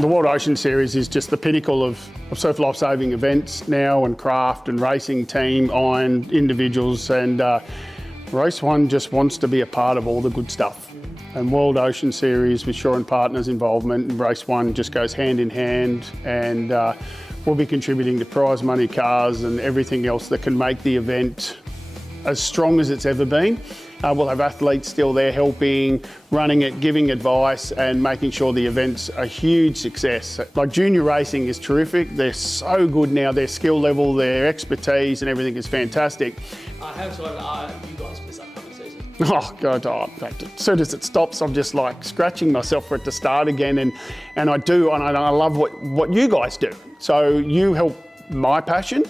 The World Ocean Series is just the pinnacle of surf lifesaving events now, and craft and racing team, iron individuals, and Race One just wants to be a part of all the good stuff. And World Ocean Series with Shore and Partners involvement, and Race One just goes hand in hand, and we'll be contributing to prize money, cars and everything else that can make the event as strong as it's ever been. We'll have athletes still there helping, running it, giving advice and making sure the event's a huge success. Like, junior racing is terrific. They're so good now. Their skill level, their expertise and everything is fantastic. How excited are you guys for this upcoming season? Oh God, as soon as it stops, I'm just like scratching myself for it to start again. And I do, and I love what you guys do. So you help my passion.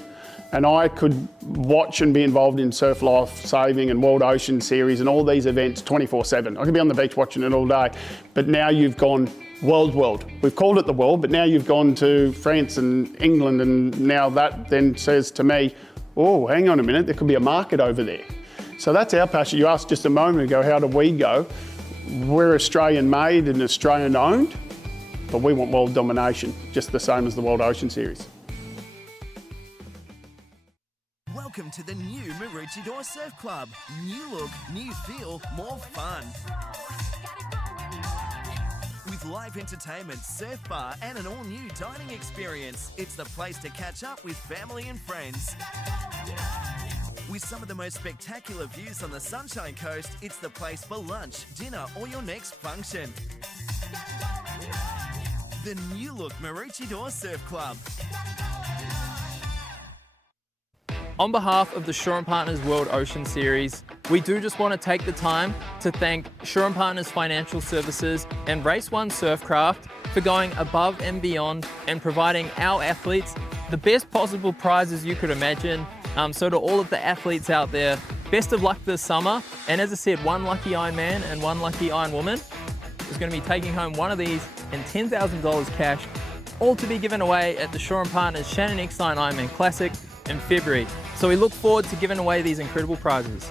And I could watch and be involved in surf life saving and World Ocean Series and all these events 24/7. I could be on the beach watching it all day. But now you've gone world. We've called it the world, but now you've gone to France and England, and now that then says to me, oh, hang on a minute, there could be a market over there. So that's our passion. You asked just a moment ago, how do we go? We're Australian made and Australian owned, but we want world domination, just the same as the World Ocean Series. Welcome to the new Maroochy Surf Club. New look, new feel, more fun. With live entertainment, surf bar and an all-new dining experience, it's the place to catch up with family and friends. With some of the most spectacular views on the Sunshine Coast, it's the place for lunch, dinner or your next function. The new look Maroochy Surf Club. On behalf of the Shore and Partners World Ocean Series, we do just want to take the time to thank Shore and Partners Financial Services and Race One Surfcraft for going above and beyond and providing our athletes the best possible prizes you could imagine. So to all of the athletes out there, best of luck this summer. And as I said, one lucky Ironman and one lucky Ironwoman is going to be taking home one of these and $10,000 cash, all to be given away at the Shore and Partners Shannon X9 Ironman Classic in February. So we look forward to giving away these incredible prizes.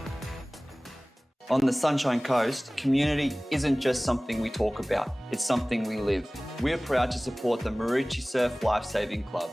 On the Sunshine Coast, community isn't just something we talk about, it's something we live. We are proud to support the Maroochy Surf Lifesaving Club,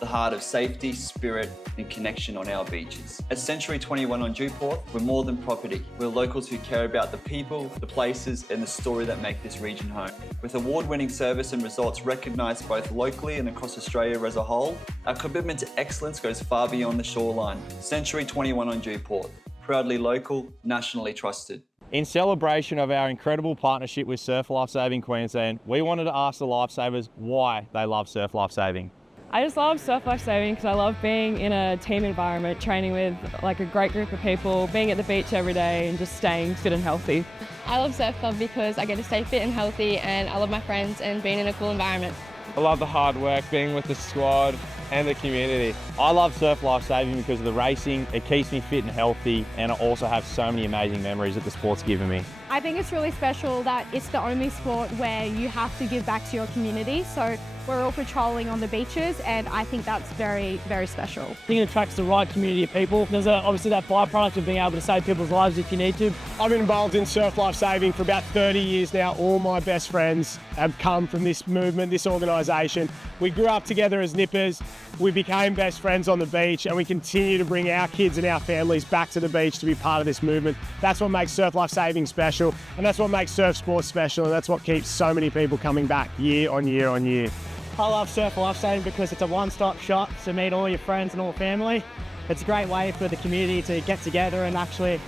the heart of safety, spirit and connection on our beaches. At Century 21 on Dewport, we're more than property. We're locals who care about the people, the places and the story that make this region home. With award-winning service and results recognised both locally and across Australia as a whole, our commitment to excellence goes far beyond the shoreline. Century 21 on Dewport, proudly local, nationally trusted. In celebration of our incredible partnership with Surf Lifesaving Queensland, we wanted to ask the lifesavers why they love surf lifesaving. I just love surf lifesaving because I love being in a team environment, training with like a great group of people, being at the beach every day and just staying fit and healthy. I love Surf Club because I get to stay fit and healthy, and I love my friends and being in a cool environment. I love the hard work, being with the squad and the community. I love surf lifesaving because of the racing, it keeps me fit and healthy, and I also have so many amazing memories that the sport's given me. I think it's really special that it's the only sport where you have to give back to your community. So we're all patrolling on the beaches, and I think that's very, very special. I think it attracts the right community of people. There's obviously that byproduct of being able to save people's lives if you need to. I've been involved in surf lifesaving for about 30 years now. All my best friends have come from this movement, this organisation. We grew up together as nippers, we became best friends on the beach, and we continue to bring our kids and our families back to the beach to be part of this movement. That's what makes surf lifesaving special, and that's what makes surf sports special, and that's what keeps so many people coming back year on year on year. I love surf lifesaving because it's a one-stop shop to meet all your friends and all family. It's a great way for the community to get together and actually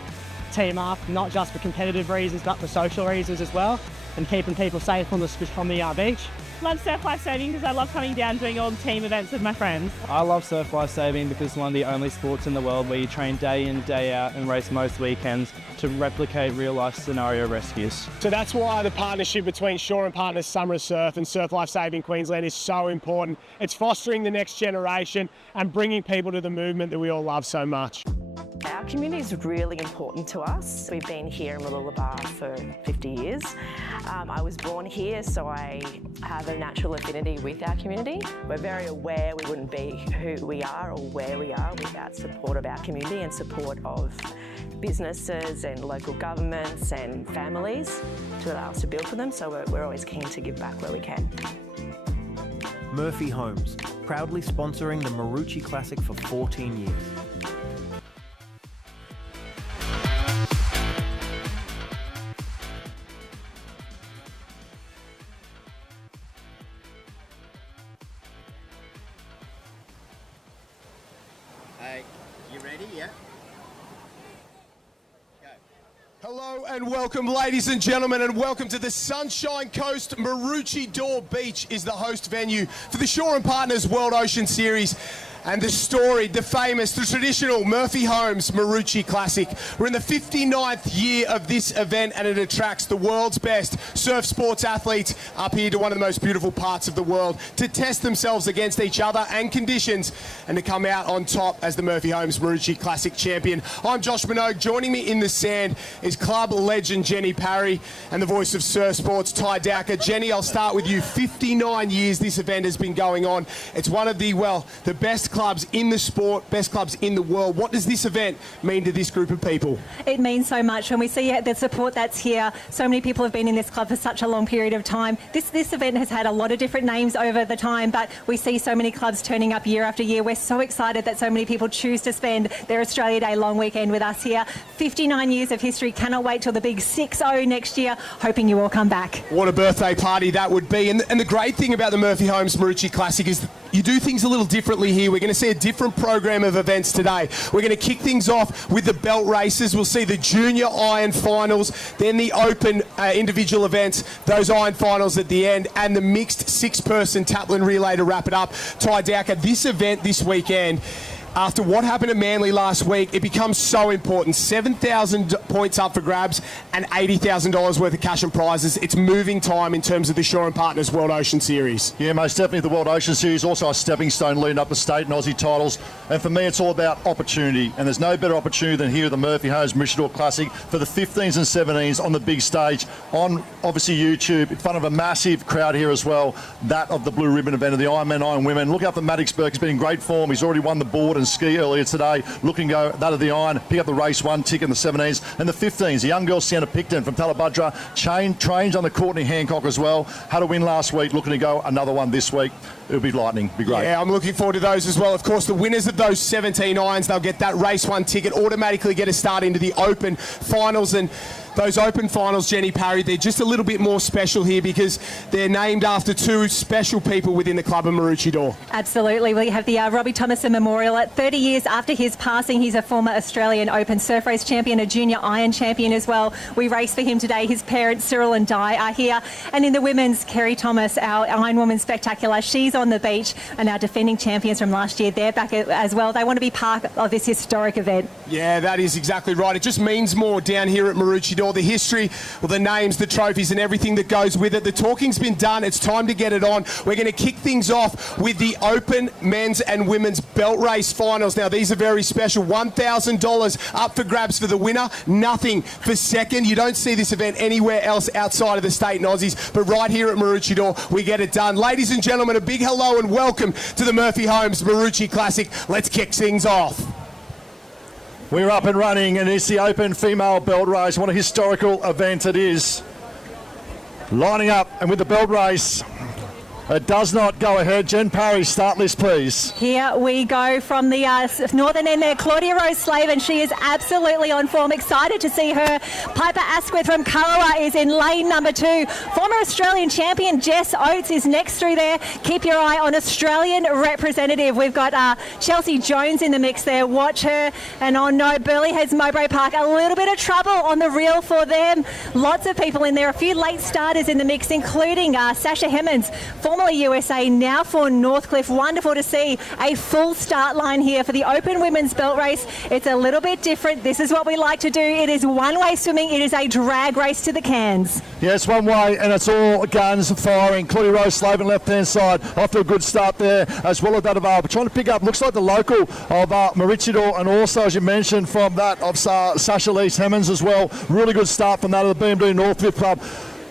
team up, not just for competitive reasons, but for social reasons as well, and keeping people safe on the beach. Love surf lifesaving because I love coming down doing all the team events with my friends. I love surf lifesaving because it's one of the only sports in the world where you train day in, day out and race most weekends to replicate real life scenario rescues. So that's why the partnership between Shore and Partners Summer of Surf and Surf Lifesaving Queensland is so important. It's fostering the next generation and bringing people to the movement that we all love so much. Our community is really important to us. We've been here in Mooloolaba for 50 years. I was born here, so I have a natural affinity with our community. We're very aware we wouldn't be who we are or where we are without support of our community and support of businesses and local governments and families to allow us to build for them, so we're always keen to give back where we can. Murphy Homes, proudly sponsoring the Maroochy Classic for 14 years. Hey, you ready? Yeah? Hello and welcome, ladies and gentlemen, and welcome to the Sunshine Coast. Maroochydore Beach is the host venue for the Shaw and Partners World Ocean Series. And the storied, the famous, the traditional Murphy Homes Maroochy Classic. We're in the 59th year of this event, and it attracts the world's best surf sports athletes up here to one of the most beautiful parts of the world to test themselves against each other and conditions and to come out on top as the Murphy Homes Maroochy Classic champion. I'm Josh Minogue. Joining me in the sand is club legend Jenny Parry and the voice of surf sports Ty Dowker. Jenny, I'll start with you. 59 years this event has been going on. It's one of the, well, the best clubs in the sport, best clubs in the world. What does this event mean to this group of people? It means so much when we see the support that's here. So many people have been in this club for such a long period of time. This event has had a lot of different names over the time, but we see so many clubs turning up year after year. We're so excited that so many people choose to spend their Australia Day long weekend with us here. 59 years of history. Cannot wait till the big 6-0 next year. Hoping you all come back. What a birthday party that would be. And the great thing about the Murphy Homes Maroochy Classic is you do things a little differently here. We're going to see a different program of events today. We're going to kick things off with the belt races. We'll see the junior iron finals, then the open individual events, those iron finals at the end, and the mixed six-person Taplin relay to wrap it up. Ty Dowker, this event this weekend, after what happened at Manly last week, it becomes so important. 7,000 points up for grabs and $80,000 worth of cash and prizes. It's moving time in terms of the Shaw and Partners World Ocean Series. Yeah, most definitely the World Ocean Series, also a stepping stone leading up to state and Aussie titles. And for me, it's all about opportunity. And there's no better opportunity than here at the Murphy Homes Maroochydore Classic for the 15s and 17s on the big stage, on obviously YouTube, in front of a massive crowd here as well, that of the blue ribbon event of the Ironman Iron Women. Look out for Maddoxburg. He's been in great form. He's already won the board and ski earlier today, looking to go that of the iron, pick up the race one ticket in the 17s and the 15s. The young girl Sienna Picton from Talabudra trains on the Courtney Hancock as well. Had a win last week, looking to go another one this week. It'll be lightning, be great. Yeah, I'm looking forward to those as well. Of course, the winners of those 17 irons, they'll get that race one ticket, automatically get a start into the open finals. And those open finals, Jenny Parry, they're just a little bit more special here because they're named after two special people within the club of Maroochydore. Absolutely. We have the Robbie Thomason Memorial. At 30 years after his passing, he's a former Australian Open surf race champion, a junior iron champion as well. We race for him today. His parents, Cyril and Di, are here. And in the women's, Kerry Thomas, our Ironwoman Spectacular, she's on the beach, and our defending champions from last year, they're back as well. They want to be part of this historic event. Yeah, that is exactly right. It just means more down here at Maroochydore. The history, well, the names, the trophies and everything that goes with it. The talking's been done. It's time to get it on. We're going to kick things off with the open men's and women's belt race finals. Now, these are very special. $1,000 up for grabs for the winner. Nothing for second. You don't see this event anywhere else outside of the state and Aussies, but right here at Maroochydore, we get it done. Ladies and gentlemen, a big hello and welcome to the Murphy Homes Maroochy Classic. Let's kick things off. We're up and running, and it's the open female belt race. What a historical event it is. Lining up, and with the belt race, it does not go ahead. Jen Parry, start list, please. Here we go from the northern end there, Claudia Rose Slavin. She is absolutely on form. Excited to see her. Piper Asquith from Kurrawa is in lane number 2. Former Australian champion Jess Oates is next through there. Keep your eye on Australian representative. We've got Chelsea Jones in the mix there. Watch her. And oh no, Burleigh Heads Mowbray Park. A little bit of trouble on the reel for them. Lots of people in there. A few late starters in the mix, including Sasha Hemmons, formerly USA, now for Northcliffe. Wonderful to see a full start line here for the open women's belt race. It's a little bit different. This is what we like to do. It is one-way swimming. It is a drag race to the cans. Yeah, it's one way, and it's all guns firing. Claudia Rose Slavin, left-hand side, off to a good start there, as well as that of we're trying to pick up, looks like the local of Maroochydore, and also, as you mentioned, from that of Sasha Lee Hemmons as well. Really good start from that of the BMD Northcliffe Club.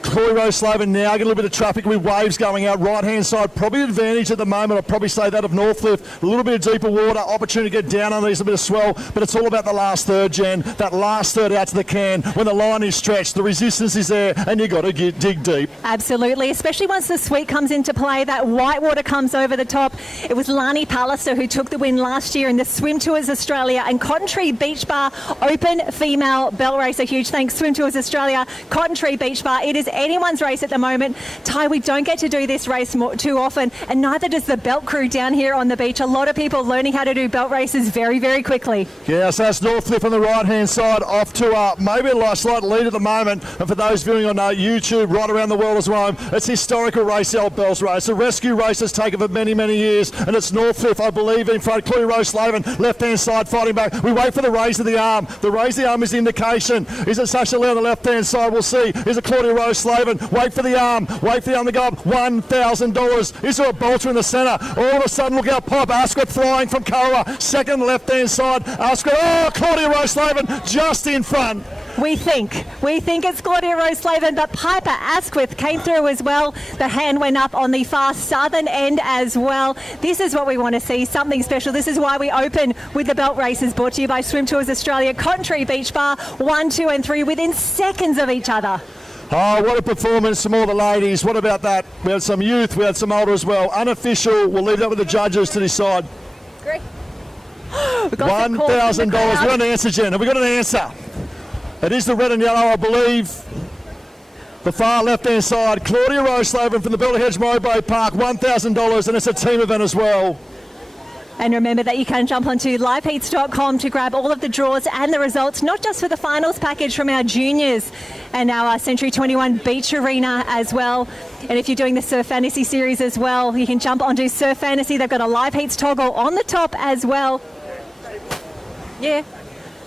Chloe Rose-Slaven now get a little bit of traffic with waves going out. Right-hand side, probably an advantage at the moment. I'd probably say that of Northcliffe. A little bit of deeper water, opportunity to get down on these, a bit of swell, but it's all about the last third, Jen. That last third out to the can. When the line is stretched, the resistance is there, and you've got to dig deep. Absolutely, especially once the sweep comes into play, that white water comes over the top. It was Lani Pallister who took the win last year in the Swim Tours Australia and Cotton Tree Beach Bar Open Female Belt Race. A huge thanks, Swim Tours Australia, Cotton Tree Beach Bar. It is anyone's race at the moment. Ty, we don't get to do this race too often, and neither does the belt crew down here on the beach. A lot of people learning how to do belt races very, very quickly. Yeah, so that's Northcliffe on the right-hand side, off to maybe a slight lead at the moment. And for those viewing on YouTube right around the world as well, it's a historical race, the Old Bells race. A rescue race has taken for many, many years, and it's Northcliffe, I believe, in front. Chloe Rose-Slaven, left-hand side, fighting back. We wait for the raise of the arm. The raise of the arm is the indication. Is it Sasha Lee on the left-hand side? We'll see. Is it Claudia Rose-Slaven? Wait for the arm. Wait for the arm to go up. $1,000. Is there a bolter in the centre? All of a sudden, look out, Piper Asquith flying from Kurrawa. Second left-hand side. Asquith. Oh, Claudia Rose-Slaven just in front. We think it's Claudia Rose-Slaven, but Piper Asquith came through as well. The hand went up on the far southern end as well. This is what we want to see, something special. This is why we open with the belt races, brought to you by Swim Tours Australia, Cotton Tree Beach Bar, 1, 2 and 3 within seconds of each other. Oh, what a performance from all the ladies. What about that? We had some youth, we had some older as well. Unofficial, we'll leave that with the judges to decide. Great. $1,000. We got an answer, Jen. Have we got an answer? It is the red and yellow, I believe. The far left-hand side, Claudia Rose-Slaven from the Belter Hedge Mowbray Park, $1,000, and it's a team event as well. And remember that you can jump onto liveheats.com to grab all of the draws and the results, not just for the finals package from our juniors and our Century 21 Beach Arena as well. And if you're doing the Surf Fantasy series as well, you can jump onto Surf Fantasy. They've got a Live Heats toggle on the top as well. Yeah.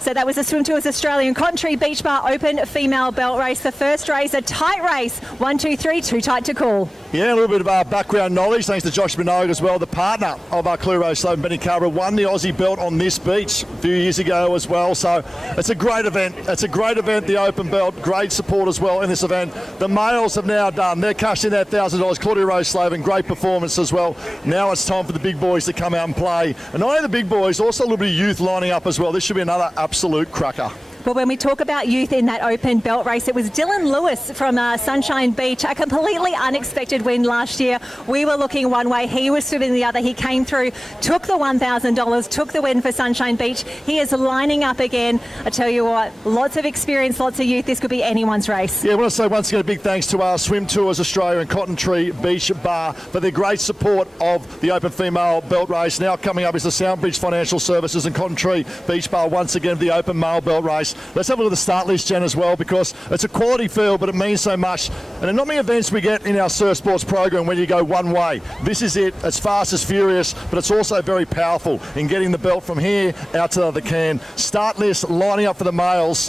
So that was the Swim Tours Australian Cotton Tree Beach Bar Open Female Belt Race. The first race, a tight race, 1, 2, 3, too tight to call. Yeah, a little bit of background knowledge, thanks to Josh Minogue as well, the partner of our Chloe Rose-Slaven, Benny Carver, won the Aussie belt on this beach a few years ago as well. So it's a great event. It's a great event, the Open Belt. Great support as well in this event. The males have now done. They're cashed in that $1,000. Claudia Rose-Slaven, great performance as well. Now it's time for the big boys to come out and play. And not only the big boys, also a little bit of youth lining up as well. This should be another absolute cracker. Well, when we talk about youth in that open belt race, it was Dylan Lewis from Sunshine Beach, a completely unexpected win last year. We were looking one way, he was swimming the other. He came through, took the $1,000, took the win for Sunshine Beach. He is lining up again. I tell you what, lots of experience, lots of youth. This could be anyone's race. Yeah, I want to say once again a big thanks to our Swim Tours Australia and Cotton Tree Beach Bar for their great support of the Open Female Belt Race. Now coming up is the Soundbridge Financial Services and Cotton Tree Beach Bar once again for the Open Male Belt Race. Let's have a look at the start list, Jen, as well, because it's a quality field, but it means so much. And there are not many events we get in our surf sports program when you go one way. This is it. It's fast as furious, but it's also very powerful in getting the belt from here out to the other can. Start list lining up for the males.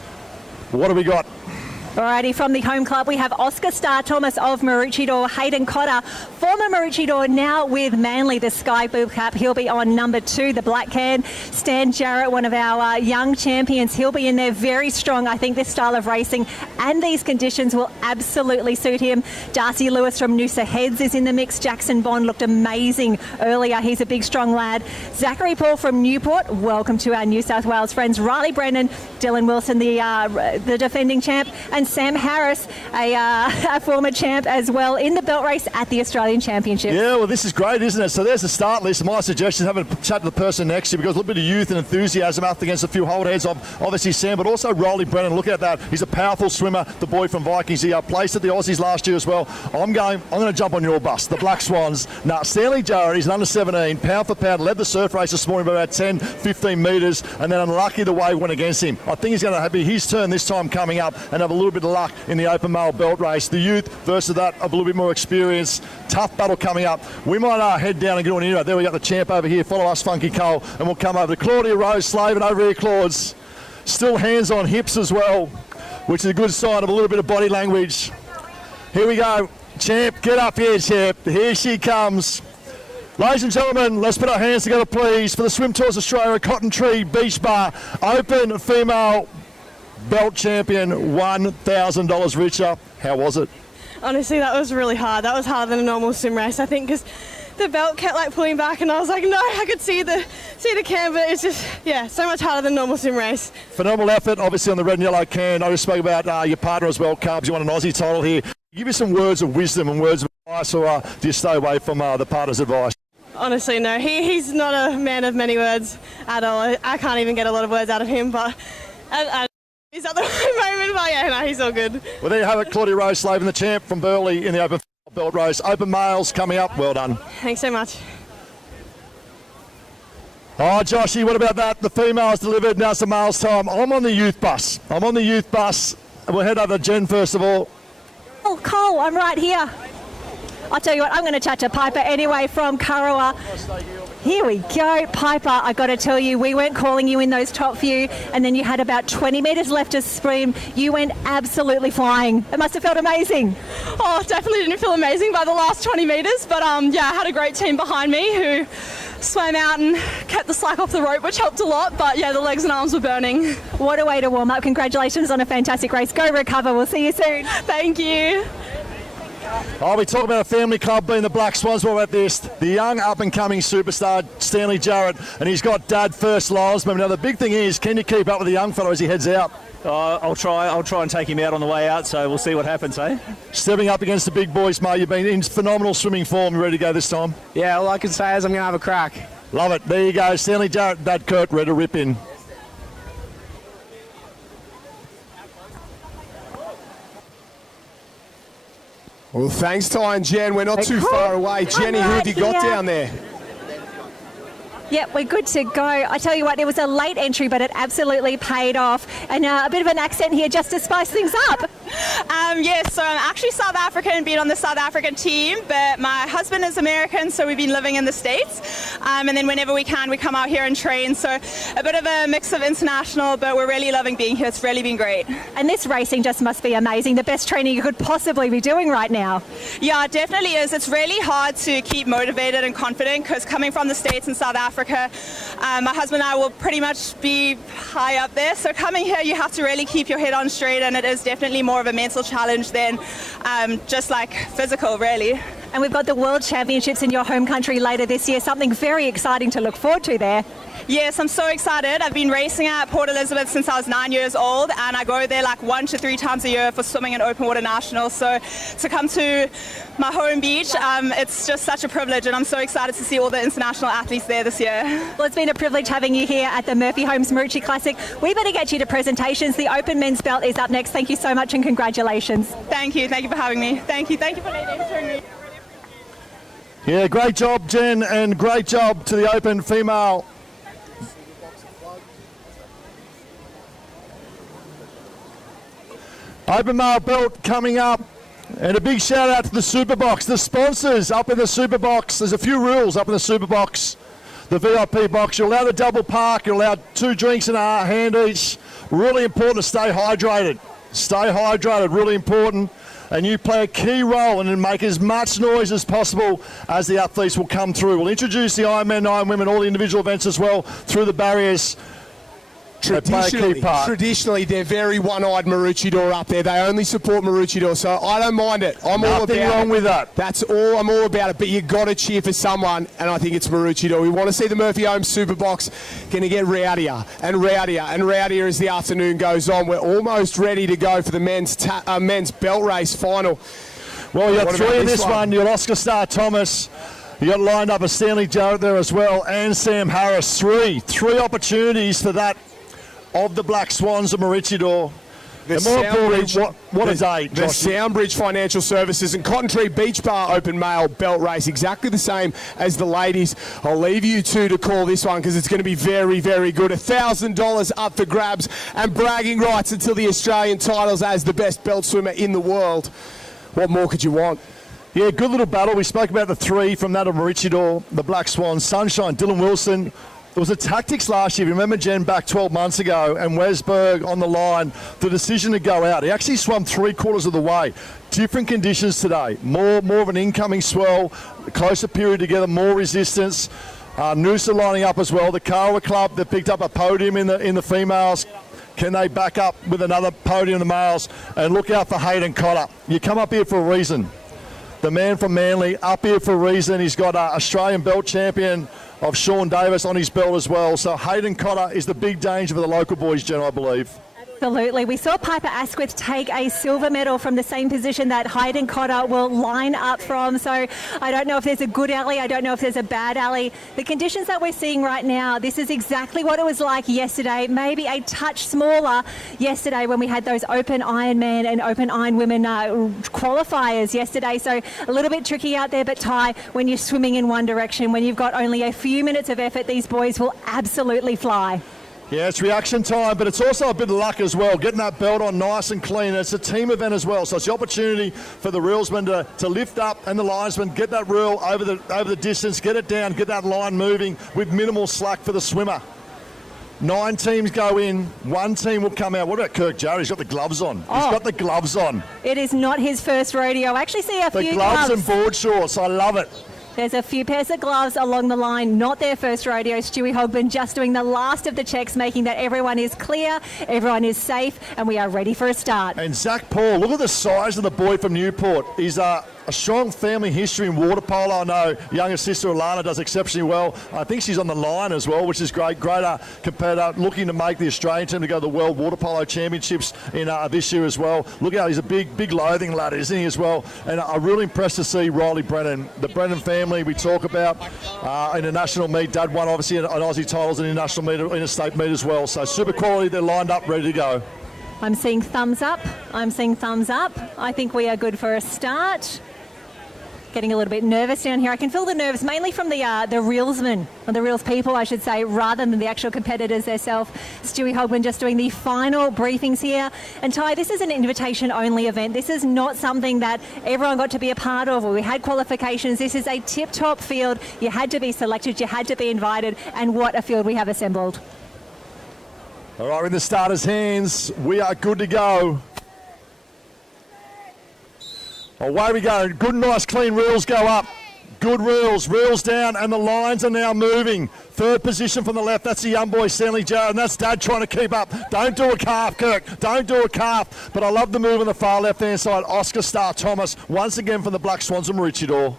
What do we got? Alrighty, from the home club we have Oscar Star Thomas of Maroochydore, Hayden Cotter, former Maroochydore, now with Manly, the Sky Blue Cap. He'll be on number 2, the black can. Stan Jarrett, one of our young champions, he'll be in there very strong. I think this style of racing and these conditions will absolutely suit him. Darcy Lewis from Noosa Heads is in the mix. Jackson Bond looked amazing earlier. He's a big, strong lad. Zachary Paul from Newport, welcome to our New South Wales friends. Riley Brennan, Dylan Wilson, the defending champ, and Sam Harris, a former champ as well, in the belt race at the Australian Championship. Yeah, well, this is great, isn't it? So there's the start list. My suggestion is having a chat to the person next to you, because a little bit of youth and enthusiasm up against a few hold heads of obviously Sam, but also Riley Brennan. Look at that. He's a powerful swimmer, the boy from Vikings. He placed at the Aussies last year as well. I'm going to jump on your bus, the Black Swans. Now, Stanley Jarrett, he's an under 17, pound for pound, led the surf race this morning by about 10, 15 metres, and then unlucky the wave went against him. I think he's going to be his turn this time coming up and have a little bit of luck in the Open Male Belt Race. The youth versus that of a little bit more experience. Tough battle coming up. We might head down and get on in. There we got the champ over here. Follow us, Funky Cole, and we'll come over to Claudia Rose-Slaven over here, Claudes. Still hands on hips as well, which is a good sign of a little bit of body language. Here we go. Champ, get up here, champ. Here she comes. Ladies and gentlemen, let's put our hands together, please, for the Swim Tours Australia Cotton Tree Beach Bar Open Female Belt Champion, $1,000 richer. How was it? Honestly, that was really hard. That was harder than a normal swim race, I think, because the belt kept like pulling back and I was like, no, I could see the can, but it's just, yeah, so much harder than a normal swim race. Phenomenal effort, obviously, on the red and yellow can. I just spoke about your partner as well, Carbs. You won an Aussie title here. Give you some words of wisdom and words of advice, or do you stay away from the partner's advice? Honestly, no. He's not a man of many words at all. I can't even get a lot of words out of him, but he's at the moment, but yeah, no, he's all good. Well, there you have it, Claudia Roseslaven, the champ from Burleigh in the open belt race. Open males coming up. Well done. Thanks so much. Oh, Joshy, what about that? The females delivered. Now it's the males' time. I'm on the youth bus. We'll head over to Jen first of all. Oh, Cole, I'm right here. I'll tell you what, I'm going to chat to Piper anyway from Kurrawa. Here we go. Piper, I got to tell you, we weren't calling you in those top few, and then you had about 20 metres left to swim. You went absolutely flying. It must have felt amazing. Oh, definitely didn't feel amazing by the last 20 metres, but yeah, I had a great team behind me who swam out and kept the slack off the rope, which helped a lot, but yeah, the legs and arms were burning. What a way to warm up. Congratulations on a fantastic race. Go recover. We'll see you soon. Thank you. Oh, we talk about a family club being the Black Swans. What about this? The young up-and-coming superstar, Stanley Jarrett, and he's got dad first linesman. Now, the big thing is, can you keep up with the young fellow as he heads out? I'll try and take him out on the way out, so we'll see what happens, eh? Stepping up against the big boys, mate. You've been in phenomenal swimming form. You ready to go this time? Yeah, all I can say is I'm going to have a crack. Love it. There you go. Stanley Jarrett, Dad Kurt, ready to rip in. Well, thanks, Ty and Jen. We're not too far away. Jenny, who have you got down there? Yep, we're good to go. I tell you what, it was a late entry, but it absolutely paid off. And a bit of an accent here just to spice things up. Yes, so I'm actually South African and been on the South African team, but my husband is American, so we've been living in the States. And then whenever we can, we come out here and train. So a bit of a mix of international, but we're really loving being here. It's really been great. And this racing just must be amazing. The best training you could possibly be doing right now. Yeah, it definitely is. It's really hard to keep motivated and confident because coming from the States and South Africa, my husband and I will pretty much be high up there. So coming here, you have to really keep your head on straight, and it is definitely more of a mental challenge than just like physical, really. And we've got the World Championships in your home country later this year, something very exciting to look forward to there. Yes, I'm so excited. I've been racing at Port Elizabeth since I was 9 years old, and I go there like 1 to 3 times a year for swimming and open water nationals. So to come to my home beach, it's just such a privilege, and I'm so excited to see all the international athletes there this year. Well, it's been a privilege having you here at the Murphy Homes Maroochy Classic. We better get you to presentations. The Open Men's Belt is up next. Thank you so much and congratulations. Thank you for having me. Thank you for letting me. Yeah, great job, Jen, and great job to the Open female. Open male belt coming up, and a big shout out to the Superbox, the sponsors up in the Superbox. There's a few rules up in the Superbox. The VIP box, you're allowed a double park, you're allowed 2 drinks in a hand each. Really important to stay hydrated. Stay hydrated, really important. And you play a key role in make as much noise as possible as the athletes will come through. We'll introduce the Ironman, Ironwomen, all the individual events as well through the barriers. Traditionally, they're very one-eyed Maroochydore up there. They only support Maroochydore, so I don't mind it. I'm all about it. Nothing wrong with that. That's all. I'm all about it. But you got to cheer for someone, and I think it's Maroochydore. We want to see the Murphy Homes Superbox going to get rowdier and rowdier and rowdier as the afternoon goes on. We're almost ready to go for the men's belt race final. Well, you got 3 in this one. You got Oscar Starr Thomas. You got lined up a Stanley Jarrett there as well, and Sam Harris. Three opportunities for that of the Black Swans of Maroochydore. And more importantly, what a day, The Soundbridge Financial Services and Cotton Tree Beach Bar Open Male Belt Race, exactly the same as the ladies. I'll leave you two to call this one because it's going to be very, very good. $1,000 up for grabs and bragging rights until the Australian titles as the best belt swimmer in the world. What more could you want? Yeah, good little battle. We spoke about the 3 from that of Maroochydore, the Black Swans. Sunshine, Dylan Wilson. There was a tactics last year. Remember, Jen, back 12 months ago, and Wesberg on the line, the decision to go out. He actually swam 3/4 of the way. Different conditions today. More of an incoming swell, closer period together, more resistance. Noosa lining up as well. The Kurrawa Club that picked up a podium in the females. Can they back up with another podium in the males? And look out for Hayden Cotter. You come up here for a reason. The man from Manly up here for a reason. He's got an Australian belt champion of Sean Davis on his belt as well. So Hayden Cotter is the big danger for the local boys, Jen, I believe. Absolutely. We saw Piper Asquith take a silver medal from the same position that Hayden Cotter will line up from. So I don't know if there's a good alley. I don't know if there's a bad alley. The conditions that we're seeing right now, this is exactly what it was like yesterday, maybe a touch smaller yesterday when we had those Open Ironman and Open Ironwomen qualifiers yesterday. So a little bit tricky out there, but Ty, when you're swimming in one direction, when you've got only a few minutes of effort, these boys will absolutely fly. Yeah, it's reaction time, but it's also a bit of luck as well, getting that belt on nice and clean. It's a team event as well, so it's the opportunity for the reelsmen to lift up and the linesmen get that reel over the distance, get it down, get that line moving with minimal slack for the swimmer. 9 teams go in, 1 team will come out. What about Kirk Jarrett? He's got the gloves on. He's got the gloves on. It is not his first rodeo. I actually see a few gloves and board shorts. I love it. There's a few pairs of gloves along the line, not their first rodeo. Stewie Hogben just doing the last of the checks, making that everyone is clear, everyone is safe, and we are ready for a start. And Zach Paul, look at the size of the boy from Newport. He's a strong family history in water polo. I know younger sister Alana does exceptionally well. I think she's on the line as well, which is great. Greater competitor, looking to make the Australian team to go to the World Water Polo Championships in this year as well. Look out, he's a big loathing lad, isn't he, as well? And I'm really impressed to see Riley Brennan. The Brennan family we talk about in a national meet. Dad won obviously an Aussie titles in international meet, interstate meet as well. So super quality, they're lined up, ready to go. I'm seeing thumbs up. I'm seeing thumbs up. I think we are good for a start. Getting a little bit nervous down here. I can feel the nerves mainly from the reelsmen, or the reels people, I should say, rather than the actual competitors themselves. Stewie Hogben just doing the final briefings here. And Ty, this is an invitation-only event. This is not something that everyone got to be a part of, or we had qualifications. This is a tip-top field. You had to be selected, you had to be invited, and what a field we have assembled. All right, in the starters' hands, we are good to go. Away we go. Good, nice, clean reels go up. Good reels. Reels down, and the lines are now moving. Third position from the left. That's the young boy, Stanley Jarrett, and that's Dad trying to keep up. Don't do a calf, Kirk. Don't do a calf. But I love the move on the far left-hand side. Oscar Star Thomas, once again from the Black Swans of Maroochydore.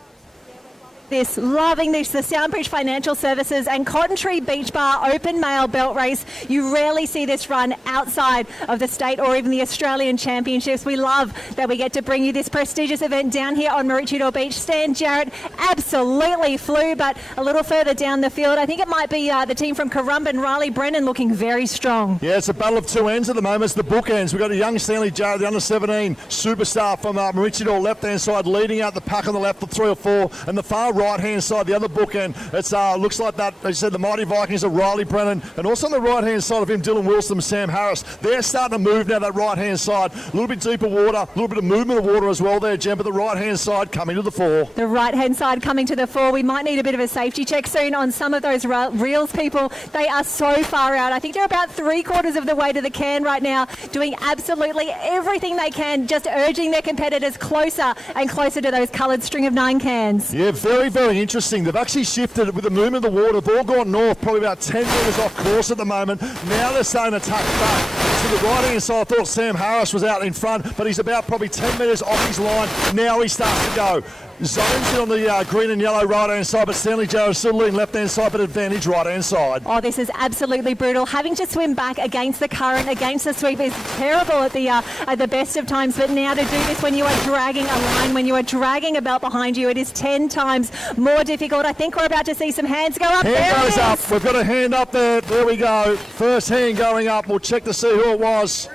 Loving this, the Soundbridge Financial Services and Cotton Tree Beach Bar Open Male Belt Race. You rarely see this run outside of the state or even the Australian Championships. We love that we get to bring you this prestigious event down here on Maroochydore Beach. Stan Jarrett absolutely flew, but a little further down the field, I think it might be the team from Currumbin, Riley Brennan, looking very strong. Yeah, it's a battle of two ends at the moment. It's the bookends. We've got a young Stanley Jarrett, the under-17 superstar from Maroochydore left-hand side, leading out the pack on the left for 3 or 4, and the far right-hand side, the other bookend, it's looks like that, as you said, the Mighty Vikings of Riley Brennan, and also on the right-hand side of him, Dylan Wilson, Sam Harris. They're starting to move now, that right-hand side. A little bit deeper water, a little bit of movement of water as well there, Jen, but the right-hand side coming to the fore. The right-hand side coming to the fore. We might need a bit of a safety check soon on some of those reels people. They are so far out. I think they're about 3/4 of the way to the can right now, doing absolutely everything they can, just urging their competitors closer and closer to those coloured string of 9 cans. Yeah, very, very interesting. They've actually shifted with the movement of the water. They've all gone north, probably about 10 metres off course at the moment. Now they're starting to tuck back to the right-hand side. I thought Sam Harris was out in front, but he's about probably 10 metres off his line. Now he starts to go. Zones in on the green and yellow right-hand side, but Stanley Jarrett still leading left-hand side, but advantage right-hand side. Oh, this is absolutely brutal. Having to swim back against the current, against the sweep is terrible at the best of times, but now to do this when you are dragging a line, when you are dragging a belt behind you, it is 10 times more difficult. I think we're about to see some hands go up. Hand goes up. We've got a hand up there. There we go. First hand going up. We'll check to see who it was.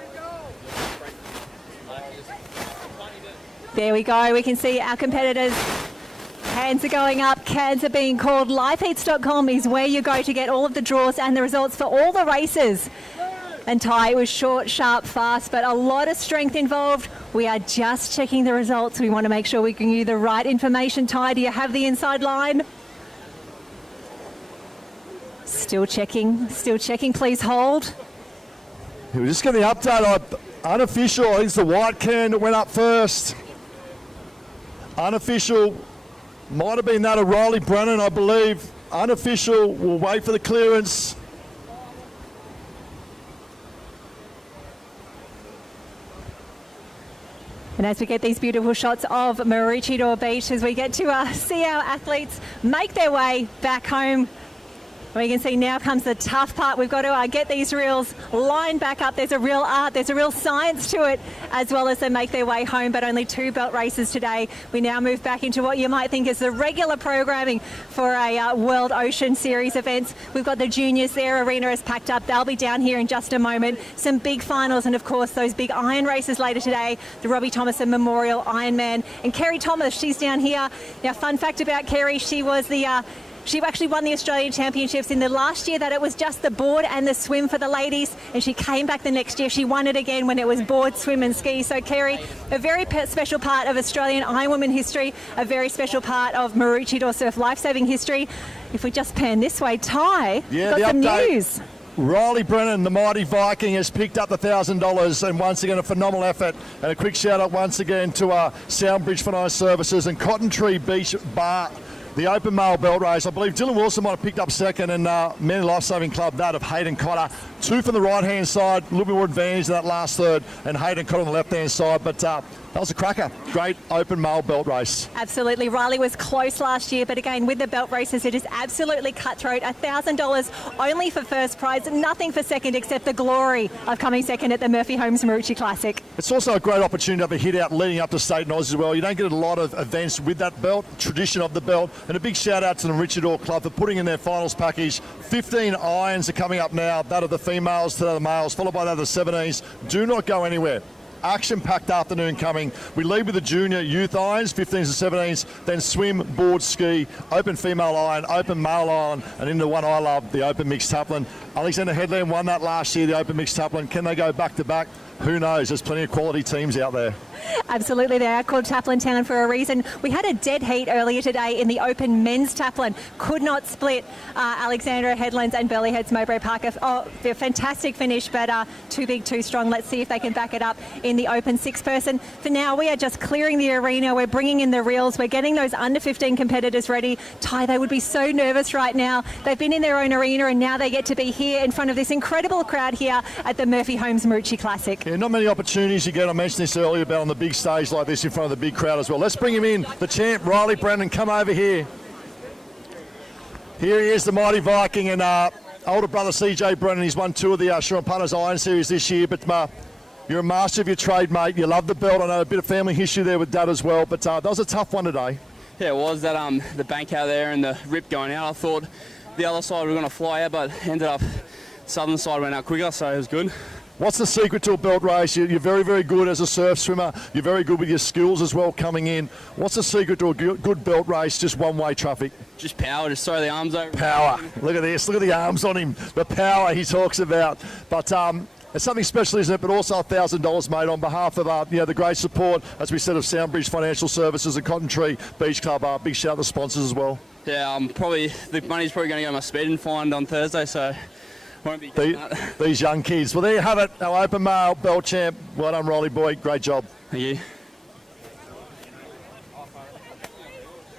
There we go. We can see our competitors. Hands are going up. Cans are being called. Liveheats.com is where you go to get all of the draws and the results for all the races. And Ty, it was short, sharp, fast, but a lot of strength involved. We are just checking the results. We want to make sure we give you the right information. Ty, do you have the inside line? Still checking. Please hold. We're just getting the update. Unofficial, I think it's the white can that went up first. Unofficial, might have been that of Riley Brennan, I believe. Unofficial, we'll wait for the clearance. And as we get these beautiful shots of Maroochydore Beach, as we get to see our athletes make their way back home, we can see now comes the tough part. We've got to get these reels lined back up. There's a real art, there's a real science to it, as well as they make their way home, but only 2 belt races today. We now move back into what you might think is the regular programming for a World Ocean Series events. We've got the juniors there. Arena is packed up. They'll be down here in just a moment. Some big finals and, of course, those big iron races later today. The Robbie Thomason Memorial Ironman. And Kerry Thomas, she's down here. Now, fun fact about Kerry, she actually won the Australian Championships in the last year that it was just the board and the swim for the ladies, and she came back the next year. She won it again when it was board, swim and ski. So Kerry, a very special part of Australian Ironwoman history, a very special part of Maroochydore Surf lifesaving history. If we just pan this way, Ty, got some news. Riley Brennan, the mighty Viking, has picked up the $1,000, and once again a phenomenal effort. And a quick shout out once again to Soundbridge Financial Services and Cotton Tree Beach Bar, the open male belt race. I believe Dylan Wilson might have picked up second, and Men Lifesaving Club, that of Hayden Cotter. 2 from the right-hand side, a little bit more advantage in that last third, and Hayden Cotter on the left-hand side. But that was a cracker. Great open male belt race. Absolutely. Riley was close last year, but again, with the belt races, it is absolutely cutthroat. $1,000 only for first prize, nothing for second except the glory of coming second at the Murphy Homes Maroochy Classic. It's also a great opportunity to have a hit out leading up to State and Oz as well. You don't get a lot of events with that belt, tradition of the belt. And a big shout out to the Maroochydore Club for putting in their finals package. 15 irons are coming up now, that of the females to the males, followed by that of the 17s. Do not go anywhere. Action-packed afternoon coming. We lead with the junior youth irons, 15s and 17s, then swim, board, ski, open female iron, open male iron, and into one I love, the open mixed Taplin. Alexander Headland won that last year, the open mixed Taplin. Can they go back-to-back? Who knows? There's plenty of quality teams out there. Absolutely, they are called Taplin Town for a reason. We had a dead heat earlier today in the open men's Taplin. Could not split Alexandra Headlands and Burleyheads Mowbray Parker. Oh, they're a fantastic finish, but too big, too strong. Let's see if they can back it up in the open 6-person. For now, we are just clearing the arena. We're bringing in the reels. We're getting those under 15 competitors ready. Ty, they would be so nervous right now. They've been in their own arena, and now they get to be here in front of this incredible crowd here at the Murphy Homes Maroochy Classic. Yeah, not many opportunities you get. I mentioned this earlier about on the big stage like this in front of the big crowd as well. Let's bring him in, the champ, Riley Brennan. Come over here. Here he is, the mighty Viking, and older brother CJ Brennan. He's won 2 of the Sharon Partners Iron Series this year, but you're a master of your trade, mate. You love the belt. I know a bit of family history there with Dad as well, but that was a tough one today. Yeah, it was. That the bank out there and the rip going out. I thought the other side were going to fly out, but ended up southern side went out quicker, so it was good. What's the secret to a belt race? You're very, very good as a surf swimmer. You're very good with your skills as well coming in. What's the secret to a good belt race? Just one-way traffic? Just power, just throw the arms over. Power. Look at this. Look at the arms on him. The power he talks about. But it's something special, isn't it? But also $1,000, mate, on behalf of the great support, as we said, of Soundbridge Financial Services and Cotton Tree Beach Club. Big shout out to the sponsors as well. Yeah, the money's probably going to go my speeding fine on Thursday, so... These young kids. Well, there you have it, our open male belt champ. Well done, Riley boy. Great job. Thank you.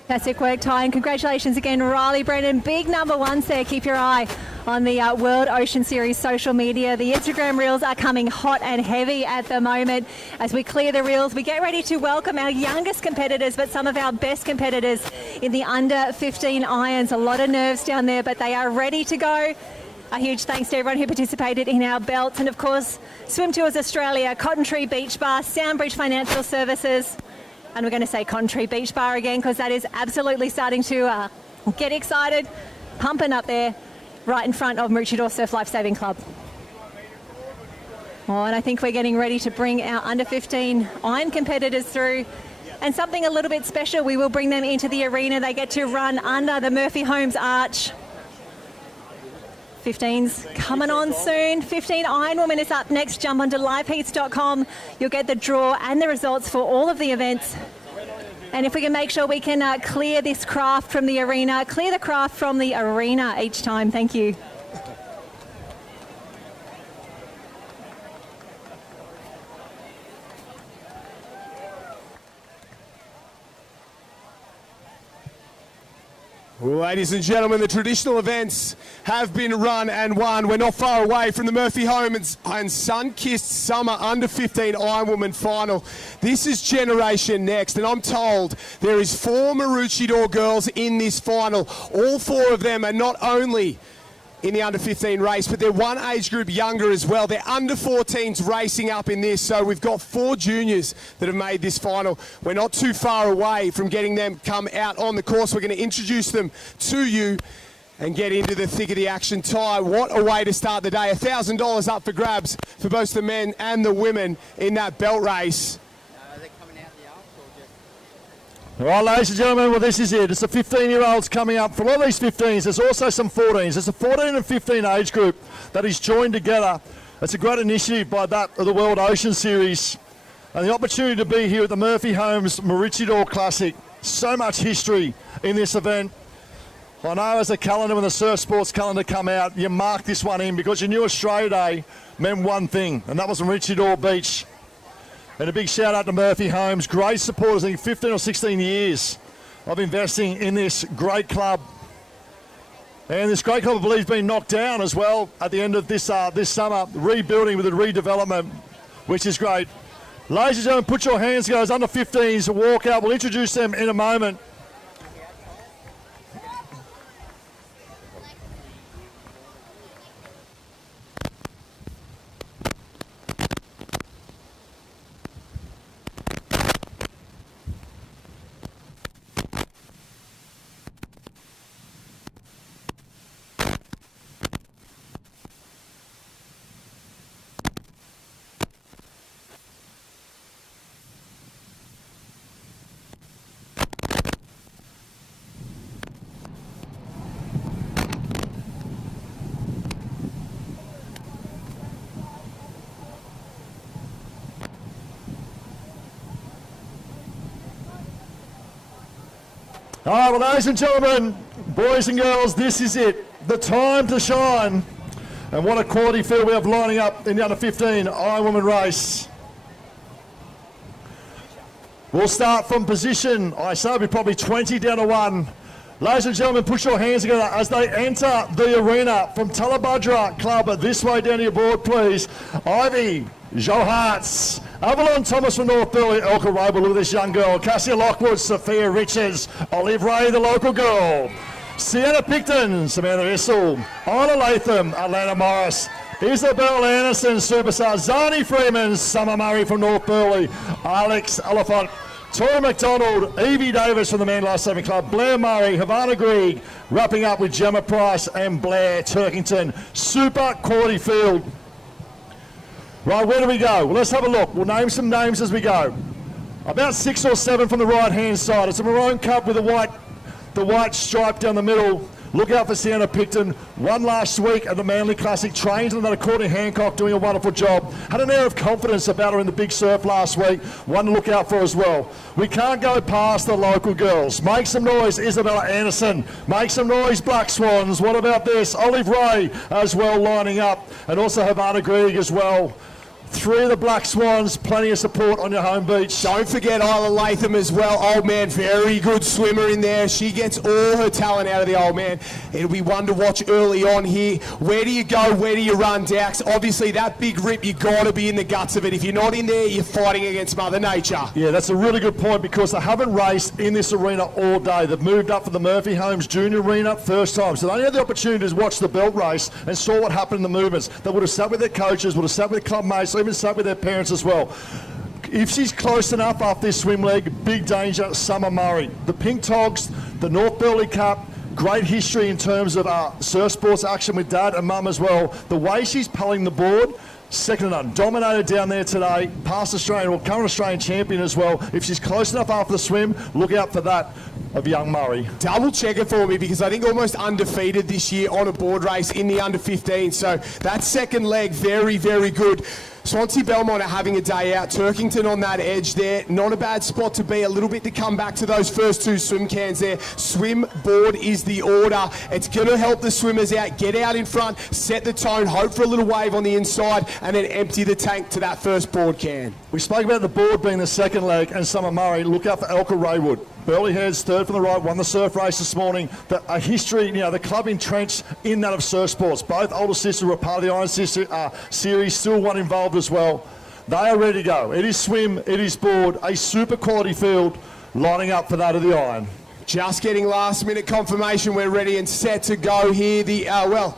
Fantastic work, Ty, and congratulations again, Riley Brennan. Big number ones there. Keep your eye on the World Ocean Series social media. The Instagram reels are coming hot and heavy at the moment. As we clear the reels, we get ready to welcome our youngest competitors, but some of our best competitors in the under 15 irons. A lot of nerves down there, but they are ready to go. A huge thanks to everyone who participated in our belts, and of course, Swim Tours Australia, Cotton Tree Beach Bar, Soundbridge Financial Services, and we're going to say Cotton Tree Beach Bar again because that is absolutely starting to get excited, pumping up there right in front of Maroochydore Surf Lifesaving Club. Oh, and I think we're getting ready to bring our under 15 iron competitors through. And something a little bit special, we will bring them into the arena. They get to run under the Murphy Homes arch. 15s coming on soon. 15 Ironwoman is up next. Jump onto liveheats.com. You'll get the draw and the results for all of the events. And if we can make sure we can clear this craft from the arena, clear the craft from the arena each time. Thank you. Ladies and gentlemen, the traditional events have been run and won. We're not far away from the Murphy Home and Sun-Kissed Summer Under-15 Ironwoman Final. This is Generation Next, and I'm told there is 4 Maroochy Door girls in this final. All 4 of them are not only in the under-15 race, but they're one age group younger as well. They're under-14s racing up in this, so we've got 4 juniors that have made this final. We're not too far away from getting them come out on the course. We're going to introduce them to you and get into the thick of the action. Ty, what a way to start the day. $1,000 up for grabs for both the men and the women in that belt race. All right, ladies and gentlemen, well, this is it. It's the 15-year-olds coming up. For all these 15s, there's also some 14s. There's a 14 and 15 age group that is joined together. It's a great initiative by that of the World Ocean Series. And the opportunity to be here at the Murphy Homes Maroochy Door Classic. So much history in this event. I know as the calendar, when the surf sports calendar come out, you mark this one in because you knew Australia Day meant one thing, and that was Maroochy Door Beach. And a big shout out to Murphy Homes, great supporters, I think 15 or 16 years of investing in this great club. And this great club, I believe, has been knocked down as well at the end of this summer, rebuilding with a redevelopment, which is great. Ladies and gentlemen, put your hands together. Those under 15s walk out. We'll introduce them in a moment. All right, well, ladies and gentlemen, boys and girls, this is it. The time to shine. And what a quality field we have lining up in the under-15 Ironwoman race. We'll start from position, I say it'll be probably 20 down to 1. Ladies and gentlemen, put your hands together as they enter the arena from Talabudra Club. This way down to your board, please. Ivy Joharts, Avalon Thomas from North Burleigh, Elka Rabel, look at this young girl. Cassia Lockwood, Sophia Richards, Olive Ray, the local girl. Sienna Picton, Samantha Issel, Isla Latham, Atlanta Morris, Isabel Anderson, superstar, Zani Freeman, Summer Murray from North Burleigh, Alex Oliphant, Tori McDonald, Evie Davis from the Man Life Saving Club, Blair Murray, Havana Grieg, wrapping up with Gemma Price and Blair Turkington. Super quality field. Right, where do we go? Well, let's have a look. We'll name some names as we go. About 6 or 7 from the right-hand side. It's a maroon cup with the white stripe down the middle. Look out for Sienna Picton. Won last week at the Manly Classic. Trained under Courtney Hancock, doing a wonderful job. Had an air of confidence about her in the big surf last week. One to look out for as well. We can't go past the local girls. Make some noise, Isabella Anderson. Make some noise, Black Swans. What about this? Olive Ray as well lining up. And also Havana Grieg as well. 3 of the Black Swans, plenty of support on your home beach. Don't forget Isla Latham as well. Old man, very good swimmer in there. She gets all her talent out of the old man. It'll be one to watch early on here. Where do you go? Where do you run, Dax? Obviously, that big rip, you got to be in the guts of it. If you're not in there, you're fighting against Mother Nature. Yeah, that's a really good point because they haven't raced in this arena all day. They've moved up from the Murphy Homes Junior Arena first time. So they only had the opportunity to watch the belt race and saw what happened in the movements. They would have sat with their coaches, would have sat with their club mates, even sat with their parents as well. If she's close enough after this swim leg, big danger, Summer Murray. The Pink Togs, the North Burleigh Cup, great history in terms of surf sports action with dad and mum as well. The way she's pulling the board, second to none. Dominated down there today, past Australian, or current Australian champion as well. If she's close enough after the swim, look out for that of young Murray. Double check it for me because I think almost undefeated this year on a board race in the under 15. So that second leg, very, very good. Swansea Belmont are having a day out. Turkington on that edge there. Not a bad spot to be. A little bit to come back to those first 2 swim cans there. Swim board is the order. It's going to help the swimmers out. Get out in front, set the tone, hope for a little wave on the inside, and then empty the tank to that first board can. We spoke about the board being the second leg and Summer Murray. Look out for Elka Raywood. Burleigh Heads, third from the right, won the surf race this morning. A history, the club entrenched in that of surf sports. Both older sisters were part of the Iron Sister series, still one involved as well. They are ready to go. It is swim, it is board, a super quality field lining up for that of the Iron. Just getting last minute confirmation we're ready and set to go here. The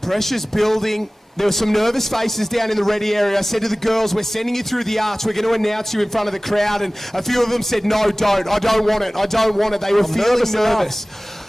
pressure's building. There were some nervous faces down in the ready area. I said to the girls, we're sending you through the arch. We're going to announce you in front of the crowd. And a few of them said, no, don't. I don't want it. I don't want it. They were feeling nervous.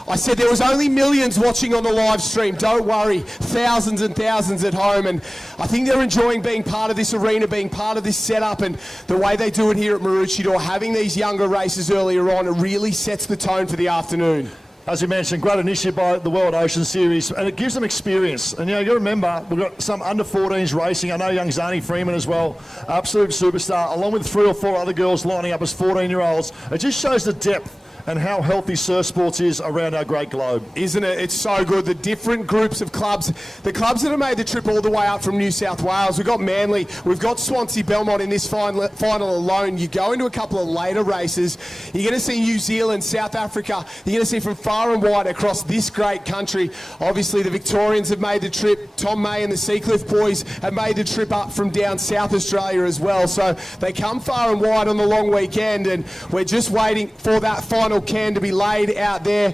I said there was only millions watching on the live stream. Don't worry. Thousands and thousands at home. And I think they're enjoying being part of this arena, being part of this setup. And the way they do it here at Maroochy Door, having these younger races earlier on, it really sets the tone for the afternoon. As you mentioned, great initiative by the World Ocean Series, and it gives them experience. And you remember, we've got some under 14s racing. I know young Zani Freeman as well, absolute superstar, along with 3 or 4 other girls lining up as 14-year-olds. It just shows the depth and how healthy surf sports is around our great globe. Isn't it? It's so good. The different groups of clubs, the clubs that have made the trip all the way up from New South Wales. We've got Manly, we've got Swansea Belmont in this final alone. You go into a couple of later races, you're going to see New Zealand, South Africa, you're going to see from far and wide across this great country. Obviously the Victorians have made the trip. Tom May and the Seacliff boys have made the trip up from down South Australia as well. So they come far and wide on the long weekend, and we're just waiting for that final can to be laid out there,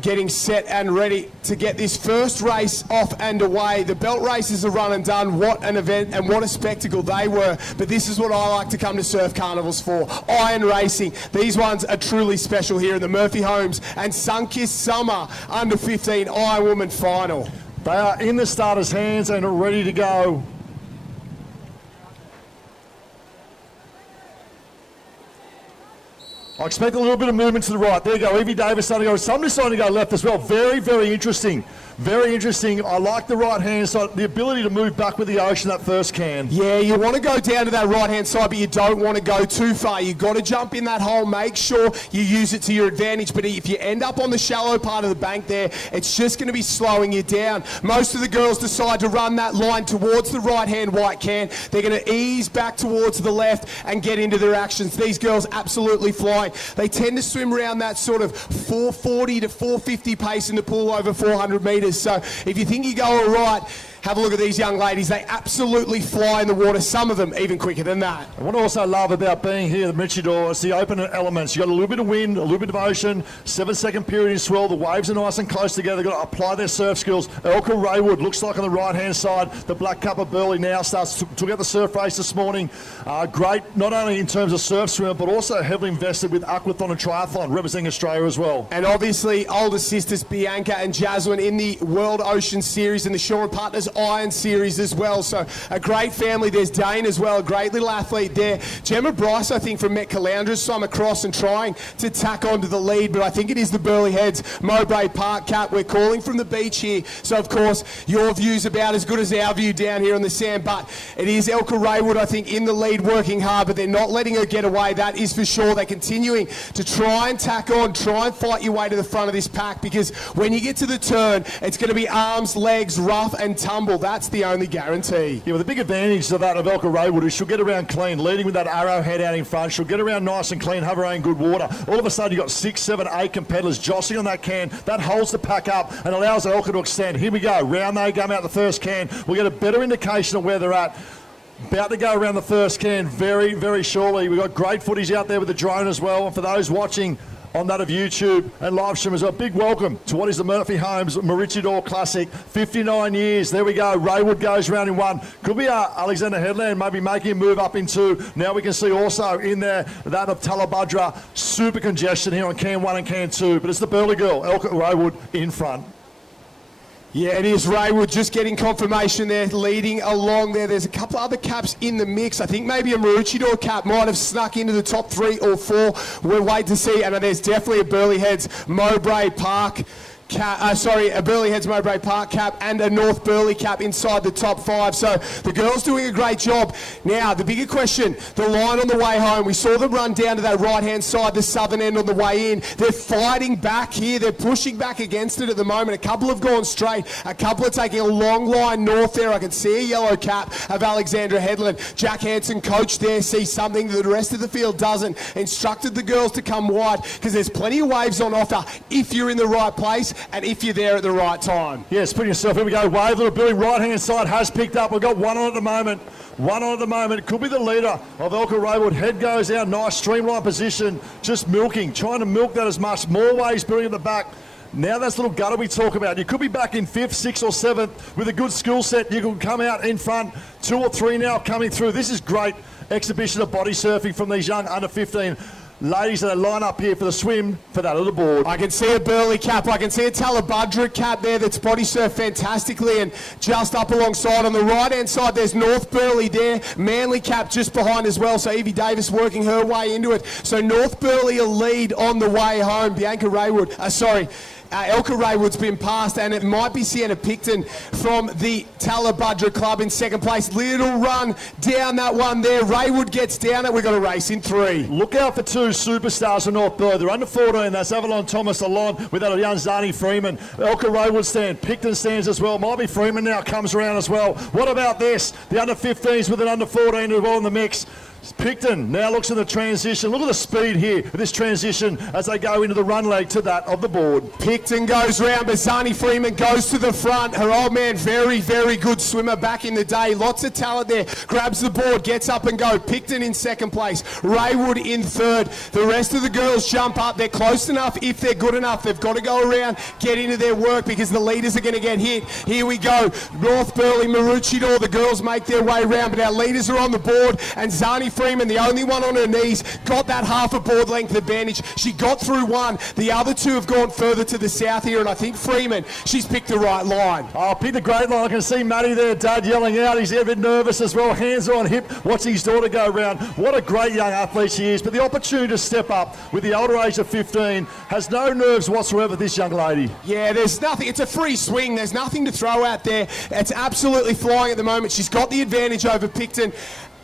getting set and ready to get this first race off and away. The belt races are run and done. What an event and what a spectacle they were. But this is what I like to come to surf carnivals for. Iron racing. These ones are truly special here in the Murphy Homes and Sunkist Summer under 15 Ironwoman final. They are in the starters' hands and are ready to go. I expect a little bit of movement to the right. There you go. Evie Davis starting to go. Somebody's starting to go left as well. Very, very interesting. Very interesting. I like the right-hand side, the ability to move back with the ocean, that first can. Yeah, you want to go down to that right-hand side, but you don't want to go too far. You've got to jump in that hole. Make sure you use it to your advantage. But if you end up on the shallow part of the bank there, it's just going to be slowing you down. Most of the girls decide to run that line towards the right-hand white can. They're going to ease back towards the left and get into their actions. These girls absolutely flying. They tend to swim around that sort of 440 to 450 pace in the pool over 400 metres. So if you think you go all right, have a look at these young ladies. They absolutely fly in the water, some of them even quicker than that. What I also love about being here at the Maroochy Door is the open elements. You've got a little bit of wind, a little bit of ocean, 7-second period in swell. The waves are nice and close together. They've got to apply their surf skills. Elka Raywood looks like on the right-hand side. The Black Cup of Burleigh now took out the surf race this morning. Great, not only in terms of surf swimmer, but also heavily invested with aquathon and triathlon, representing Australia as well. And obviously, older sisters Bianca and Jasmine in the World Ocean Series and the Shore & Partners Iron Series as well. So a great family. There's Dane as well, a great little athlete there. Gemma Bryce, I think, from Met Caloundra, swum across and trying to tack onto the lead, but I think it is the Burleigh Heads Mowbray Park Cap. We're calling from the beach here, so of course your view's about as good as our view down here on the sand, but it is Elka Raywood, I think, in the lead, working hard, but they're not letting her get away, that is for sure. They're continuing to try and tack on, try and fight your way to the front of this pack, because when you get to the turn, it's going to be arms, legs, rough and tumble. That's the only guarantee. Yeah, well, the big advantage of that of Elka Raywood is she'll get around clean, leading with that arrowhead out in front. She'll get around nice and clean, have her own good water. All of a sudden, you've got 6, 7, 8 competitors jostling on that can. That holds the pack up and allows Elka to extend. Here we go. Round they come out the first can. We'll get a better indication of where they're at. About to go around the first can very, very shortly. We've got great footage out there with the drone as well. And for those watching on that of YouTube and live stream as well, big welcome to what is the Murphy Homes Maroochy Door Classic. 59 years. There we go. Raywood goes round in 1. Could be Alexander Headland maybe making a move up in 2. Now we can see also in there that of Talabudra. Super congestion here on can 1 and can 2. But it's the Burleigh girl, Elka Raywood, in front. Yeah, it is Raywood just getting confirmation there, leading along there. There's a couple other caps in the mix. I think maybe a Maroochy Door cap might have snuck into the top 3 or 4. We'll wait to see. And there's definitely a Burleigh Heads Mowbray Park a Burleigh Heads Mowbray Park cap and a North Burleigh cap inside the top 5. So the girls doing a great job. Now, the bigger question, the line on the way home. We saw them run down to that right-hand side, the southern end on the way in. They're fighting back here. They're pushing back against it at the moment. A couple have gone straight. A couple are taking a long line north there. I can see a yellow cap of Alexandra Headland. Jack Hansen, coach there, sees something that the rest of the field doesn't. Instructed the girls to come wide because there's plenty of waves on offer if you're in the right place and if you're there at the right time. Yes, put yourself. Here we go. Wave little Billy, right-hand side has picked up. We've got one on at the moment. One on at the moment. It could be the leader of Elka Raywood. Head goes out. Nice streamlined position. Just milking. Trying to milk that as much. More waves building at the back. Now that's little gutter we talk about. You could be back in 5th, 6th or 7th with a good skill set. You can come out in front. 2 or 3 now coming through. This is great exhibition of body surfing from these young under 15 ladies that line up here for the swim for that little board. I can see a Burleigh cap. I can see a Talabudra cap there that's body surfed fantastically, and just up alongside on the right-hand side, there's North Burleigh there. Manly cap just behind as well, so Evie Davis working her way into it. So North Burleigh a lead on the way home. Bianca Raywood, Elka Raywood's been passed, and it might be Sienna Picton from the Talabudra club in second place. Little run down that one there. Raywood gets down it. We've got a race in 3. Look out for 2 superstars from North Burleigh. They're under 14. That's Avalon Thomas along with that young Zani Freeman. Elka Raywood stand. Picton stands as well. Might be Freeman now comes around as well. What about this? The under 15s with an under 14 as well in the mix. Picton now looks in the transition. Look at the speed here of this transition as they go into the run leg to that of the board. Picton goes round, but Zani Freeman goes to the front. Her old man, very, very good swimmer back in the day. Lots of talent there. Grabs the board, gets up and go. Picton in second place. Raywood in 3rd. The rest of the girls jump up. They're close enough if they're good enough. They've got to go around, get into their work because the leaders are going to get hit. Here we go. North Burleigh, Maroochy, the girls make their way round, but our leaders are on the board, and Zani Freeman, the only one on her knees, got that half a board length advantage. She got through one. The other 2 have gone further to the south here, and I think Freeman, she's picked the right line. Oh, picked the great line. I can see Matty there, Dad, yelling out. He's a bit nervous as well. Hands on hip, watching his daughter go round. What a great young athlete she is. But the opportunity to step up with the older age of 15 has no nerves whatsoever, this young lady. Yeah, there's nothing. It's a free swing. There's nothing to throw out there. It's absolutely flying at the moment. She's got the advantage over Picton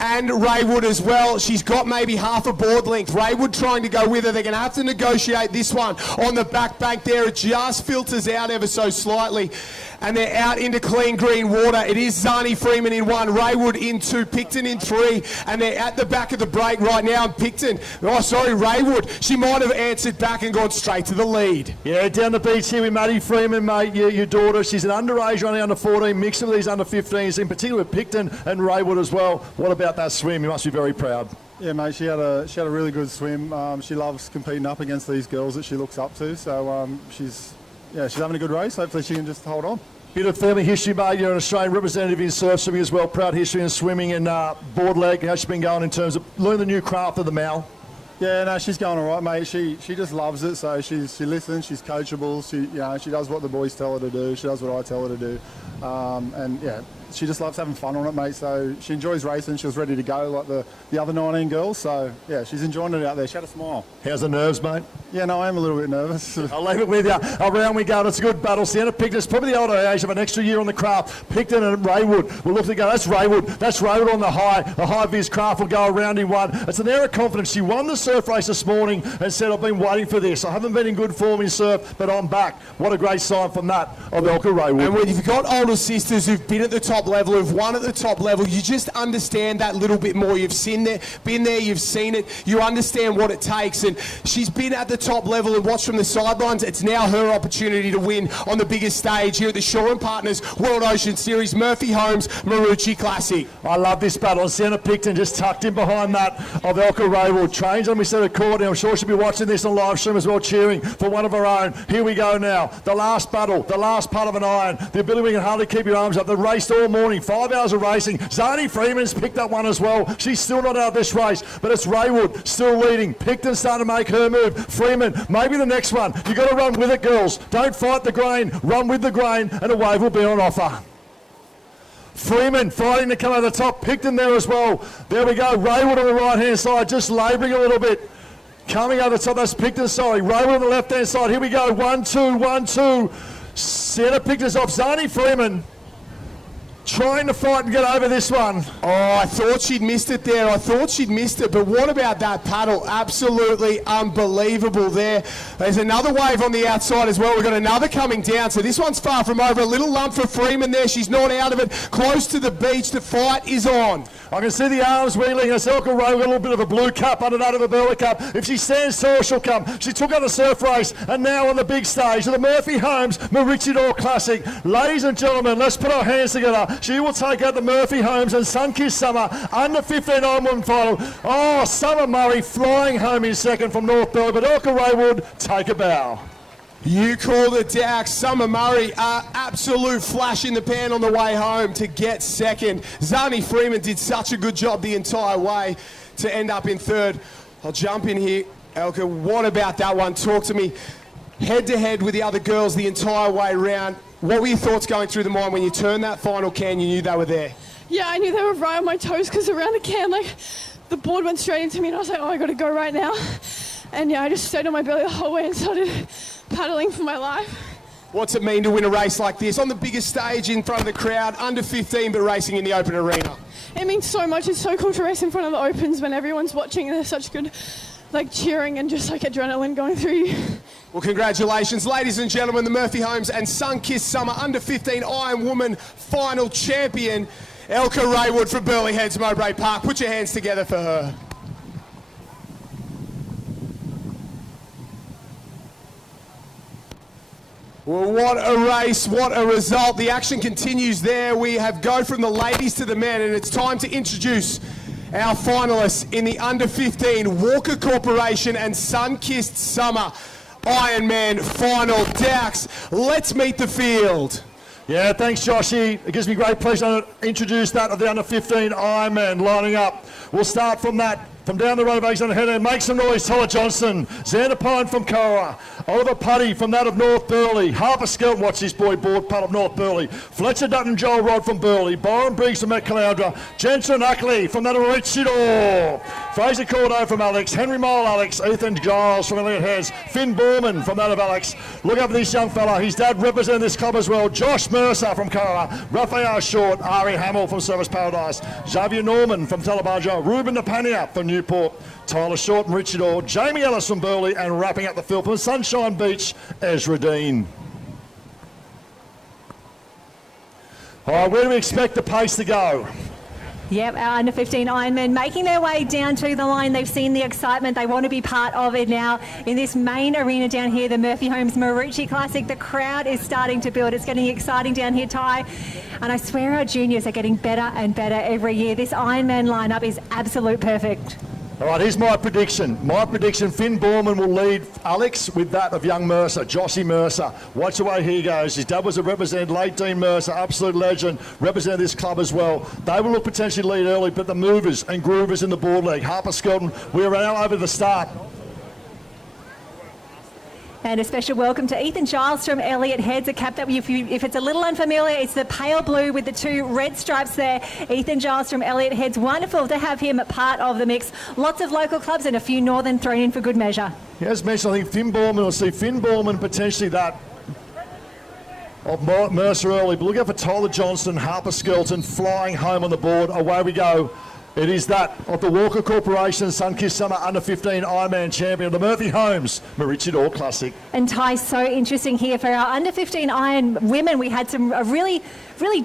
and Raywood as well. She's got maybe half a board length. Raywood trying to go with her. They're going to have to negotiate this one on the back bank there. It just filters out ever so slightly, and they're out into clean green water. It is Zani Freeman in 1, Raywood in 2, Picton in 3, and they're at the back of the break right now. And Raywood, she might have answered back and gone straight to the lead. Yeah, down the beach here with Maddie Freeman, mate, your daughter. She's an underage, only under 14, mixing with these under 15s, in particular with Picton and Raywood as well. What about that swim? You must be very proud. Yeah, mate, she had a really good swim. She loves competing up against these girls that she looks up to. So she's having a good race. Hopefully she can just hold on. Bit of family history, mate. You're an Australian representative in surf swimming as well. Proud history in swimming and board leg. How's she been going in terms of learning the new craft of the Mal? Yeah, no, she's going all right, mate. She just loves it. So she listens. She's coachable. She does what the boys tell her to do. She does what I tell her to do. And yeah, she just loves having fun on it, mate. So she enjoys racing. She was ready to go like the other 19 girls. So yeah, she's enjoying it out there. She had a smile. How's the nerves, mate? Yeah, no, I am a little bit nervous. I'll leave it with you. Around we go. It's a good battle. Sienna Picton's probably the older age of an extra year on the craft. Picton and Raywood will look to go. That's Raywood. That's Raywood on the high. The high vis craft will go around in 1. It's an air of confidence. She won the surf race this morning and said, I've been waiting for this. I haven't been in good form in surf, but I'm back. What a great sign from that of Elka Raywood. And when you've got older sisters who've been at the top level, who've won at the top level, you just understand that little bit more. You've been there, you've seen it, you understand what it takes. And she's been at the top level and watched from the sidelines. It's now her opportunity to win on the biggest stage here at the Shore & Partners World Ocean Series Murphy Holmes Maroochy Classic. I love this battle. Sienna Picton just tucked in behind that of Elka Raywood. Trains on me set of court. I'm sure she'll be watching this on live stream as well, cheering for one of her own. Here we go now. The last battle, the last part of an iron. The ability we can hardly keep your arms up. The race all morning, 5 hours of racing. Zani Freeman's picked up one as well. She's still not out of this race, but it's Raywood still leading. Picton starting to make her move. Freeman, maybe the next one. You got to run with it, girls. Don't fight the grain. Run with the grain, and a wave will be on offer. Freeman fighting to come over the top. Picton there as well. There we go. Raywood on the right-hand side, just labouring a little bit. Coming over the top, that's Picton, sorry. Rowan on the left-hand side. Here we go. 1-2, 1-2. Centre Picton's off. Zani Freeman trying to fight and get over this one. Oh, I thought she'd missed it there. I thought she'd missed it, but what about that paddle? Absolutely unbelievable there. There's another wave on the outside as well. We've got another coming down, so this one's far from over. A little lump for Freeman there. She's not out of it. Close to the beach. The fight is on. I can see the arms wheeling. As Elka Rowe got a little bit of a blue cup under that of a Burley Cup. If she stands tall, she'll come. She took out the surf race, and now on the big stage of the Murphy Homes Maroochy Door Classic. Ladies and gentlemen, let's put our hands together. She will take out the Murphy Homes and Sunkissed Summer under 15 Ironwoman final. Oh, Summer Murray flying home in second from North Burley, but Elka Ray would take a bow. You called it, Dax. Summer Murray, absolute flash in the pan on the way home to get second. Zani Freeman did such a good job the entire way to end up in third. I'll jump in here. Elka, what about that one? Talk to me. Head-to-head with the other girls the entire way round. What were your thoughts going through the mind when you turned that final can, you knew they were there? Yeah, I knew they were right on my toes because around the can, like, the board went straight into me and I was like, oh, I got to go right now. And yeah, I just stayed on my belly the whole way and started paddling for my life. What's it mean to win a race like this on the biggest stage in front of the crowd, under 15 but racing in the open arena? It means so much. It's so cool to race in front of the opens when everyone's watching and there's such good, like, cheering and just like adrenaline going through you. Well, congratulations, ladies and gentlemen, the Murphy Homes and Sunkissed Summer under 15 Ironwoman final champion, Elka Raywood from Burleigh Heads, Mowbray Park. Put your hands together for her. Well, what a race, what a result. The action continues there. We have go from the ladies to the men, and it's time to introduce our finalists in the under 15 Walker Corporation and Sunkissed Summer Ironman final. Dax, let's meet the field. Yeah, thanks, Joshy. It gives me great pleasure to introduce that of the under 15 Ironman lining up. We'll start from that. From down the road of Alexander Head, make some noise, Tyler Johnston. Xander Pine from Corowa. Oliver Putty from that of North Burleigh. Harper Skelton, watch this boy board putt of North Burleigh. Fletcher Dutton, Joel Rod from Burleigh. Byron Briggs from Matt Caloundra. Jensen Uckley from that of Richidor. Fraser Cordo from Alex. Henry Mole Alex. Ethan Giles from Elliot Hez. Finn Borman from that of Alex. Look up for this young fella. His dad represented this club as well. Josh Mercer from Corowa. Raphael Short. Ari Hamill from Service Paradise. Xavier Norman from Talabaja. Ruben Napania from Newport. Tyler Short and Richard Orr, Jamie Ellis from Burleigh, and wrapping up the field from Sunshine Beach, Ezra Dean. All right, where do we expect the pace to go? Yep, our under 15 Ironmen making their way down to the line. They've seen the excitement. They want to be part of it now. In this main arena down here, the Murphy Homes Maroochy Classic, the crowd is starting to build. It's getting exciting down here, Ty. And I swear our juniors are getting better and better every year. This Ironman lineup is absolute perfect. All right, here's my prediction. My prediction, Finn Borman will lead Alex with that of young Mercer, Jossie Mercer. Watch the way he goes. His dad was a representative, late Dean Mercer, absolute legend, represented this club as well. They will look potentially lead early, but the movers and groovers in the board league. Harper Skelton, we are now over the start. And a special welcome to Ethan Giles from Elliot Heads, a cap that if it's a little unfamiliar, it's the pale blue with the two red stripes there. Ethan Giles from Elliot Heads, wonderful to have him part of the mix. Lots of local clubs and a few northern thrown in for good measure. Yeah, as mentioned, I think Finn Borman will see Finn Borman potentially that of Mercer early, but look out for Tyler Johnston, Harper Skelton flying home on the board. Away we go. It is that of the Walker Corporation Sunkissed Summer Under 15 Ironman champion, the Murphy Homes Maroochy Door Classic. And Ty, so interesting here for our Under 15 Iron women. We had some really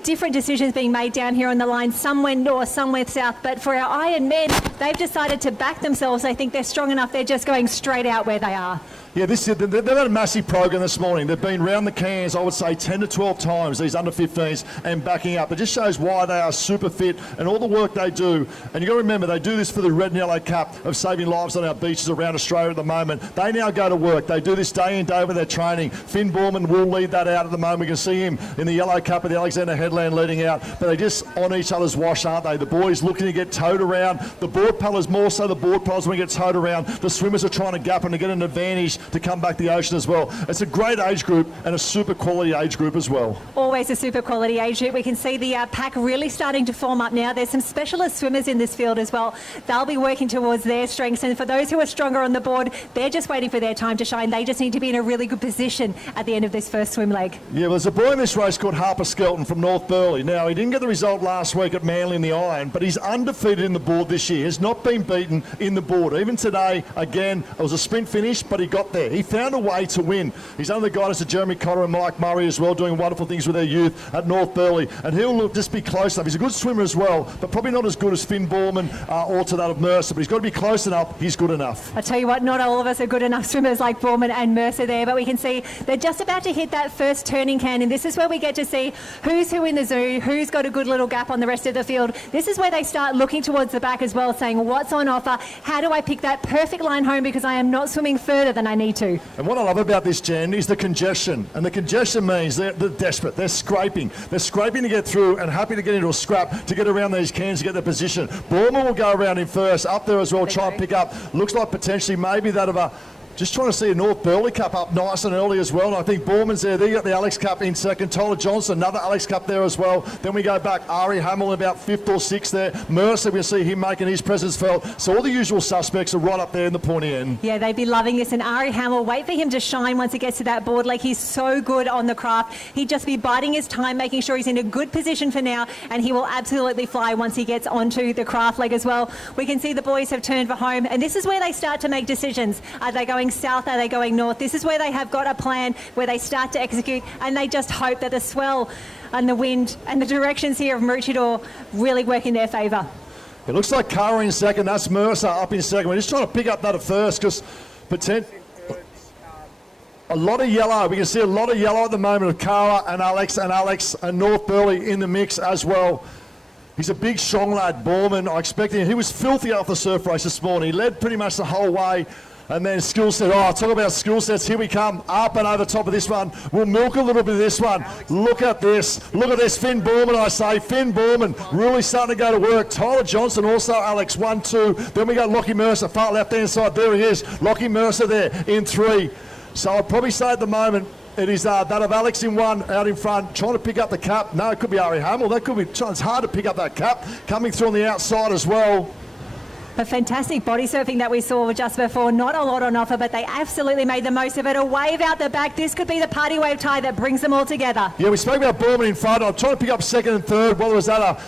different decisions being made down here on the line. Some went north, some went south. But for our Iron men, they've decided to back themselves. They think they're strong enough. They're just going straight out where they are. Yeah, they've had a massive program this morning. They've been round the cans, I would say, 10 to 12 times, these under-15s, and backing up. It just shows why they are super fit and all the work they do. And you've got to remember, they do this for the red and yellow cap of saving lives on our beaches around Australia at the moment. They now go to work. They do this day in, day with their training. Finn Borman will lead that out at the moment. We can see him in the yellow cap of the Alexander Headland leading out. But they're just on each other's wash, aren't they? The boys looking to get towed around. The board paddlers more so the board paddlers when they get towed around. The swimmers are trying to gap and to get an advantage to come back the ocean as well. It's a great age group and a super quality age group as well. Always a super quality age group. We can see the pack really starting to form up now. There's some specialist swimmers in this field as well. They'll be working towards their strengths, and for those who are stronger on the board, they're just waiting for their time to shine. They just need to be in a really good position at the end of this first swim leg. Yeah, well, there's a boy in this race called Harper Skelton from North Burleigh. Now, he didn't get the result last week at Manly in the Iron, but he's undefeated in the board this year. Has not been beaten in the board. Even today, again, it was a sprint finish, but he got there. He found a way to win. He's under the guidance of Jeremy Cotter and Mike Murray as well, doing wonderful things with their youth at North Burleigh, and he'll just be close enough. He's a good swimmer as well, but probably not as good as Finn Borman or to that of Mercer, but he's got to be close enough. He's good enough. I tell you what, not all of us are good enough swimmers like Borman and Mercer there, but we can see they're just about to hit that first turning can, and this is where we get to see who's who in the zoo, who's got a good little gap on the rest of the field. This is where they start looking towards the back as well, saying what's on offer, how do I pick that perfect line home because I am not swimming further than I need to. And what I love about this, Jen, is the congestion, and the congestion means they're desperate. They're scraping to get through and happy to get into a scrap to get around these cans to get their position. Borman will go around in first, up there as well, try and pick up. Looks like potentially maybe that of a Just trying to see a North Burleigh Cup up nice and early as well. And I think Borman's there. They got the Alex Cup in second. Tyler Johnson, another Alex Cup there as well. Then we go back. Ari Hamill about fifth or sixth there. Mercer, we'll see him making his presence felt. So all the usual suspects are right up there in the pointy end. Yeah, they'd be loving this. And Ari Hamill, wait for him to shine once he gets to that board. Like, he's so good on the craft. He'd just be biding his time, making sure he's in a good position for now. And he will absolutely fly once he gets onto the craft leg as well. We can see the boys have turned for home. And this is where they start to make decisions. Are they going south? Are they going north? This is where they have got a plan, where they start to execute, and they just hope that the swell and the wind and the directions here of Maroochy really work in their favour. It looks like Cara in second. That's Mercer up in second. We're just trying to pick up that at first because a lot of yellow. We can see a lot of yellow at the moment of Cara and Alex and North Burleigh in the mix as well. He's a big, strong lad, Borman. I expected him. He was filthy off the surf race this morning. He led pretty much the whole way. And then skill set. Oh, talk about skill sets. Here we come. Up and over top of this one. We'll milk a little bit of this one. Look at this. Look at this. Finn Borman, I say. Finn Borman really starting to go to work. Tyler Johnson also, Alex, 1, 2. Then we got Lockie Mercer, far left-hand side. There he is. Lockie Mercer there in 3. So I'd probably say at the moment, it is that of Alex in 1 out in front, trying to pick up the cap. No, it could be Ari Hamill. That could be. It's hard to pick up that cap. Coming through on the outside as well. A fantastic body surfing that we saw just before. Not a lot on offer, but they absolutely made the most of it. A wave out the back. This could be the party wave tie that brings them all together. Yeah, we spoke about Borman in front. I'm trying to pick up second and third. Whether it was that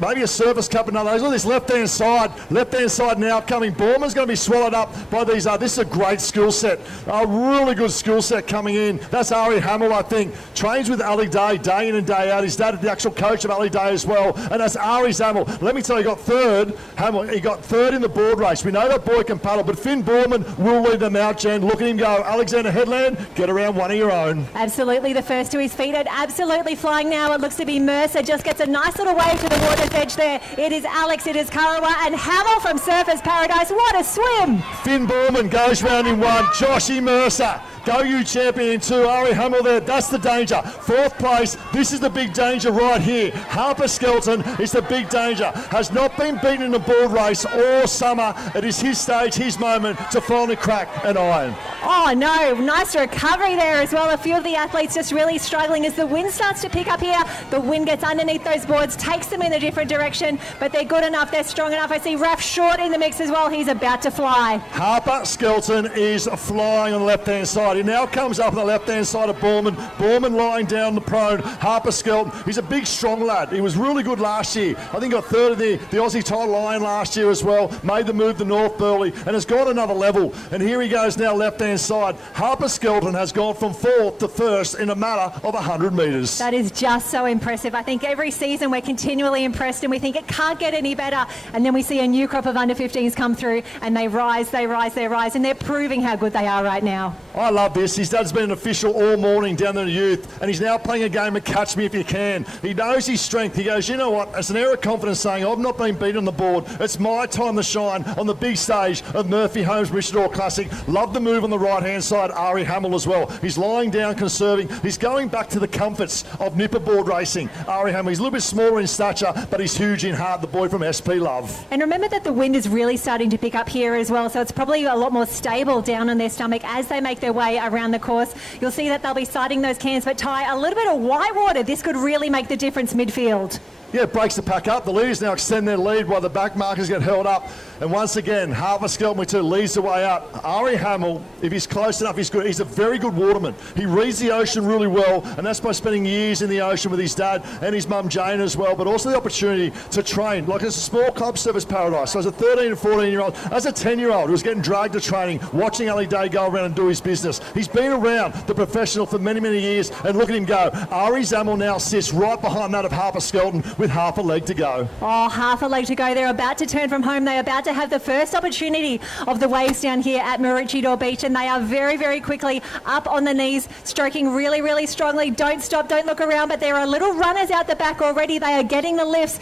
maybe a surface cup, another. Look at this left-hand side now coming. Borman's going to be swallowed up by these. This is a great skill set. A really good skill set coming in. That's Ari Hamill, I think. Trains with Ali Day, day in and day out. His dad, the actual coach of Ali Day as well. And that's Ari Hamill. Let me tell you, he got third in the board race. We know that boy can paddle, but Finn Borman will lead them out, Jen. Look at him go. Alexander Headland, get around one of your own. Absolutely, the first to his feet and absolutely flying now. It looks to be Mercer. Just gets a nice little wave to the water's edge there. It is Alex, it is Karawa and Hamill from Surfers Paradise. What a swim! Finn Borman goes round in 1. Joshy Mercer. Go you champion in 2. Ari Hamill there. That's the danger. 4th place. This is the big danger right here. Harper Skelton is the big danger. Has not been beaten in a board race all summer. It is his stage, his moment to finally crack an iron. Oh no, nice recovery there as well. A few of the athletes just really struggling as the wind starts to pick up here. The wind gets underneath those boards, takes them in a different direction, but they're good enough, they're strong enough. I see Raf Short in the mix as well. He's about to fly. Harper Skelton is flying on the left-hand side. He now comes up on the left-hand side of Borman. Borman lying down the prone. Harper Skelton, he's a big, strong lad. He was really good last year. I think got third of the Aussie title iron last year as well. Made the move to North Burleigh and has gone another level. And here he goes now left-hand side. Harper Skelton has gone from 4th to 1st in a matter of 100 metres. That is just so impressive. I think every season we're continually impressed and we think it can't get any better. And then we see a new crop of under-15s come through and they rise, and they're proving how good they are right now. I love this. His dad's been an official all morning down in the youth, and he's now playing a game of catch me if you can. He knows his strength. He goes, you know what, it's an air of confidence saying, I've not been beaten on the board. It's my time to shine on the big stage of Murphy Homes Maroochydore Classic. Love the move on the right-hand side, Ari Hamill as well. He's lying down, conserving. He's going back to the comforts of nipper board racing. Ari Hamill, he's a little bit smaller in stature, but he's huge in heart, the boy from SP Love. And remember that the wind is really starting to pick up here as well, so it's probably a lot more stable down on their stomach as they make their way around the course. You'll see that they'll be sighting those cans, but Ty, a little bit of white water, this could really make the difference midfield. breaks the pack up. The leaders now extend their lead while the back markers get held up. And once again, Harper Skelton with 2 leads the way up. Ari Hamill, if he's close enough, he's good. He's a very good waterman. He reads the ocean really well, and that's by spending years in the ocean with his dad and his mum Jane as well, but also the opportunity to train. Like, it's a small club service paradise. So as a 13 and 14-year-old, as a 10-year-old who was getting dragged to training, watching Ali Day go around and do his business. He's been around the professional for many, many years, and look at him go. Ari Hamill now sits right behind that of Harper Skelton with half a leg to go. Oh, half a leg to go. They're about to turn from home. They're about to have the first opportunity of the waves down here at Maroochydore Beach, and they are very, very quickly up on the knees, stroking really, really strongly. Don't stop, don't look around, but there are little runners out the back already. They are getting the lifts.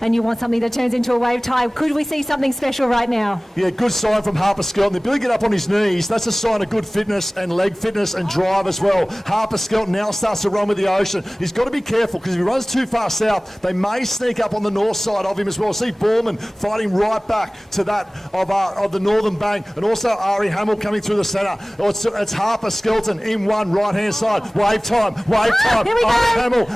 And you want something that turns into a wave tide. Could we see something special right now? Yeah, good sign from Harper Skelton. The ability to get up on his knees, that's a sign of good fitness and leg fitness and drive as well. Harper Skelton now starts to run with the ocean. He's got to be careful because if he runs too far south, they may sneak up on the north side of him as well. See Borman fighting right back to that of the northern bank, and also Ari Hamill coming through the centre. It's Harper Skelton in one right-hand side. Wave time, wave time.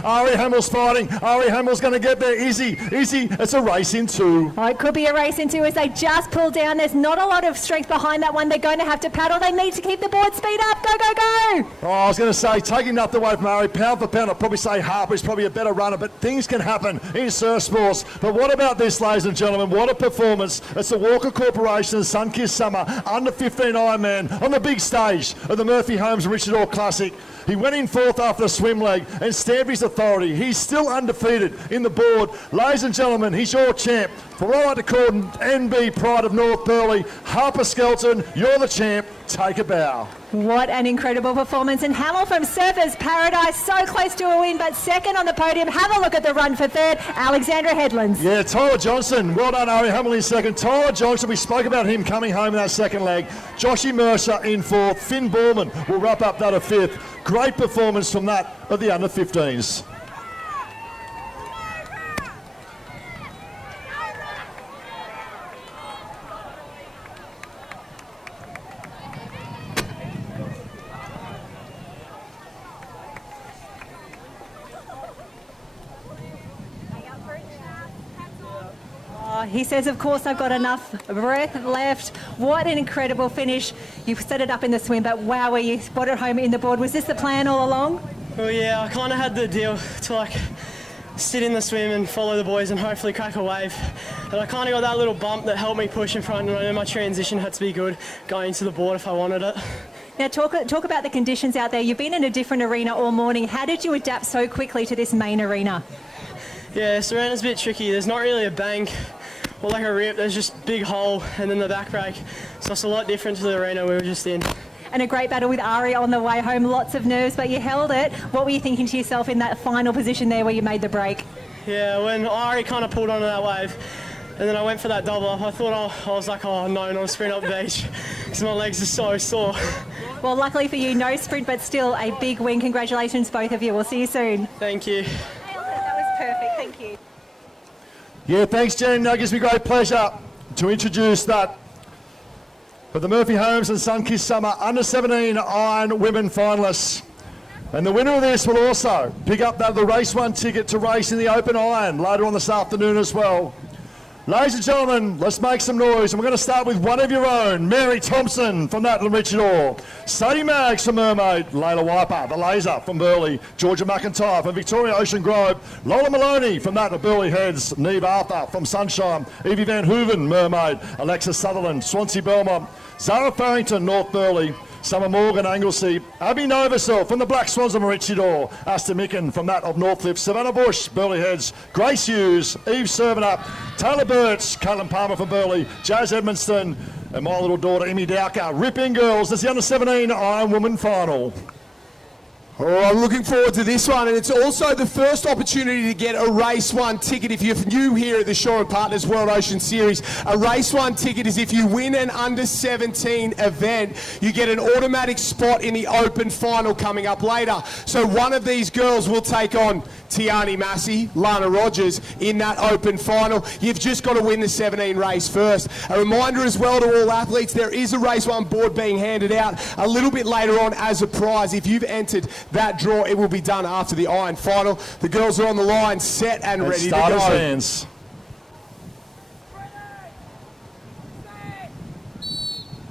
Ari Hamill's fighting. Ari Hamill's going to get there. Izzy. It's a race in 2. Oh, it could be a race in 2 as they just pull down. There's not a lot of strength behind that one. They're going to have to paddle. They need to keep the board speed up. Go, go, go. Oh, I was going to say, taking up the way from Ari, pound for pound, I'd probably say Harper is probably a better runner, but things can happen in surf sports. But what about this, ladies and gentlemen? What a performance. It's the Walker Corporation Sun-Kissed Summer under 15 Ironman on the big stage of the Murphy Holmes Richard Orr Classic. He went in 4th after the swim leg and stamped his authority. He's still undefeated in the board. Ladies and gentlemen, he's your champ. For what I like to call NB Pride of North Burleigh, Harper Skelton, you're the champ. Take a bow. What an incredible performance. And Hamill from Surfers Paradise, so close to a win, but second on the podium. Have a look at the run for third, Alexandra Headlands. Yeah, Tyler Johnson. Well done, Ari Hamill in second. Tyler Johnson, we spoke about him coming home in that second leg. Joshy Mercer in 4th. Finn Borman will wrap up that at 5th. Great performance from that of the under-15s. He says, of course, I've got enough breath left. What an incredible finish. You set it up in the swim, but wow, where you spotted home in the board. Was this the plan all along? Well, yeah, I kind of had the deal to sit in the swim and follow the boys and hopefully crack a wave. And I kind of got that little bump that helped me push in front, and I know my transition had to be good going to the board if I wanted it. Now, talk about the conditions out there. You've been in a different arena all morning. How did you adapt so quickly to this main arena? Yeah, this arena's a bit tricky. There's not really a bank or like a rip. There's just big hole and then the back break. So it's a lot different to the arena we were just in. And a great battle with Ari on the way home. Lots of nerves, but you held it. What were you thinking to yourself in that final position there where you made the break? Yeah, when Ari kind of pulled onto that wave, and then I went for that double up, I thought I was like, oh no, not a sprint up the beach, because my legs are so sore. Well, luckily for you, no sprint, but still a big win. Congratulations, both of you. We'll see you soon. Thank you. That was perfect. Thank you. Yeah, thanks, Jen. It gives me great pleasure to introduce that for the Murphy Holmes and Sun-Kissed Summer Under-17 Iron Women finalists. And the winner of this will also pick up the Race 1 ticket to race in the Open Iron later on this afternoon as well. Ladies and gentlemen, let's make some noise. And we're going to start with one of your own, Mary Thompson from Taplin Richard Orr, Sadie Maggs from Mermaid, Layla Wiper, the Laser from Burleigh, Georgia McIntyre from Victoria Ocean Grove, Lola Maloney from that of Burleigh Heads, Neve Arthur from Sunshine, Evie Van Hooven, Mermaid, Alexa Sutherland, Swansea Belmont, Zara Farrington, North Burleigh, Summer Morgan, Anglesey, Abby Novosel from the Black Swans of Maroochydore, Asta Micken from that of Northcliffe, Savannah Bush, Burleigh Heads, Grace Hughes, Eve Servanup, Taylor Birch, Caitlin Palmer from Burleigh, Jazz Edmonston, and my little daughter, Emmy Dowker. Ripping girls, that's the Under-17 Iron Woman final. Oh, I'm looking forward to this one, and it's also the first opportunity to get a Race 1 ticket if you're new here at the Shore & Partners World Ocean Series. A Race 1 ticket is if you win an Under-17 event, you get an automatic spot in the Open final coming up later. So one of these girls will take on Tiani Massey, Lana Rogers in that Open final. You've just got to win the 17 race first. A reminder as well to all athletes, there is a Race 1 board being handed out a little bit later on as a prize if you've entered that draw. It will be done after the iron final. The girls are on the line, set and ready to go. Starters' hands.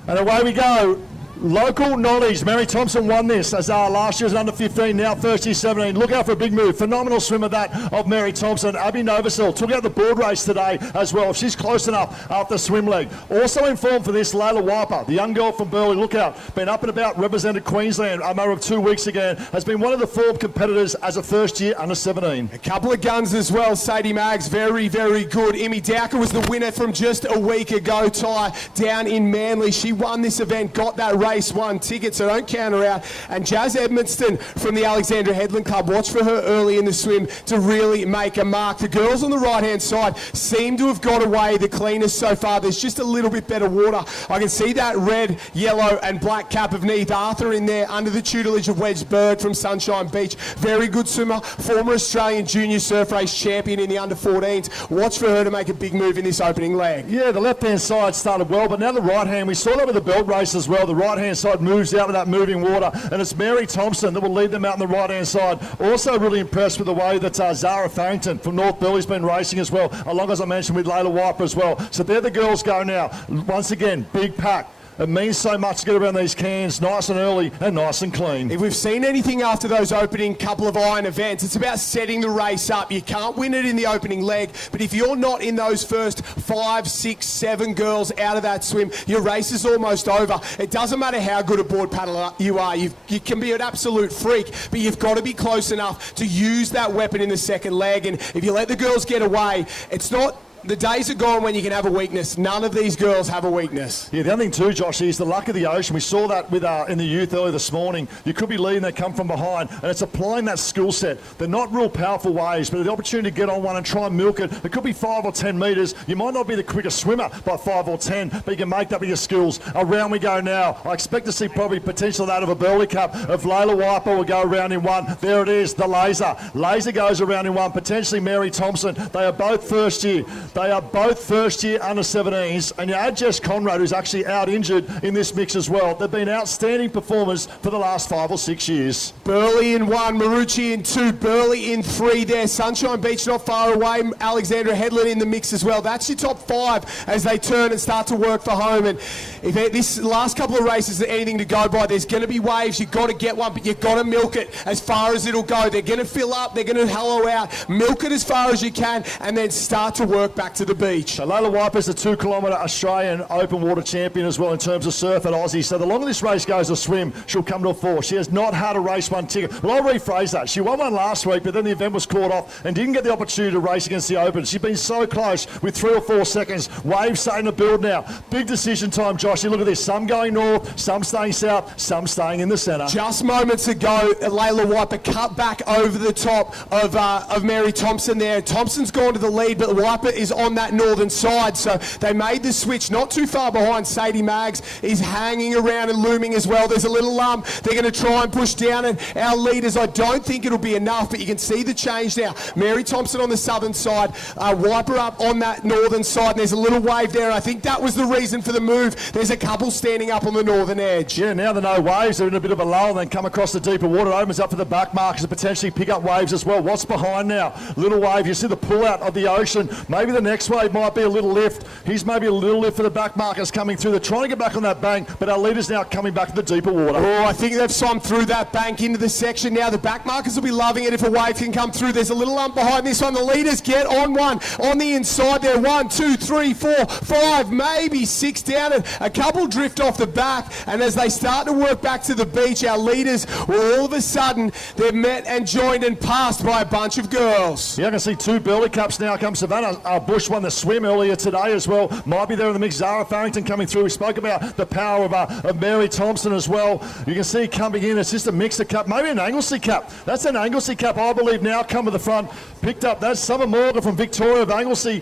And away we go. Local knowledge. Mary Thompson won this as last year was under 15, now first year 17. Look out for a big move. Phenomenal swimmer that of Mary Thompson. Abby Novosel took out the board race today as well. She's close enough after swim leg. Also in form for this, Layla Wiper, the young girl from Burleigh. Look out. Been up and about, represented Queensland a matter of 2 weeks ago. Has been one of the form competitors as a first year under 17. A couple of guns as well. Sadie Maggs, very, very good. Emmy Dowker was the winner from just a week ago, Ty, down in Manly. She won this event, got that race 1 ticket, so don't count her out. And Jazz Edmonston from the Alexandra Headland Club, watch for her early in the swim to really make a mark. The girls on the right-hand side seem to have got away the cleanest so far. There's just a little bit better water. I can see that red, yellow and black cap of Neith Arthur in there under the tutelage of Wedge Bird from Sunshine Beach. Very good swimmer, former Australian junior surf race champion in the under-14s. Watch for her to make a big move in this opening leg. Yeah, the left-hand side started well, but now the right-hand, we saw that with the belt race as well. The right-hand side moves out with that moving water, and it's Mary Thompson that will lead them out on the right-hand side. Also really impressed with the way that Zara Farrington from North Burleigh's been racing as well, along as I mentioned with Layla Wiper as well. So there the girls go now. Once again, big pack. It means so much to get around these cans nice and early and nice and clean. If we've seen anything after those opening couple of iron events, it's about setting the race up. You can't win it in the opening leg, but if you're not in those first 5, 6, 7 girls out of that swim, your race is almost over. It doesn't matter how good a board paddler you are. You can be an absolute freak, but you've got to be close enough to use that weapon in the second leg. And if you let the girls get away, it's not... The days are gone when you can have a weakness. None of these girls have a weakness. Yeah, the other thing too, Josh, is the luck of the ocean. We saw that with in the youth earlier this morning. You could be leading, they come from behind, and it's applying that skill set. They're not real powerful waves, but the opportunity to get on one and try and milk it. It could be 5 or 10 metres. You might not be the quickest swimmer by 5 or 10, but you can make that with your skills. Around we go now. I expect to see probably potential of that of a Burleigh Cup of Layla Wiper will go around in 1. There it is, the laser. Laser goes around in 1, potentially Mary Thompson. They are both first year. They are both first year under 17s, and you add Jess Conrad, who's actually out injured in this mix as well. They've been outstanding performers for the last 5 or 6 years. Burleigh in 1, Maroochy in 2, Burleigh in 3 there. Sunshine Beach not far away, Alexandra Headland in the mix as well. That's your top 5 as they turn and start to work for home. And if this last couple of races are anything to go by, there's going to be waves. You've got to get one, but you've got to milk it as far as it'll go. They're going to fill up, they're going to hollow out. Milk it as far as you can, and then start to work back to the beach. So Layla Wiper is the 2 kilometre Australian open water champion as well in terms of surf at Aussie. So the longer this race goes to swim, she'll come to a 4. She has not had a race 1 ticket. Well, I'll rephrase that. She won one last week, but then the event was called off and didn't get the opportunity to race against the Open. She's been so close with 3 or 4 seconds. Waves starting to build now. Big decision time, Josh. You look at this. Some going north, some staying south, some staying in the centre. Just moments ago, Layla Wiper cut back over the top of Mary Thompson there. Thompson's gone to the lead, but Wiper is on that northern side, so they made the switch not too far behind. Sadie Maggs is hanging around and looming as well. There's a little lump. They're going to try and push down, and our leaders, I don't think it'll be enough, but you can see the change now. Mary Thompson on the southern side, Wiper up on that northern side, and there's a little wave there. I think that was the reason for the move. There's a couple standing up on the northern edge. Yeah, now the no waves are in a bit of a lull and then come across the deeper water. It opens up for the back markers to potentially pick up waves as well. What's behind now? Little wave. You see the pull out of the ocean. Maybe the next wave might be a little lift. He's maybe a little lift for the back markers coming through. They're trying to get back on that bank, but our leaders now coming back to the deeper water. Oh, I think they've swum through that bank into the section now. The back markers will be loving it if a wave can come through. There's a little lump behind this one. The leaders get on one on the inside there. 1, 2, 3, 4, 5, maybe 6 down, and a couple drift off the back. And as they start to work back to the beach, our leaders will all of a sudden, they're met and joined and passed by a bunch of girls. Yeah, I can see 2 Burleigh Cups now come. Savannah Bush won the swim earlier today as well. Might be there in the mix. Zara Farrington coming through. We spoke about the power of Mary Thompson as well. You can see coming in, it's just a mixer cup, maybe an Anglesey Cup. That's an Anglesey Cup, I believe, now come to the front. Picked up, that's Summer Morgan from Victoria of Anglesey.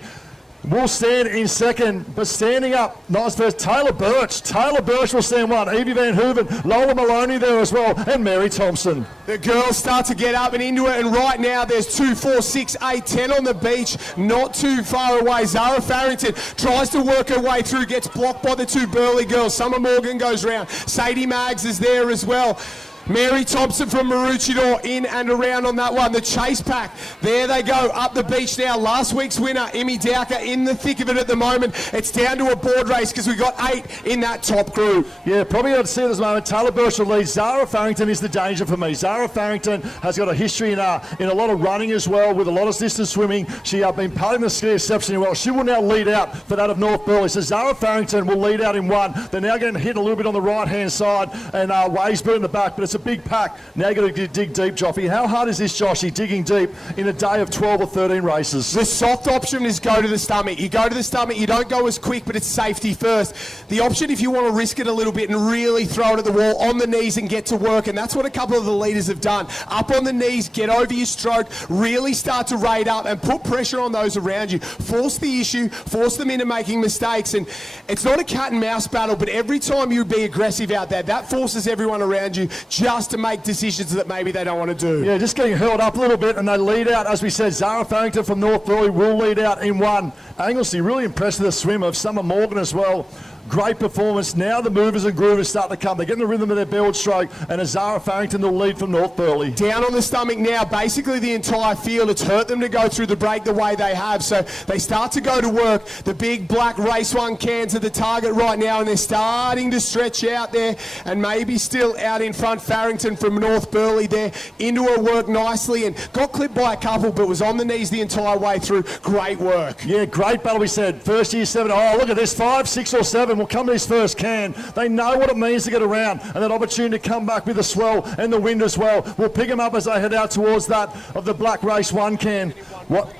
Will stand in second, but standing up, nice first, Taylor Birch. Taylor Birch will stand 1. Evie Van Hooven, Lola Maloney there as well, and Mary Thompson. The girls start to get up and into it, and right now there's 2, 4, 6, 8, 10 on the beach, not too far away. Zara Farrington tries to work her way through, gets blocked by the 2 Burleigh girls. Summer Morgan goes round. Sadie Maggs is there as well. Mary Thompson from Maroochy in and around on that one. The chase pack, there they go, up the beach now. Last week's winner, Emmy Dowker, in the thick of it at the moment. It's down to a board race because we've got 8 in that top group. Yeah, probably got to see at this moment. Taylor Birchall leads. Zara Farrington is the danger for me. Zara Farrington has got a history in a lot of running as well, with a lot of distance swimming. She has been paddling the ski exceptionally well. She will now lead out for that of North Burleigh. So Zara Farrington will lead out in 1. They're now getting hit a little bit on the right-hand side, and Waysburn in the back, but it's a big pack. Now you've got to dig deep, Joffy. How hard is this, Joshy, digging deep in a day of 12 or 13 races? The soft option is go to the stomach. You go to the stomach, you don't go as quick, but it's safety first. The option, if you want to risk it a little bit and really throw it at the wall, on the knees and get to work, and that's what a couple of the leaders have done. Up on the knees, get over your stroke, really start to rate up and put pressure on those around you. Force the issue, force them into making mistakes, and it's not a cat and mouse battle, but every time you be aggressive out there, that forces everyone around you just to make decisions that maybe they don't want to do. Yeah, just getting hurled up a little bit, and they lead out, as we said. Zara Farrington from North Burleigh will lead out in 1. Anglesey really impressed with the swim of Summer Morgan as well. Great performance. Now the movers and groovers start to come. They're getting the rhythm of their build stroke, and Zara Farrington will lead from North Burleigh. Down on the stomach now, basically the entire field. It's hurt them to go through the break the way they have, so they start to go to work. The big black Race 1 cans are the target right now, and they're starting to stretch out there, and maybe still out in front. Farrington from North Burleigh there into her work nicely, and got clipped by a couple, but was on the knees the entire way through. Great work. Yeah, great battle, we said. First year 7. Oh, look at this. 5, 6 or 7 will come to this first can. They know what it means to get around, and that opportunity to come back with the swell and the wind as well will pick them up as they head out towards that of the black Race 1 can. What?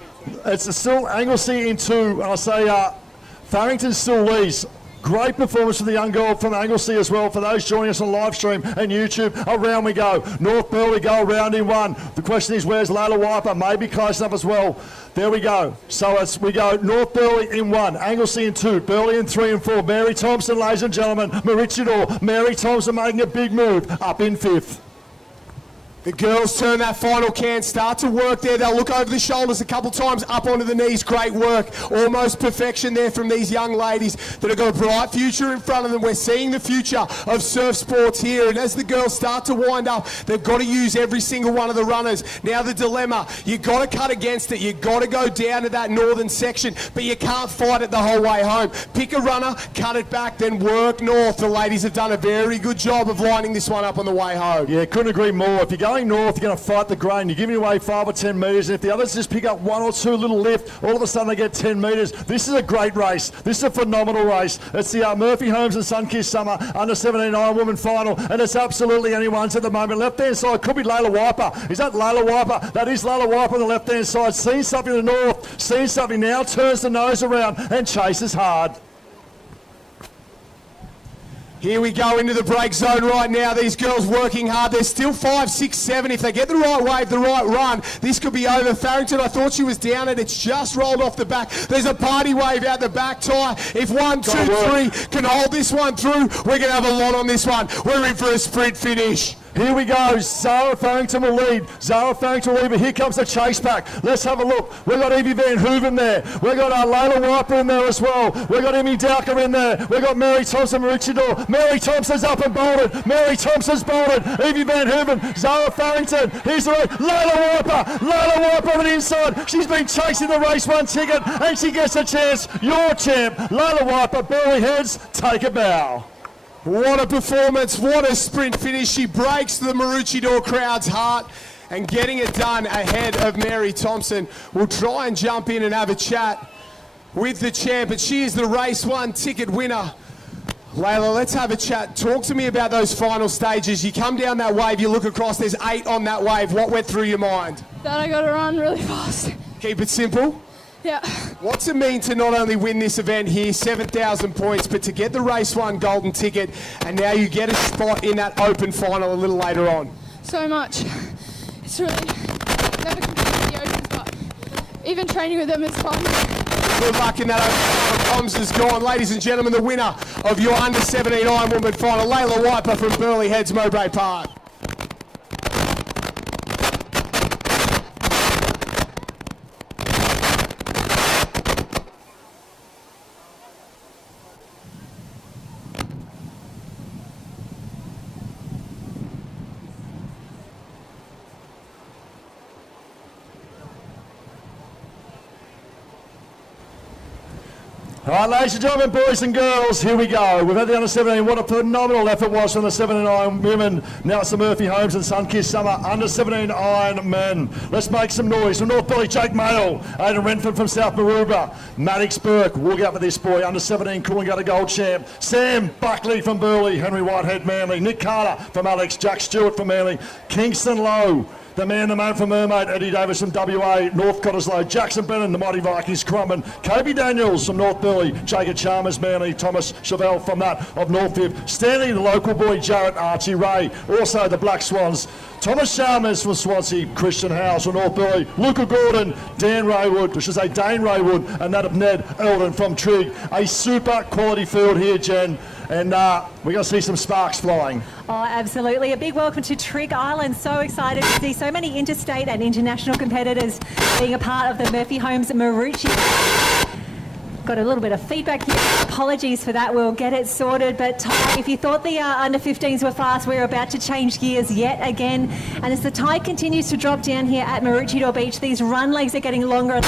It's still Anglesey in 2, and I'll say Farrington still leads. Great performance from the young girl from Anglesey as well. For those joining us on live stream and YouTube, around we go. North Burleigh go around in 1. The question is, where's Layla Wiper? Maybe close enough as well. There we go. So we go North Burleigh in 1, Anglesey in 2, Burleigh in 3 and 4. Mary Thompson, ladies and gentlemen, Maroochy. Mary Thompson making a big move up in 5th. The girls turn that final can, start to work there. They'll look over the shoulders a couple times, up onto the knees. Great work. Almost perfection there from these young ladies that have got a bright future in front of them. We're seeing the future of surf sports here. And as the girls start to wind up, they've got to use every single one of the runners. Now the dilemma, you've got to cut against it. You've got to go down to that northern section, but you can't fight it the whole way home. Pick a runner, cut it back, then work north. The ladies have done a very good job of lining this one up on the way home. Yeah, couldn't agree more. If you're going north, you're going to fight the grain. You're giving away 5 or 10 metres, and if the others just pick up 1 or 2 little lift, all of a sudden they get 10 metres. This is a great race. This is a phenomenal race. It's the Murphy Holmes and Sunkist Summer under 17 Ironwoman final, and it's absolutely anyone's at the moment. Left-hand side could be Layla Wiper. Is that Layla Wiper? That is Layla Wiper on the left-hand side. Seen something to the north, seen something now, turns the nose around and chases hard. Here we go into the break zone right now. These girls working hard. They're still 5, 6, 7. If they get the right wave, the right run, this could be over. Farrington, I thought she was down it. It's just rolled off the back. There's a party wave out the back, Ty. If 1, 2, 3 can hold this one through, we're going to have a lot on this one. We're in for a sprint finish. Here we go. Zara Farrington will lead. Zara Farrington will lead, but here comes the chase pack. Let's have a look. We've got Evie Van Hooven there. We've got Layla Wiper in there as well. We've got Emmy Dowker in there. We've got Mary Thompson, Maroochy. Mary Thompson's up and bolted. Mary Thompson's bolted. Evie Van Hooven, Zara Farrington. Here's the race. Layla Wiper. Layla Wiper on the inside. She's been chasing the Race 1 ticket, and she gets a chance. Your champ, Layla Wiper. Burleigh heads, take a bow. What a performance, what a sprint finish. She breaks the Maroochy crowd's heart and getting it done ahead of Mary Thompson. We'll try and jump in and have a chat with the champ, and she is the Race 1 ticket winner. Layla, let's have a chat. Talk to me about those final stages. You come down that wave, you look across, there's 8 on that wave. What went through your mind? That I got to run really fast. Keep it simple. Yeah. What's it mean to not only win this event here, 7,000 points, but to get the Race 1 golden ticket, and now you get a spot in that open final a little later on? So much. It's really, never competed in the Opens, but even training with them is fun. Good luck in that open final. Comms is gone. Ladies and gentlemen, the winner of your under 17 Ironwoman final, Layla Wiper from Burleigh Heads, Mowbray Park. All right, ladies and gentlemen, boys and girls, here we go. We've had the under-17. What a phenomenal effort was from the 79 women. Now it's the Murphy Homes and Sunkist Summer under-17 Ironman. Let's make some noise. From North Billy, Jake Mayle. Aidan Renford from South Maroochy. Maddox Burke, walk out for this boy. Under-17 Coolangatta Gold Champ. Sam Buckley from Burleigh. Henry Whitehead, Manly. Nick Carter from Alex. Jack Stewart from Manly. Kingston Lowe. The man from Mermaid, Eddie Davis from WA, North Cottesloe, Jackson Brennan, the Mighty Vikings, Crumman, Kobe Daniels from North Burleigh, Jacob Chalmers, Manly, Thomas Chevelle from that of North Fifth, Stanley, the local boy, Jarrett, Archie Ray, also the Black Swans, Thomas Chalmers from Swansea, Christian Howes from North Burleigh, Luca Gordon, Dan Raywood, which is a Dane Raywood, and that of Ned Eldon from Trigg. A super quality field here, Jen. And we're going to see some sparks flying. Oh, absolutely. A big welcome to Trigg Island. So excited to see so many interstate and international competitors being a part of the Murphy Homes Maroochy. Got a little bit of feedback here. Apologies for that. We'll get it sorted. But Ty, if you thought the under-15s were fast, we're about to change gears yet again. And as the tide continues to drop down here at Maroochydore Beach, these run legs are getting longer.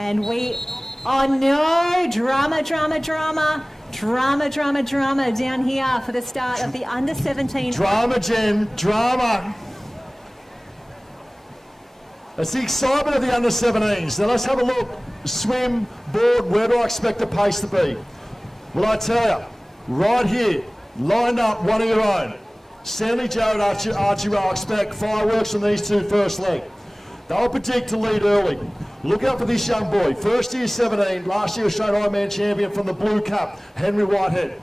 And oh no, drama down here for the start of the under-17. Drama, Jen, drama. It's the excitement of the under-17s. Now let's have a look. Swim, board, where do I expect the pace to be? Well, I tell you, right here, lined up, one of your own. Stanley Jarrett, Archie Rowe, expect fireworks from these two first leg. They'll predict to lead early. Look out for this young boy. First year 17, last year Australian Ironman champion from the Blue Cup, Henry Whitehead.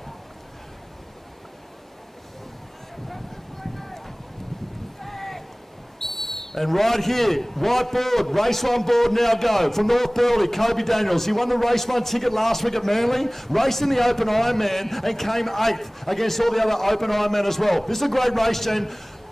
And right here, white board, race one board now go. From North Burleigh, Kobe Daniels. He won the race one ticket last week at Manly, raced in the Open Ironman and came 8th against all the other Open Ironmen as well. This is a great race, Jen.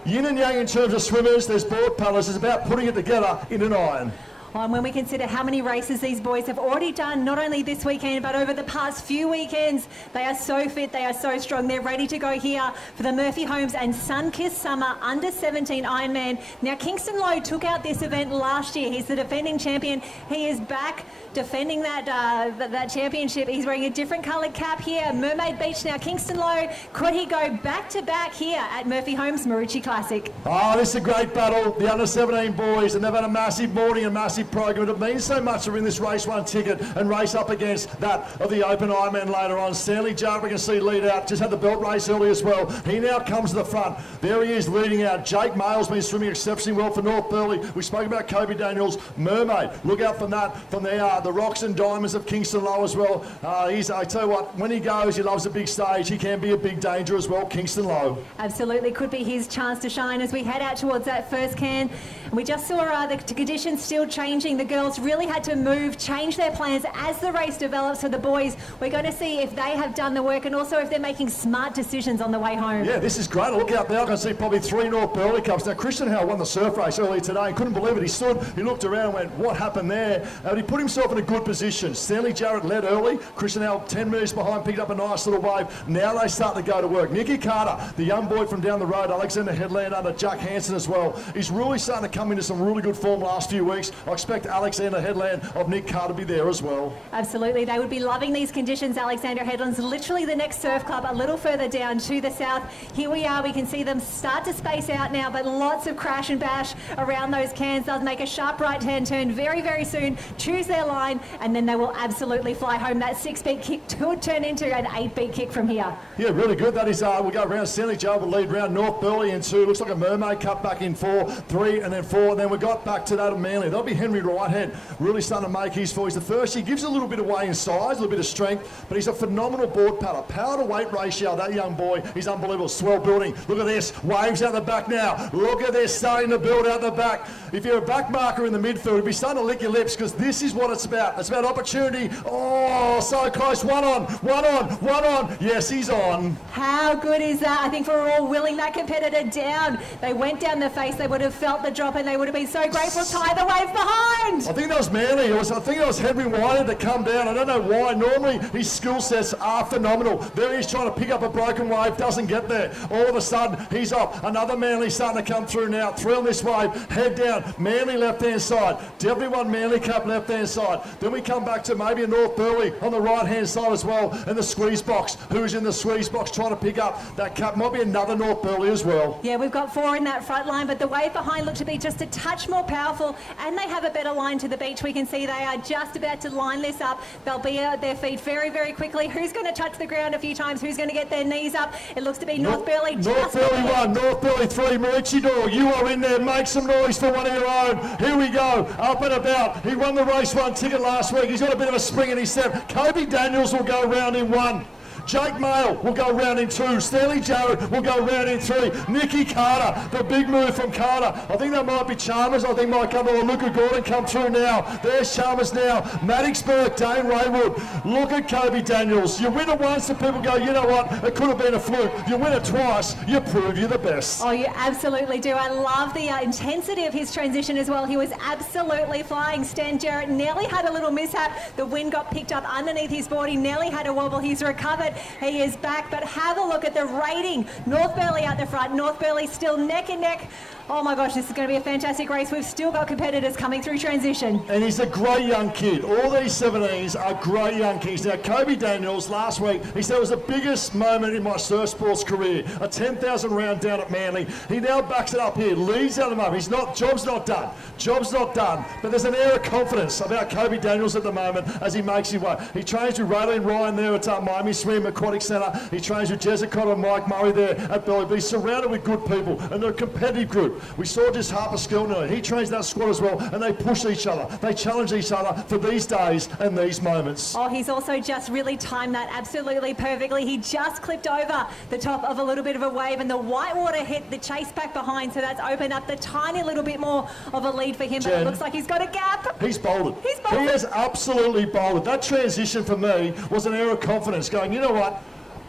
Yin and yang in terms of swimmers, there's board paddlers, it's about putting it together in an iron. And when we consider how many races these boys have already done, not only this weekend, but over the past few weekends, they are so fit, they are so strong. They're ready to go here for the Murphy Homes and Sunkist Summer Under-17 Ironman. Now, Kingston Lowe took out this event last year. He's the defending champion. He is back defending that championship. He's wearing a different coloured cap here. Mermaid Beach now. Kingston Lowe, could he go back-to-back here at Murphy Homes Maroochy Classic? Oh, this is a great battle. The under-17 boys, and they've had a massive morning and massive program. It means so much to win this race one ticket and race up against that of the Open Ironman later on. Stanley Jarrett, we can see lead out, just had the belt race early as well. He now comes to the front. There he is leading out. Jake Mayle's been swimming exceptionally well for North Burleigh. We spoke about Kobe Daniels, Mermaid. Look out from that, from the Rocks and Diamonds of Kingston Lowe as well. I tell you what, when he goes, he loves a big stage. He can be a big danger as well, Kingston Lowe. Absolutely, could be his chance to shine as we head out towards that first can. And we just saw the conditions still changing. The girls really had to move, change their plans as the race develops. So the boys, we're going to see if they have done the work and also if they're making smart decisions on the way home. Yeah, this is great. Look out there, I can see probably 3 North Burleigh Cups. Now, Christian Howell won the surf race earlier today. He couldn't believe it. He stood, he looked around and went, what happened there? But he put himself in a good position. Stanley Jarrett led early. Christian Howell 10 metres behind, picked up a nice little wave. Now they start to go to work. Nicky Carter, the young boy from down the road, Alexander Headland under Jack Hansen as well. He's really starting to come into some really good form last few weeks. I expect Alexander Headland of Nick Carter to be there as well. Absolutely, they would be loving these conditions. Alexander Headland's literally the next surf club a little further down to the south. Here we are, we can see them start to space out now, but lots of crash and bash around those cans. They'll make a sharp right-hand turn very, very soon, choose their line, and then they will absolutely fly home. That 6-beat kick could turn into an 8-beat kick from here. Yeah, really good. That is, we'll go around. Stanley Jarrett will lead round. North Burleigh in 2. Looks like a Mermaid Cup back in 4, 3, and then 4. And then we got back to that of Manly. That'll be Henry Henry Whitehead really starting to make his voice. The first, he gives a little bit away in size, a little bit of strength, but he's a phenomenal board paddler. Power to weight ratio, that young boy, he's unbelievable. Swell building. Look at this, waves out the back now. Look at this, starting to build out the back. If you're a back marker in the midfield, you'll be starting to lick your lips, because this is what it's about. It's about opportunity. Oh, so close. One on. Yes, he's on. How good is that? I think we're all willing that competitor down. They went down the face, they would have felt the drop, and they would have been so grateful. Tie the wave behind. I think that was Manly. I think it was Henry Whitehead that come down. I don't know why. Normally his skill sets are phenomenal. There he's trying to pick up a broken wave, doesn't get there. All of a sudden he's off. Another Manly starting to come through now. Three on this wave, head down. Manly left hand side. Definitely one Manly Cup left hand side. Then we come back to maybe a North Burleigh on the right hand side as well, and the squeeze box. Who's in the squeeze box trying to pick up that cup? Might be another North Burleigh as well. Yeah, we've got 4 in that front line, but the wave behind looked to be just a touch more powerful, and they have a better line to the beach. We can see they are just about to line this up. They'll be at their feet very, very quickly. Who's going to touch the ground a few times? Who's going to get their knees up? It looks to be North Burleigh. North Burleigh 1, North Burleigh 3, Maroochy Door. You are in there. Make some noise for one of your own. Here we go. Up and about. He won the race 1 ticket last week. He's got a bit of a spring in his step. Kobe Daniels will go round in 1. Jake Mail will go round in 2. Stanley Jarrett will go round in 3. Nicky Carter, the big move from Carter. I think that might be Chalmers. I think might come to Luca Gordon come through now. There's Chalmers now. Maddox Burke, Dane Raywood. Look at Kobe Daniels. You win it once and people go, you know what, it could have been a fluke. You win it twice, you prove you're the best. Oh, you absolutely do. I love the intensity of his transition as well. He was absolutely flying. Stan Jarrett nearly had a little mishap. The wind got picked up underneath his board. He nearly had a wobble. He's recovered. He is back, but have a look at the rating. North Burleigh out the front. North Burleigh still neck and neck. Oh my gosh, this is going to be a fantastic race. We've still got competitors coming through transition. And he's a great young kid. All these 17s are great young kids. Now, Kobe Daniels last week, he said it was the biggest moment in my surf sports career. A 10,000 round down at Manly. He now backs it up here, leads out of the moment. Job's not done. Job's not done. But there's an air of confidence about Kobe Daniels at the moment as he makes his way. He trains with Raylene Ryan there at Miami Swim Aquatic Centre. He trains with Jessica and Mike Murray there at Burleigh. But he's surrounded with good people, and they're a competitive group. We saw just Harper Skelton. He trains that squad as well, and they push each other. They challenge each other for these days and these moments. Oh, he's also just really timed that absolutely perfectly. He just clipped over the top of a little bit of a wave, and the whitewater hit the chase back behind, so that's opened up the tiny little bit more of a lead for him, but it looks like he's got a gap. He's bolted. He has absolutely bolted. That transition for me was an air of confidence, going, you know what?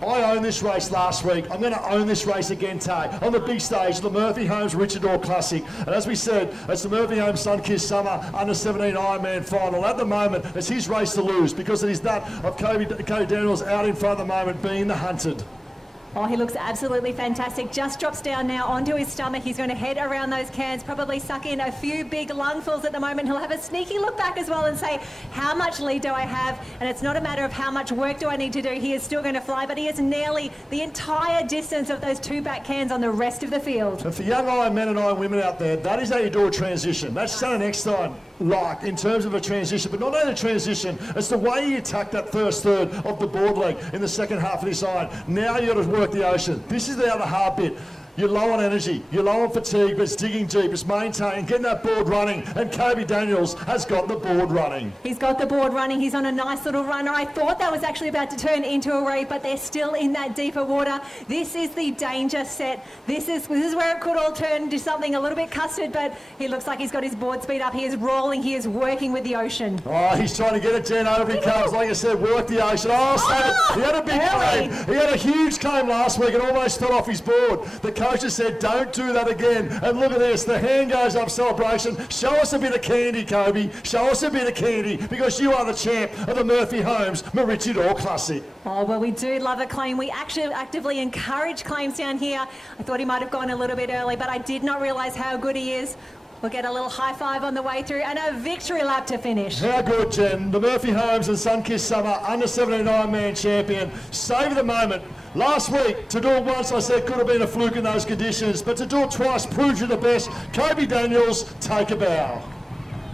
I owned this race last week. I'm going to own this race again today. On the big stage, the Murphy Holmes Richard Orr Classic. And as we said, it's the Murphy Holmes Sun-Kissed Summer Under-17 Ironman final. At the moment, it's his race to lose because it is that of Kobe Daniels out in front at the moment being the hunted. Oh, he looks absolutely fantastic. Just drops down now onto his stomach. He's going to head around those cans, probably suck in a few big lungfuls at the moment. He'll have a sneaky look back as well and say, how much lead do I have? And it's not a matter of how much work do I need to do. He is still going to fly, but he is nearly the entire distance of those 2 back cans on the rest of the field. And for young Ironmen and Ironwomen out there, that is how you do a transition. That's Shannon Eckstein like in terms of a transition, but not only a transition, it's the way you attack that first third of the board leg in the second half of this iron. Now you've got to work the ocean. This is the other hard bit. You're low on energy, you're low on fatigue, but it's digging deep, it's maintaining, getting that board running, and Kobe Daniels has got the board running. He's got the board running, he's on a nice little runner. I thought that was actually about to turn into a wave, but they're still in that deeper water. This is the danger set. This is where it could all turn into something a little bit custard, but he looks like he's got his board speed up. He is rolling, he is working with the ocean. Oh, he's trying to get it, Jen, over he comes. Like I said, work the ocean. He had a big claim. He had a huge claim last week and almost fell off his board. The coaches said, don't do that again. And look at this, the hand goes up, celebration. Show us a bit of candy, Kobe. Show us a bit of candy, because you are the champ of the Murphy Holmes Maroochy Door Classic. Oh, well, we do love a claim. We actually actively encourage claims down here. I thought he might have gone a little bit early, but I did not realise how good he is. We'll get a little high five on the way through and a victory lap to finish. How good, Jen. The Murphy Holmes and Sun-Kissed Summer Under-17 Ironman champion. Save the moment. Last week, to do it once, I said could have been a fluke in those conditions, but to do it twice proves you're the best. Kobe Daniels, take a bow.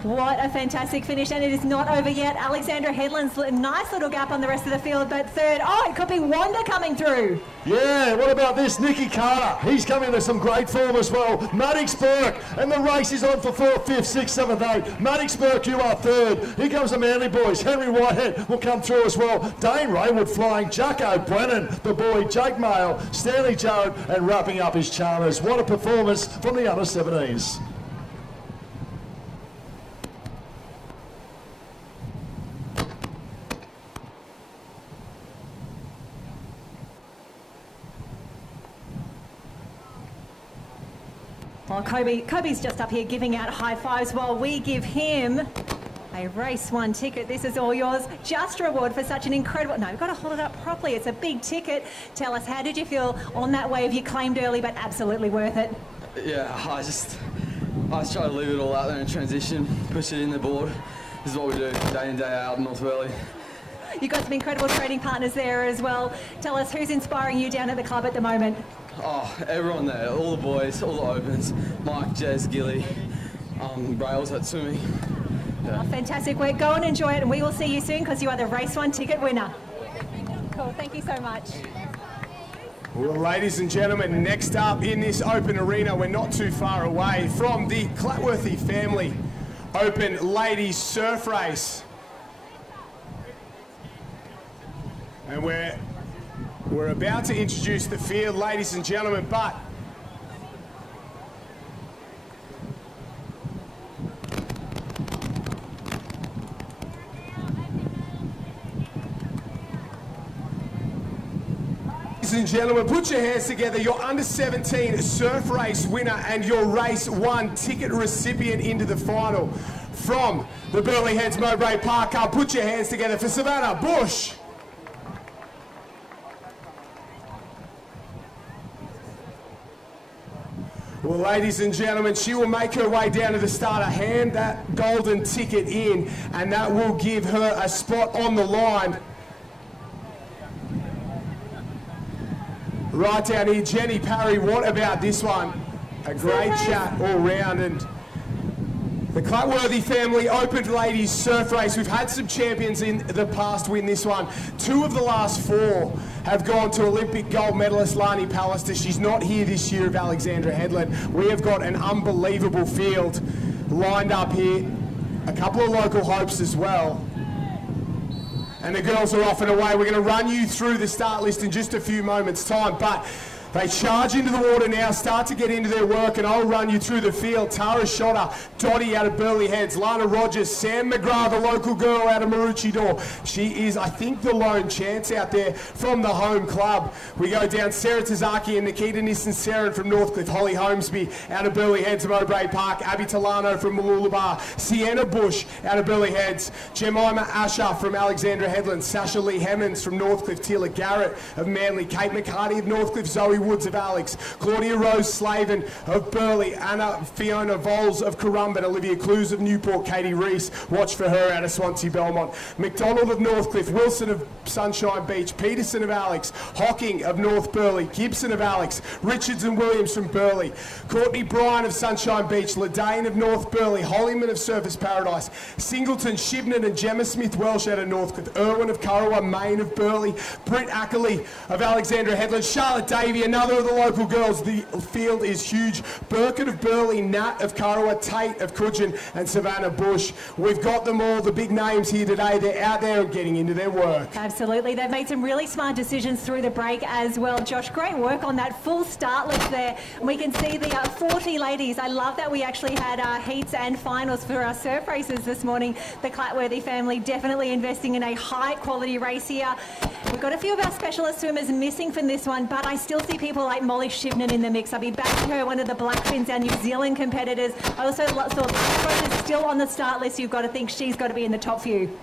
What a fantastic finish, and it is not over yet. Alexandra Headland's nice little gap on the rest of the field, but third. Oh, it could be Wanda coming through. Yeah, what about this? Nicky Carter. He's coming into some great form as well. Maddox Burke, and the race is on for 4th, 5th, 6th, 7th, 8th. Maddox Burke, you are 3rd. Here comes the Manly boys. Henry Whitehead will come through as well. Dane Raywood flying. Jacko Brennan, the boy. Jake Mayle, Stanley Jarrett, and wrapping up his Chalmers. What a performance from the under-17s. Well, Kobe's just up here giving out high fives while we give him a race 1 ticket. This is all yours. Just reward for such an incredible... No, we've got to hold it up properly. It's a big ticket. Tell us, how did you feel on that wave? You claimed early, but absolutely worth it. Yeah, I was trying to leave it all out there in transition, push it in the board. This is what we do day in, day out in North Burleigh. You've got some incredible training partners there as well. Tell us, who's inspiring you down at the club at the moment? Oh, everyone there, all the boys, all the opens. Mike, Jez, Gilly, Brails at swimming. Yeah. Oh, fantastic work. Go and enjoy it, and we will see you soon because you are the race 1 ticket winner. Cool, thank you so much. Well, ladies and gentlemen, next up in this open arena, we're not too far away from the Clatworthy Family Open Ladies Surf Race. And we're about to introduce the field, ladies and gentlemen, but ladies and gentlemen, put your hands together. Your under-17 surf race winner and your race 1 ticket recipient into the final from the Burleigh Heads Mowbray Park Cup. Put your hands together for Savannah Bush. Well, ladies and gentlemen, she will make her way down to the starter, hand that golden ticket in, and that will give her a spot on the line. Right down here, Jenny Parry, what about this one? A great chat all round, and the Clatworthy Family Open Ladies Surf Race. We've had some champions in the past win this one. 2 of the last 4 have gone to Olympic gold medalist Lani Pallister. She's not here this year of Alexandra Headland. We have got an unbelievable field lined up here. A couple of local hopes as well. And the girls are off and away. We're going to run you through the start list in just a few moments' time, but they charge into the water now, start to get into their work, and I'll run you through the field. Tara Shotter, Dottie out of Burleigh Heads, Lana Rogers, Sam McGrath, the local girl out of Maroochy Door. She is, I think, the lone chance out there from the home club. We go down Sarah Tazaki and Nikita Nissen-Seren from Northcliffe, Holly Holmesby out of Burleigh Heads, Mowbray Park, Abby Talano from Mooloolaba, Sienna Bush out of Burleigh Heads, Jemima Asher from Alexandra Headland, Sasha Lee Hemmons from Northcliffe, Tila Garrett of Manly, Kate McCarty of Northcliffe, Zoe Woods of Alex, Claudia Rose Slavin of Burleigh, Anna Fiona Voles of Currumbin, Olivia Clues of Newport, Katie Reese, watch for her out of Swansea Belmont, McDonald of Northcliffe, Wilson of Sunshine Beach, Peterson of Alex, Hocking of North Burleigh, Gibson of Alex, Richards and Williams from Burleigh, Courtney Bryan of Sunshine Beach, Ladane of North Burleigh, Hollyman of Surface Paradise, Singleton, Shibnan and Gemma Smith Welsh out of Northcliffe, Irwin of Currawa, Main of Burleigh, Britt Ackerley of Alexandra Headland, Charlotte Davey, another of the local girls. The field is huge. Birkin of Burleigh, Nat of Currawa, Tate of Coogin and Savannah Bush. We've got them all, the big names here today. They're out there and getting into their work. Absolutely. They've made some really smart decisions through the break as well. Josh, great work on that full start list there. And we can see the 40 ladies. I love that we actually had heats and finals for our surf races this morning. The Clatworthy family definitely investing in a high quality race here. We've got a few of our specialist swimmers missing from this one, but I still see people like Molly Shibnan in the mix. I'll be back to her, one of the Blackfins, our New Zealand competitors. I also saw Rogers still on the start list. You've got to think she's got to be in the top few.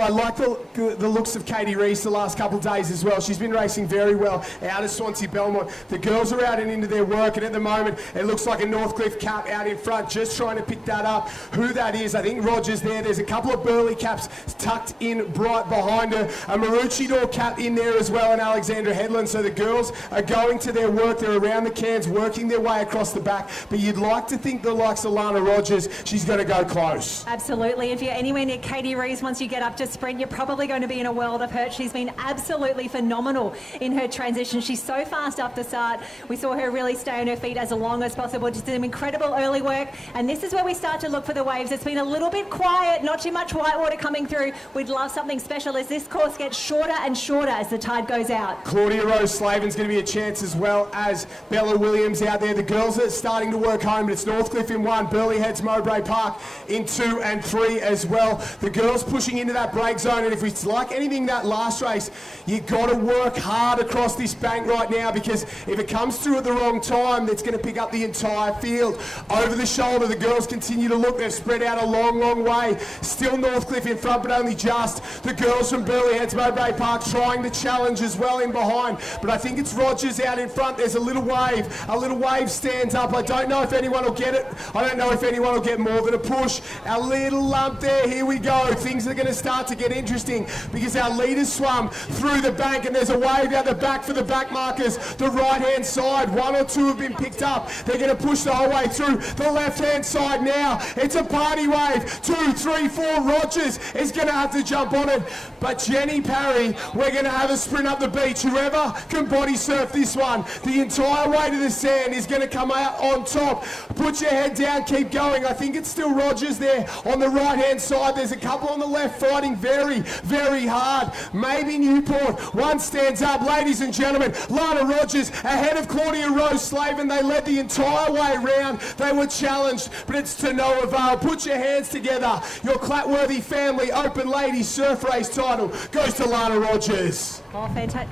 I like the looks of Katie Reese the last couple of days as well. She's been racing very well out of Swansea Belmont. The girls are out and into their work, and at the moment it looks like a Northcliffe cap out in front, just trying to pick that up. Who that is, I think Rogers there. There's a couple of Burley caps tucked in right behind her. A Maroochy door cap in there as well, and Alexandra Headland. So the girls are going to their work. They're around the cans, working their way across the back. But you'd like to think the likes of Lana Rogers, she's going to go close. Absolutely. If you're anywhere near Katie Reese, once you get up to sprint, you're probably going to be in a world of hurt. She's been absolutely phenomenal in her transition. She's so fast up the start. We saw her really stay on her feet as long as possible. Just some incredible early work. And this is where we start to look for the waves. It's been a little bit quiet, not too much whitewater coming through. We'd love something special as this course gets shorter and shorter as the tide goes out. Claudia Rose Slaven's going to be a chance, as well as Bella Williams out there. The girls are starting to work home, but it's Northcliffe in 1, Burley Heads Mowbray Park in 2 and 3 as well. The girls pushing into that break zone, and if it's like anything that last race, you got to work hard across this bank right now, because if it comes through at the wrong time, that's going to pick up the entire field. Over the shoulder, the girls continue to look. They've spread out a long, long way. Still Northcliffe in front, but only just. The girls from Burley Heads Mowbray Park trying to challenge as well in behind, but I think it's Rogers out in front. There's a little wave. A little wave stands up. I don't know if anyone will get it. I don't know if anyone will get more than a push. A little lump there. Here we go. Things are going to start to get interesting, because our leaders swum through the bank, and there's a wave out the back for the back markers. The right-hand side, 1 or 2 have been picked up. They're going to push the whole way through. The left-hand side now. It's a party wave. 2, 3, 4. Rogers is going to have to jump on it. But Jenny Parry, we're going to have a sprint up the beach. Whoever can body surf this one, the entire way to the sand, is going to come out on top. Put your head down, keep going. I think it's still Rogers there on the right-hand side. There's a couple on the left fighting very, very hard. Maybe Newport. One stands up. Ladies and gentlemen, Lana Rogers ahead of Claudia Rose Slaven. They led the entire way round. They were challenged, but it's to no avail. Put your hands together. Your Clatworthy Family Open Ladies Surf Race title goes to Lana Rogers. Oh, fantastic.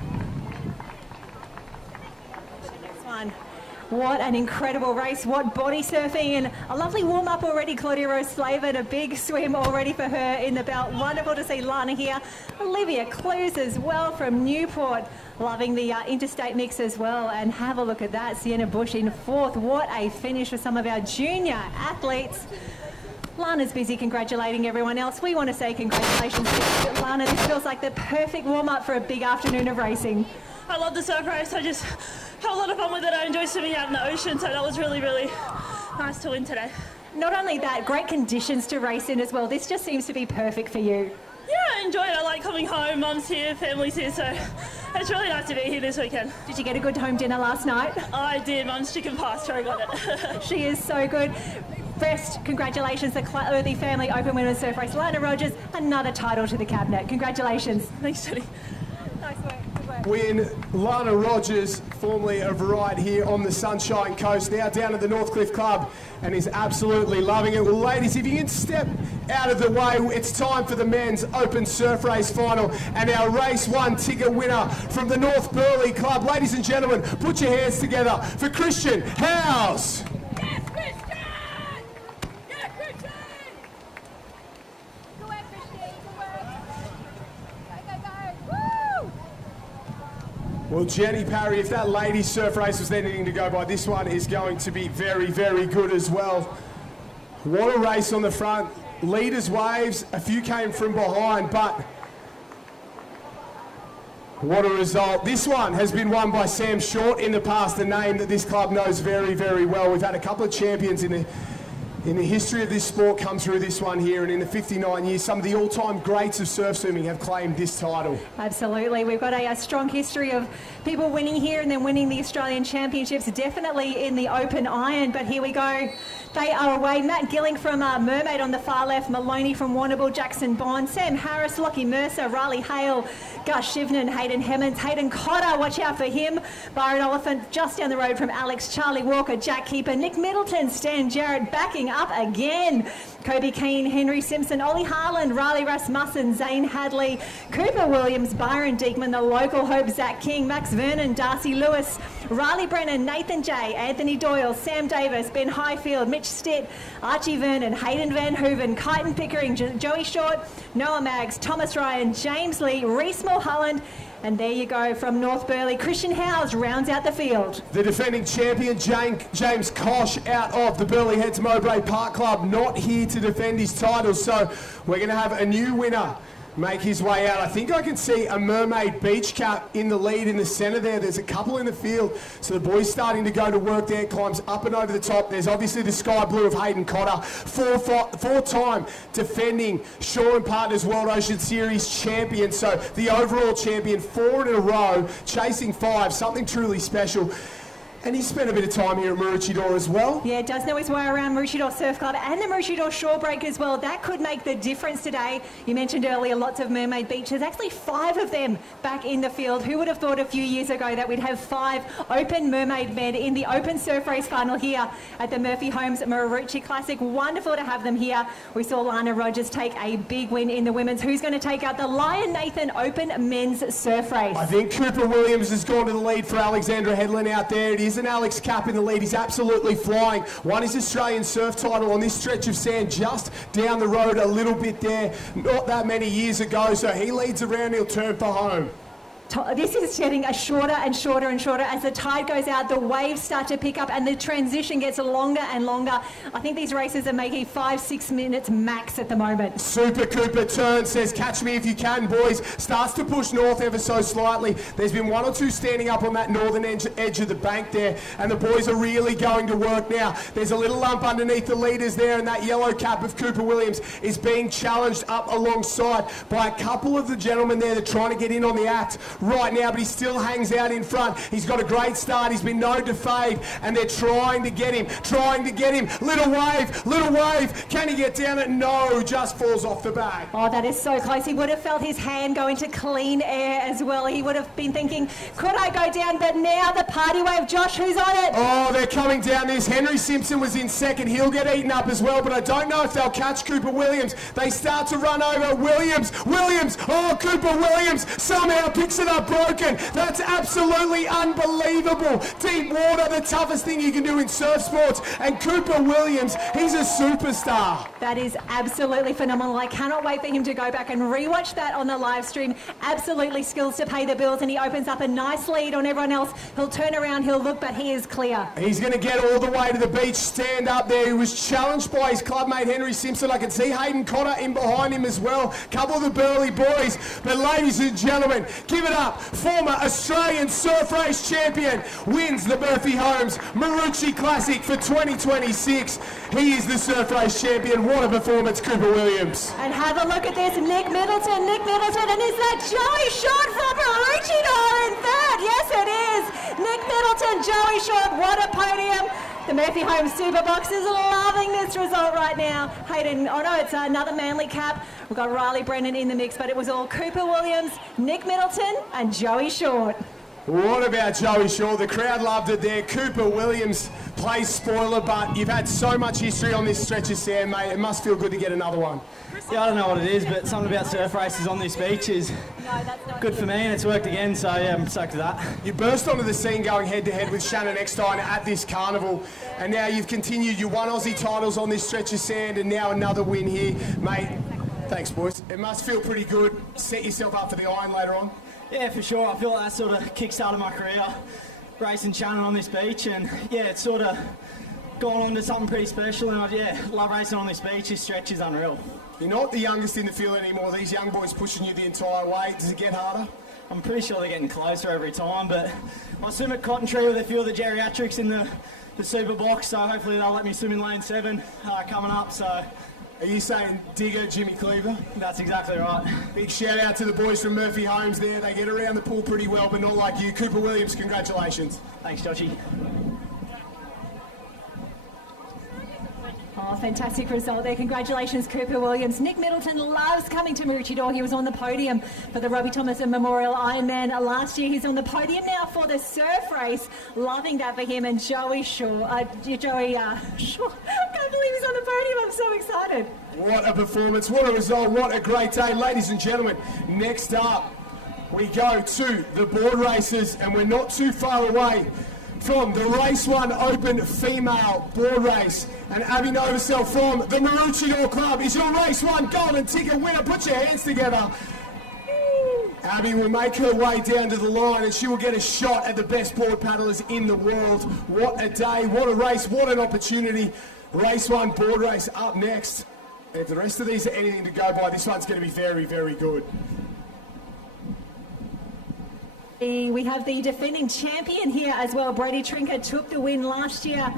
Next one. What an incredible race. What body surfing, and a lovely warm-up already. Claudia Rose Slaven, a big swim already for her in the belt. Wonderful to see Lana here. Olivia Clues as well from Newport. Loving the interstate mix as well. And have a look at that. Sienna Bush in 4th. What a finish for some of our junior athletes. Lana's busy congratulating everyone else. We want to say congratulations to Lana. This feels like the perfect warm-up for a big afternoon of racing. I love the surf race. I just had a lot of fun with it. I enjoy swimming out in the ocean, so that was really, really nice to win today. Not only that, great conditions to race in as well. This just seems to be perfect for you. Yeah, I enjoy it. I like coming home. Mum's here, family's here, so it's really nice to be here this weekend. Did you get a good home dinner last night? I did. Mum's chicken pasta, I got it. She is so good. First, congratulations to the Clatworthy Family Open Women's Surf Race. Lana Rogers, another title to the cabinet. Congratulations. Thanks, Jenny. Nice work. Good work. Win Lana Rogers, formerly of Ride here on the Sunshine Coast, now down at the Northcliffe Club, and is absolutely loving it. Well, ladies, if you can step out of the way, it's time for the men's Open Surf Race final, and our Race 1 ticket winner from the North Burley Club. Ladies and gentlemen, put your hands together for Christian Howes. Well, Jenny Parry, if that ladies surf race was anything to go by, this one is going to be very, very good as well. What a race on the front. Leaders waves, a few came from behind, but what a result. This one has been won by Sam Short in the past, a name that this club knows very, very well. We've had a couple of champions in the history of this sport come through this one here, and in the 59 years, some of the all-time greats of surf swimming have claimed this title. Absolutely. We've got a strong history of people winning here and then winning the Australian Championships, definitely in the Open Iron, but here we go. They are away. Matt Gilling from Mermaid on the far left, Maloney from Warrnambool, Jackson Bond, Sam Harris, Lockie Mercer, Riley Hale, Gus Shivnan, Hayden Hemmons, Hayden Cotter, watch out for him, Byron Oliphant just down the road from Alex, Charlie Walker, Jack Keeper, Nick Middleton, Stan Jarrett backing up again. Kobe Keane, Henry Simpson, Ollie Harland, Riley Rasmussen, Zane Hadley, Cooper Williams, Byron Diekman, the local hope, Zach King, Max Vernon, Darcy Lewis, Riley Brennan, Nathan J, Anthony Doyle, Sam Davis, Ben Highfield, Mitch Stitt, Archie Vernon, Hayden Van Hooven, Kyton Pickering, Joey Short, Noah Maggs, Thomas Ryan, James Lee, Reece Mulholland, and there you go from North Burleigh. Christian Howes rounds out the field. The defending champion, James Kosh, out of the Burleigh Heads Mowbray Park Club, not here to defend his title. So we're going to have a new winner make his way out. I think I can see a Mermaid Beach Cap in the lead in the centre there. There's a couple in the field. So the boy's starting to go to work there, climbs up and over the top. There's obviously the sky blue of Hayden Cotter, four-time defending Shaw and Partners World Ocean Series champion. So the overall champion, 4 in a row, chasing 5, something truly special. And he's spent a bit of time here at Maroochydore as well. Yeah, does know his way around Maroochydore Surf Club and the Maroochydore Shore Break as well. That could make the difference today. You mentioned earlier lots of Mermaid Beaches. Actually 5 of them back in the field. Who would have thought a few years ago that we'd have 5 open Mermaid men in the open surf race final here at the Murphy Homes Maroochy Classic. Wonderful to have them here. We saw Lana Rogers take a big win in the women's. Who's going to take out the Lion Nathan Open Men's Surf Race? I think Cooper Williams has gone to the lead for Alexandra Headland out there. It is an Alex Cap in the lead. He's absolutely flying. Won his Australian surf title on this stretch of sand just down the road a little bit there, not that many years ago. So he leads around, he'll turn for home. This is getting a shorter and shorter and shorter as the tide goes out, the waves start to pick up and the transition gets longer and longer. I think these races are making 5-6 minutes max at the moment. Super Cooper turns, says catch me if you can, boys. Starts to push north ever so slightly. There's been 1 or 2 standing up on that northern edge of the bank there, and the boys are really going to work now. There's a little lump underneath the leaders there, and that yellow cap of Cooper Williams is being challenged up alongside by a couple of the gentlemen there that are trying to get in on the act right now, but he still hangs out in front. He's got a great start. He's been known to fade, and they're trying to get him. Little wave. Can he get down it? No, just falls off the back. Oh, that is so close. He would have felt his hand go into clean air as well. He would have been thinking, could I go down? But now the party wave. Josh, who's on it? Oh, they're coming down this. Henry Simpson was in second. He'll get eaten up as well, but I don't know if they'll catch Cooper Williams. They start to run over Williams. Oh, Cooper Williams somehow picks it up broken. That's absolutely unbelievable. Deep water, the toughest thing you can do in surf sports. And Cooper Williams, he's a superstar. That is absolutely phenomenal. I cannot wait for him to go back and rewatch that on the live stream. Absolutely skills to pay the bills, and he opens up a nice lead on everyone else. He'll turn around, he'll look, but he is clear. He's going to get all the way to the beach, stand up there. He was challenged by his clubmate Henry Simpson. I can see Hayden Cotter in behind him as well. Couple of the Burleigh boys. But ladies and gentlemen, give it up. Former Australian surf race champion wins the Murphy Homes Maroochy Classic for 2026. He is the surf race champion. What a performance, Cooper Williams. And have a look at this, Nick Middleton, and is that Joey Short from Maroochydore in third? Yes, it is. Nick Middleton, Joey Short, what a podium. The Murphy Homes Superbox is loving this result right now. Hayden, oh no, it's another Manly cap. We've got Riley Brennan in the mix, but it was all Cooper Williams, Nick Middleton, and Joey Short. What about Joey Shaw? The crowd loved it there. Cooper Williams plays spoiler, but you've had so much history on this stretch of sand, mate. It must feel good to get another one. Yeah, I don't know what it is, but something about surf races on this beach is good for me, and it's worked again, so yeah, I'm stoked with that. You burst onto the scene going head-to-head with Shannon Eckstein at this carnival, and now you've continued. You won Aussie titles on this stretch of sand, and now another win here, mate. Thanks, boys. It must feel pretty good. Set yourself up for the Iron later on. Yeah, for sure. I feel like that sort of kick-started my career, racing Shannon on this beach, and yeah, it's sort of gone on to something pretty special, and I love racing on this beach. This stretch is unreal. You're not the youngest in the field anymore. These young boys pushing you the entire way. Does it get harder? I'm pretty sure they're getting closer every time, but I swim at Cotton Tree with a few of the geriatrics in the super box, so hopefully they'll let me swim in lane 7 coming up. So. Are you saying Digger, Jimmy Cleaver? That's exactly right. Big shout out to the boys from Murphy Homes there. They get around the pool pretty well, but not like you. Cooper Williams, congratulations. Thanks, Joshy. Oh, fantastic result there. Congratulations, Cooper Williams. Nick Middleton loves coming to Maroochydore. He was on the podium for the Robbie Thomas Memorial Ironman last year. He's on the podium now for the surf race. Loving that for him. And Joey Shaw. Shaw. I can't believe he's on the podium. I'm so excited. What a performance, what a result, what a great day. Ladies and gentlemen, next up we go to the board races, and we're not too far away from the Race 1 Open Female Board Race. And Abby Novosel from the Maroochy Club is your Race 1 Golden Ticket winner. Put your hands together. Abby will make her way down to the line, and she will get a shot at the best board paddlers in the world. What a day, what a race, what an opportunity. Race 1 board race up next. And if the rest of these are anything to go by, this one's going to be very, very good. We have the defending champion here as well. Brody Trinker took the win last year.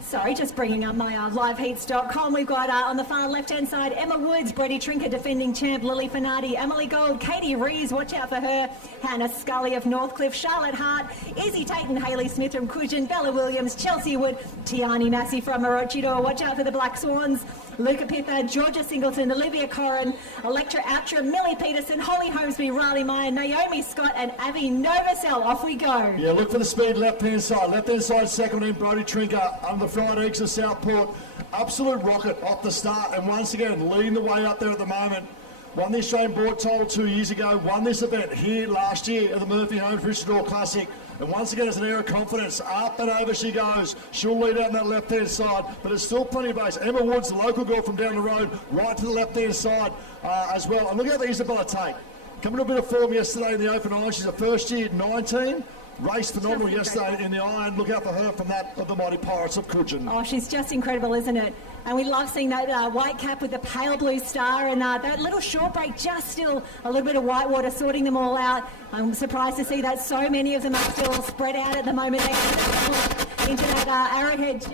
Sorry, just bringing up my liveheats.com. We've got on the far left-hand side, Emma Woods, Brody Trinker, defending champ, Lily Finardi, Emily Gold, Katie Rees, watch out for her, Hannah Scully of Northcliffe, Charlotte Hart, Izzy Tate, Hayley Smith from Coogin, Bella Williams, Chelsea Wood, Tiani Massey from Maroochydore, watch out for the Black Swans, Luca Pither, Georgia Singleton, Olivia Corrin, Electra Outram, Millie Peterson, Holly Holmesby, Riley Meyer, Naomi Scott, and Abby Novosel. Off we go. Yeah, look for the speed left-hand side. Left-hand side second in Brody Trinker on the front eggs of Southport. Absolute rocket off the start, and once again leading the way up there at the moment. Won the Australian Board title 2 years ago, won this event here last year at the Murphy Holmes Richard Classic. And once again, it's an air of confidence. Up and over she goes. She'll lead out on that left-hand side, but there's still plenty of base. Emma Woods, the local girl from down the road, right to the left-hand side as well. And look at Isabella Tate. Coming to a bit of form yesterday in the Open Iron. She's a first year at 19. Raced phenomenal yesterday in the Iron. Look out for her from that of the Mighty Pirates of Coogin. Oh, she's just incredible, isn't it? And we love seeing that white cap with the pale blue star, and that little short break, just still a little bit of white water sorting them all out. I'm surprised to see that so many of them are still spread out at the moment. They into that arrowhead.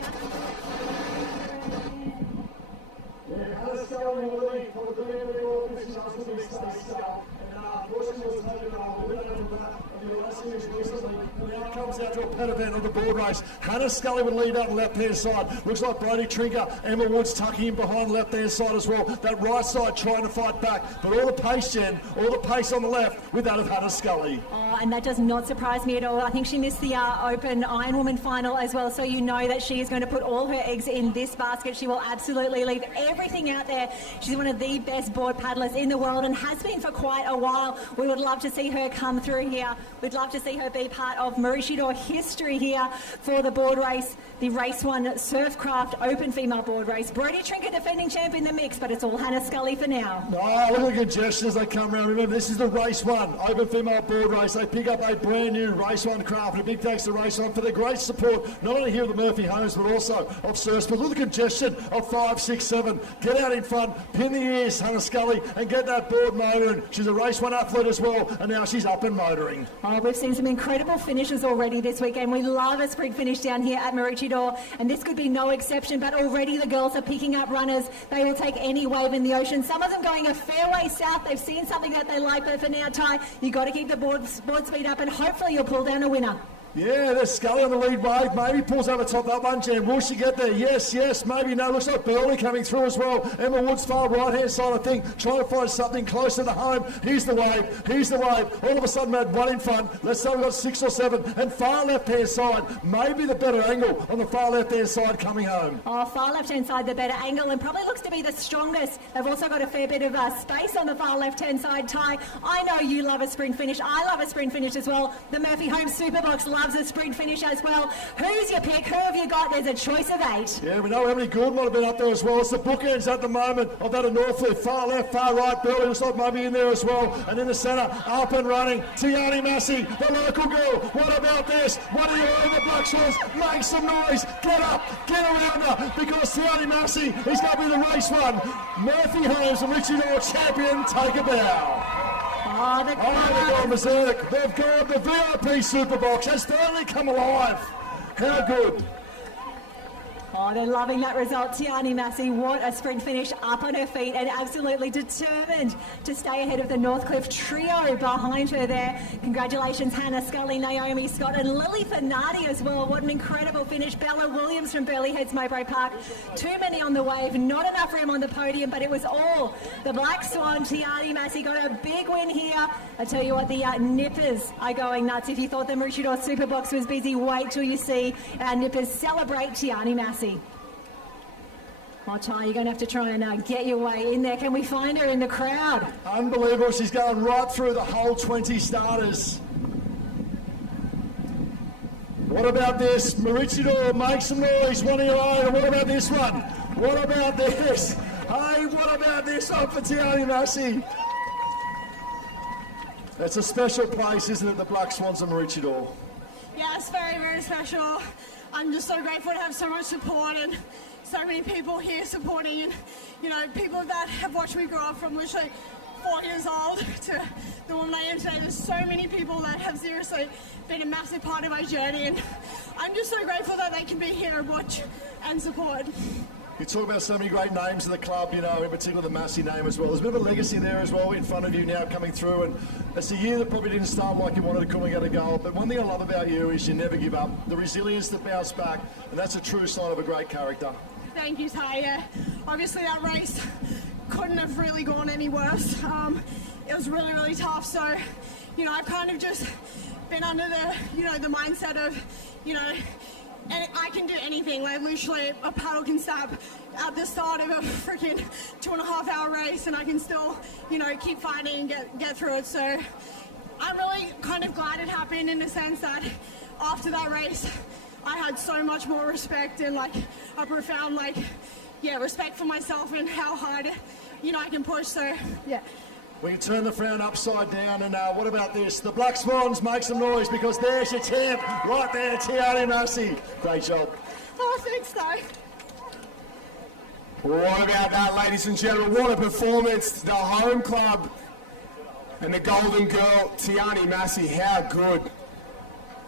Now comes out to a pet event on the board race. Hannah Scully would lead out on the left-hand side. Looks like Brody Trinker, Emma Woods tucking in behind the left-hand side as well. That right side trying to fight back. But all the pace, Jen, all the pace on the left with that of Hannah Scully. Oh, and that does not surprise me at all. I think she missed the Open Ironwoman final as well, so you know that she is going to put all her eggs in this basket. She will absolutely leave everything out there. She's one of the best board paddlers in the world and has been for quite a while. We would love to see her come through here. We'd love to see her be part of Maroochydore history here for the board race, the Race 1 Surfcraft Open Female Board Race. Brody Trinker defending champ in the mix, but it's all Hannah Scully for now. Oh, look at the congestion as they come around. Remember, this is the Race 1 Open Female Board Race. They pick up a brand new Race 1 craft, and a big thanks to Race 1 for their great support, not only here at the Murphy Homes, but also of Surfs. But look at the congestion of 5, 6, 7. Get out in front, pin the ears, Hannah Scully, and get that board motoring. She's a Race 1 athlete as well, and now she's up and motoring. Oh, we've seen some incredible finishes already this weekend. We love a spring finish down here at Maroochydore, and this could be no exception, but already the girls are picking up runners. They will take any wave in the ocean. Some of them going a fair way south. They've seen something that they like, but for now, Ty, you've got to keep the board speed up, and hopefully you'll pull down a winner. Yeah, there's Scully on the lead wave. Maybe pulls over top that one, Jen. Will she get there? Yes, yes, maybe no. Looks like Burley coming through as well. Emma Woods, far right-hand side, I think, trying to find something closer to home. Here's the wave. Here's the wave. All of a sudden, we had one in front. Let's say we've got 6 or 7. And far left-hand side, maybe the better angle on the far left-hand side coming home. Oh, far left-hand side, the better angle, and probably looks to be the strongest. They've also got a fair bit of space on the far left-hand side, Ty. I know you love a sprint finish. I love a sprint finish as well. The Murphy Homes Superbox loves a sprint finish as well. Who's your pick? Who have you got? There's a choice of 8. Yeah, we know how many good might have been up there as well. It's the bookends at the moment of that of Northcliffe. Far left, far right. Burley looks like maybe in there as well. And in the centre, up and running, Tiani Massey, the local girl. What about this? What are you over, Black Swans? Make some noise. Get up, get around her, because Tiani Massey is going to be the Race 1 Murphy Homes and Richard champion. Take a bow. Oh, they've gone berserk. They've gone. The VIP Superbox has finally come alive. How good. Oh, they're loving that result. Tiani Massey, what a sprint finish, up on her feet and absolutely determined to stay ahead of the Northcliffe trio behind her there. Congratulations, Hannah Scully, Naomi Scott and Lily Finardi as well. What an incredible finish. Bella Williams from Burleigh Heads, Mowbray Park. Too many on the wave, not enough room on the podium, but it was all the Black Swan. Tiani Massey got a big win here. I tell you what, the nippers are going nuts. If you thought the Maroochydore Superbox was busy, wait till you see our nippers celebrate Tiani Massey. Oh, Ty, you're going to have to try and get your way in there. Can we find her in the crowd? Unbelievable. She's going right through the whole 20 starters. What about this? Maroochy, make some noise. One of your own. What about this one? What about this? Hey, what about this one for Tiani Massey? It's a special place, isn't it, the Black Swans of Maroochy? Yeah, it's very, very special. I'm just so grateful to have so much support and so many people here supporting, and you know, people that have watched me grow up from literally 4 years old to the woman I am today. There's so many people that have seriously been a massive part of my journey, and I'm just so grateful that they can be here and watch and support. You talk about so many great names in the club, you know, in particular the Massey name as well. There's a bit of a legacy there as well in front of you now coming through, and it's a year that probably didn't start like you wanted to come and get a goal, but one thing I love about you is you never give up. The resilience to bounce back, and that's a true sign of a great character. Thank you, Ty. Yeah, obviously that race couldn't have really gone any worse. It was really, really tough, so, you know, I've kind of just been under the, you know, the mindset of, you know, and I can do anything. Like literally a paddle can stop at the start of a freaking 2.5 hour race and I can still, you know, keep fighting and get through it. So I'm really kind of glad it happened in the sense that after that race, I had so much more respect and like a profound, like, yeah, respect for myself and how hard, you know, I can push. So, yeah. We can turn the frown upside down, and what about this? The Black Swans, make some noise, because there's your champ, right there, Tiani Massey. Great job. Oh, thanks, Ty. What about that, ladies and gentlemen? What a performance. The home club and the golden girl, Tiani Massey, how good.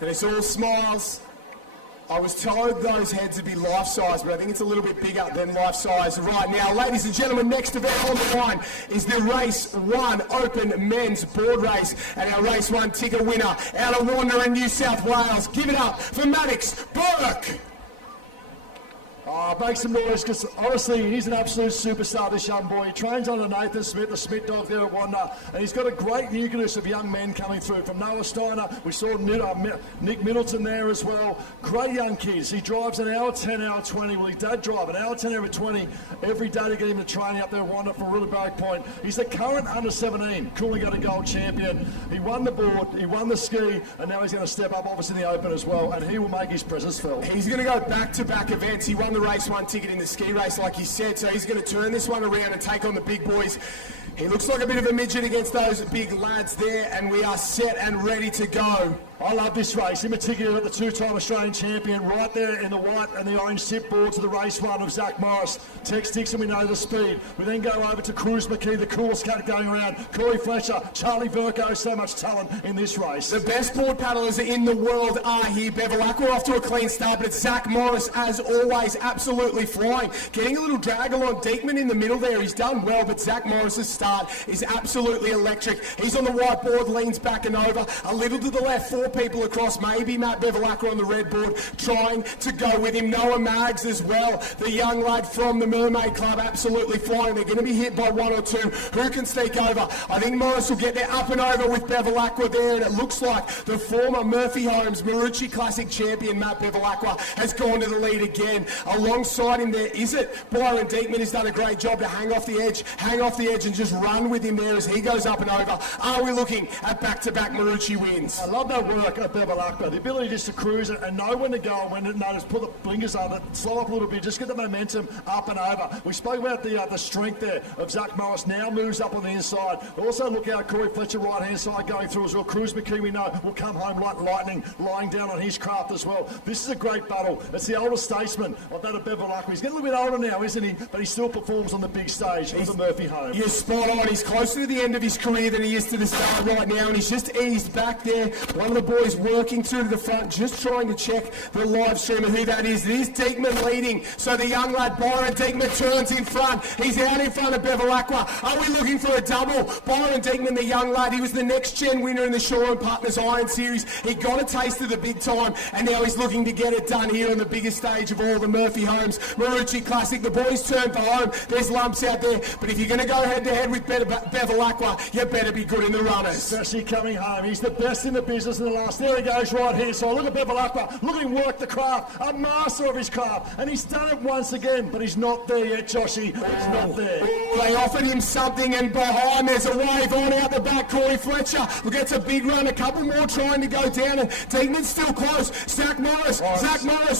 And it's all smiles. I was told those heads would be life-size, but I think it's a little bit bigger than life-size right now. Ladies and gentlemen, next event on the line is the Race 1 Open Men's Board Race. And our Race 1 ticket winner out of Wanda in New South Wales. Give it up for Maddox Burke. Oh, make some noise, because honestly, he's an absolute superstar, this young boy. He trains under Nathan Smith, the Smith dog there at Wanda, and he's got a great nucleus of young men coming through. From Noah Steiner, we saw Nick Middleton there as well. Great young kids. He drives an hour 10, hour 20. Well, his dad drive an hour 10, hour 20 every day to get him to training up there at Wanda from Rudeberg Point. He's the current under-17 Coolangatta Gold champion. He won the board, he won the ski, and now he's going to step up obviously in the Open as well, and he will make his presence felt. He's going to go back-to-back events. He won the Race 1 ticket in the ski race, like he said, so he's going to turn this one around and take on the big boys. He looks like a bit of a midget against those big lads there, and we are set and ready to go. I love this race, in particular the two-time Australian champion right there in the white and the orange tip board to the Race 1 of Zach Morris. Tex Dixon, we know the speed. We then go over to Cruz McKee, the coolest cat going around. Corey Fletcher, Charlie Verco, so much talent in this race. The best board paddlers in the world are here. Bevilacqua off to a clean start, but it's Zach Morris, as always, absolutely flying. Getting a little drag along Diekman in the middle there. He's done well, but Zach Morris's start is absolutely electric. He's on the white board, leans back and over. A little to the left, 4 people across, maybe Matt Bevilacqua on the red board, trying to go with him. Noah Maggs as well, the young lad from the Mermaid Club, absolutely flying. They're going to be hit by 1 or 2. Who can sneak over? I think Morris will get there up and over with Bevilacqua there, and it looks like the former Murphy Homes Maroochy Classic champion, Matt Bevilacqua, has gone to the lead again. Alongside him there, is it Byron Diekman has done a great job to hang off the edge and just run with him there as he goes up and over. Are we looking at back-to-back Maroochy wins? I love that work at Bevilacqua, the ability just to cruise it and know when to go and when to notice, put the blinkers on it, slow up a little bit, just get the momentum up and over. We spoke about the strength there of Zach Morris, now moves up on the inside. Also look out Corey Fletcher right-hand side going through as well. Cruz McKee, we know, will come home like lightning, lying down on his craft as well. This is a great battle. It's the older statesman of that of Bevilacqua. He's getting a little bit older now, isn't he? But he still performs on the big stage with the Murphy home. You're spot on. He's closer to the end of his career than he is to the start right now, and he's just eased back there. One of the boys working through to the front, just trying to check the live stream of who that is. It is Diekman leading, so the young lad Byron Diekman turns in front. He's out in front of Bevilacqua. Are we looking for a double? Byron Diekman, the young lad, he was the next-gen winner in the Shore and Partners Iron Series. He got a taste of the big time, and now he's looking to get it done here on the biggest stage of all, the Murphy Homes Maroochy Classic. The boys turn for home. There's lumps out there, but if you're going to go head-to-head with Bevilacqua, you better be good in the runners. Especially coming home. He's the best in the business in the last. There he goes right here. So look at Bevilacqua. Look at him work the craft. A master of his craft. And he's done it once again, but he's not there yet, Joshy. He's not there. They offered him something, and behind there's a wave on out the back. Corey Fletcher gets a big run. A couple more trying to go down, and Diekman's still close. Zach Morris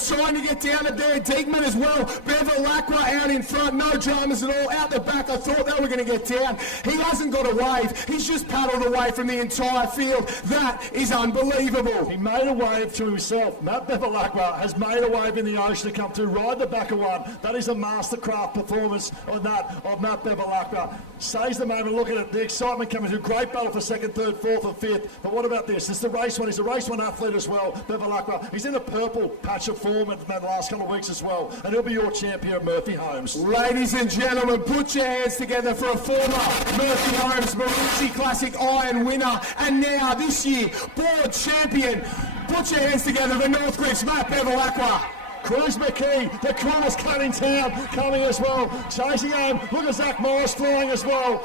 trying to get down it there. Diekman as well. Bevilacqua out in front. No dramas at all. Out the back, I thought they were going to get down. He hasn't got a wave. He's just paddled away from the entire field. That is unbelievable. He made a wave to himself. Matt Bevilacqua has made a wave in the ocean to come to ride the back of one. That is a mastercraft performance of Matt Bevilacqua. Saves the moment. Look at it. The excitement coming through. Great battle for second, third, fourth and fifth. But what about this? It's the race one. He's a race one athlete as well. Bevilacqua. He's in a purple patch of form in the last couple of weeks as well. And he'll be your champion at Murphy Homes. Ladies and gentlemen, put your hands together for a former Murphy Homes Maroochy Classic Iron winner. And now this year, board champion. Put your hands together for Northcliffe's Matt Bevilacqua. Cruz McKee, the coolest cut in town, coming as well. Chasing home. Look at Zach Morris flying as well.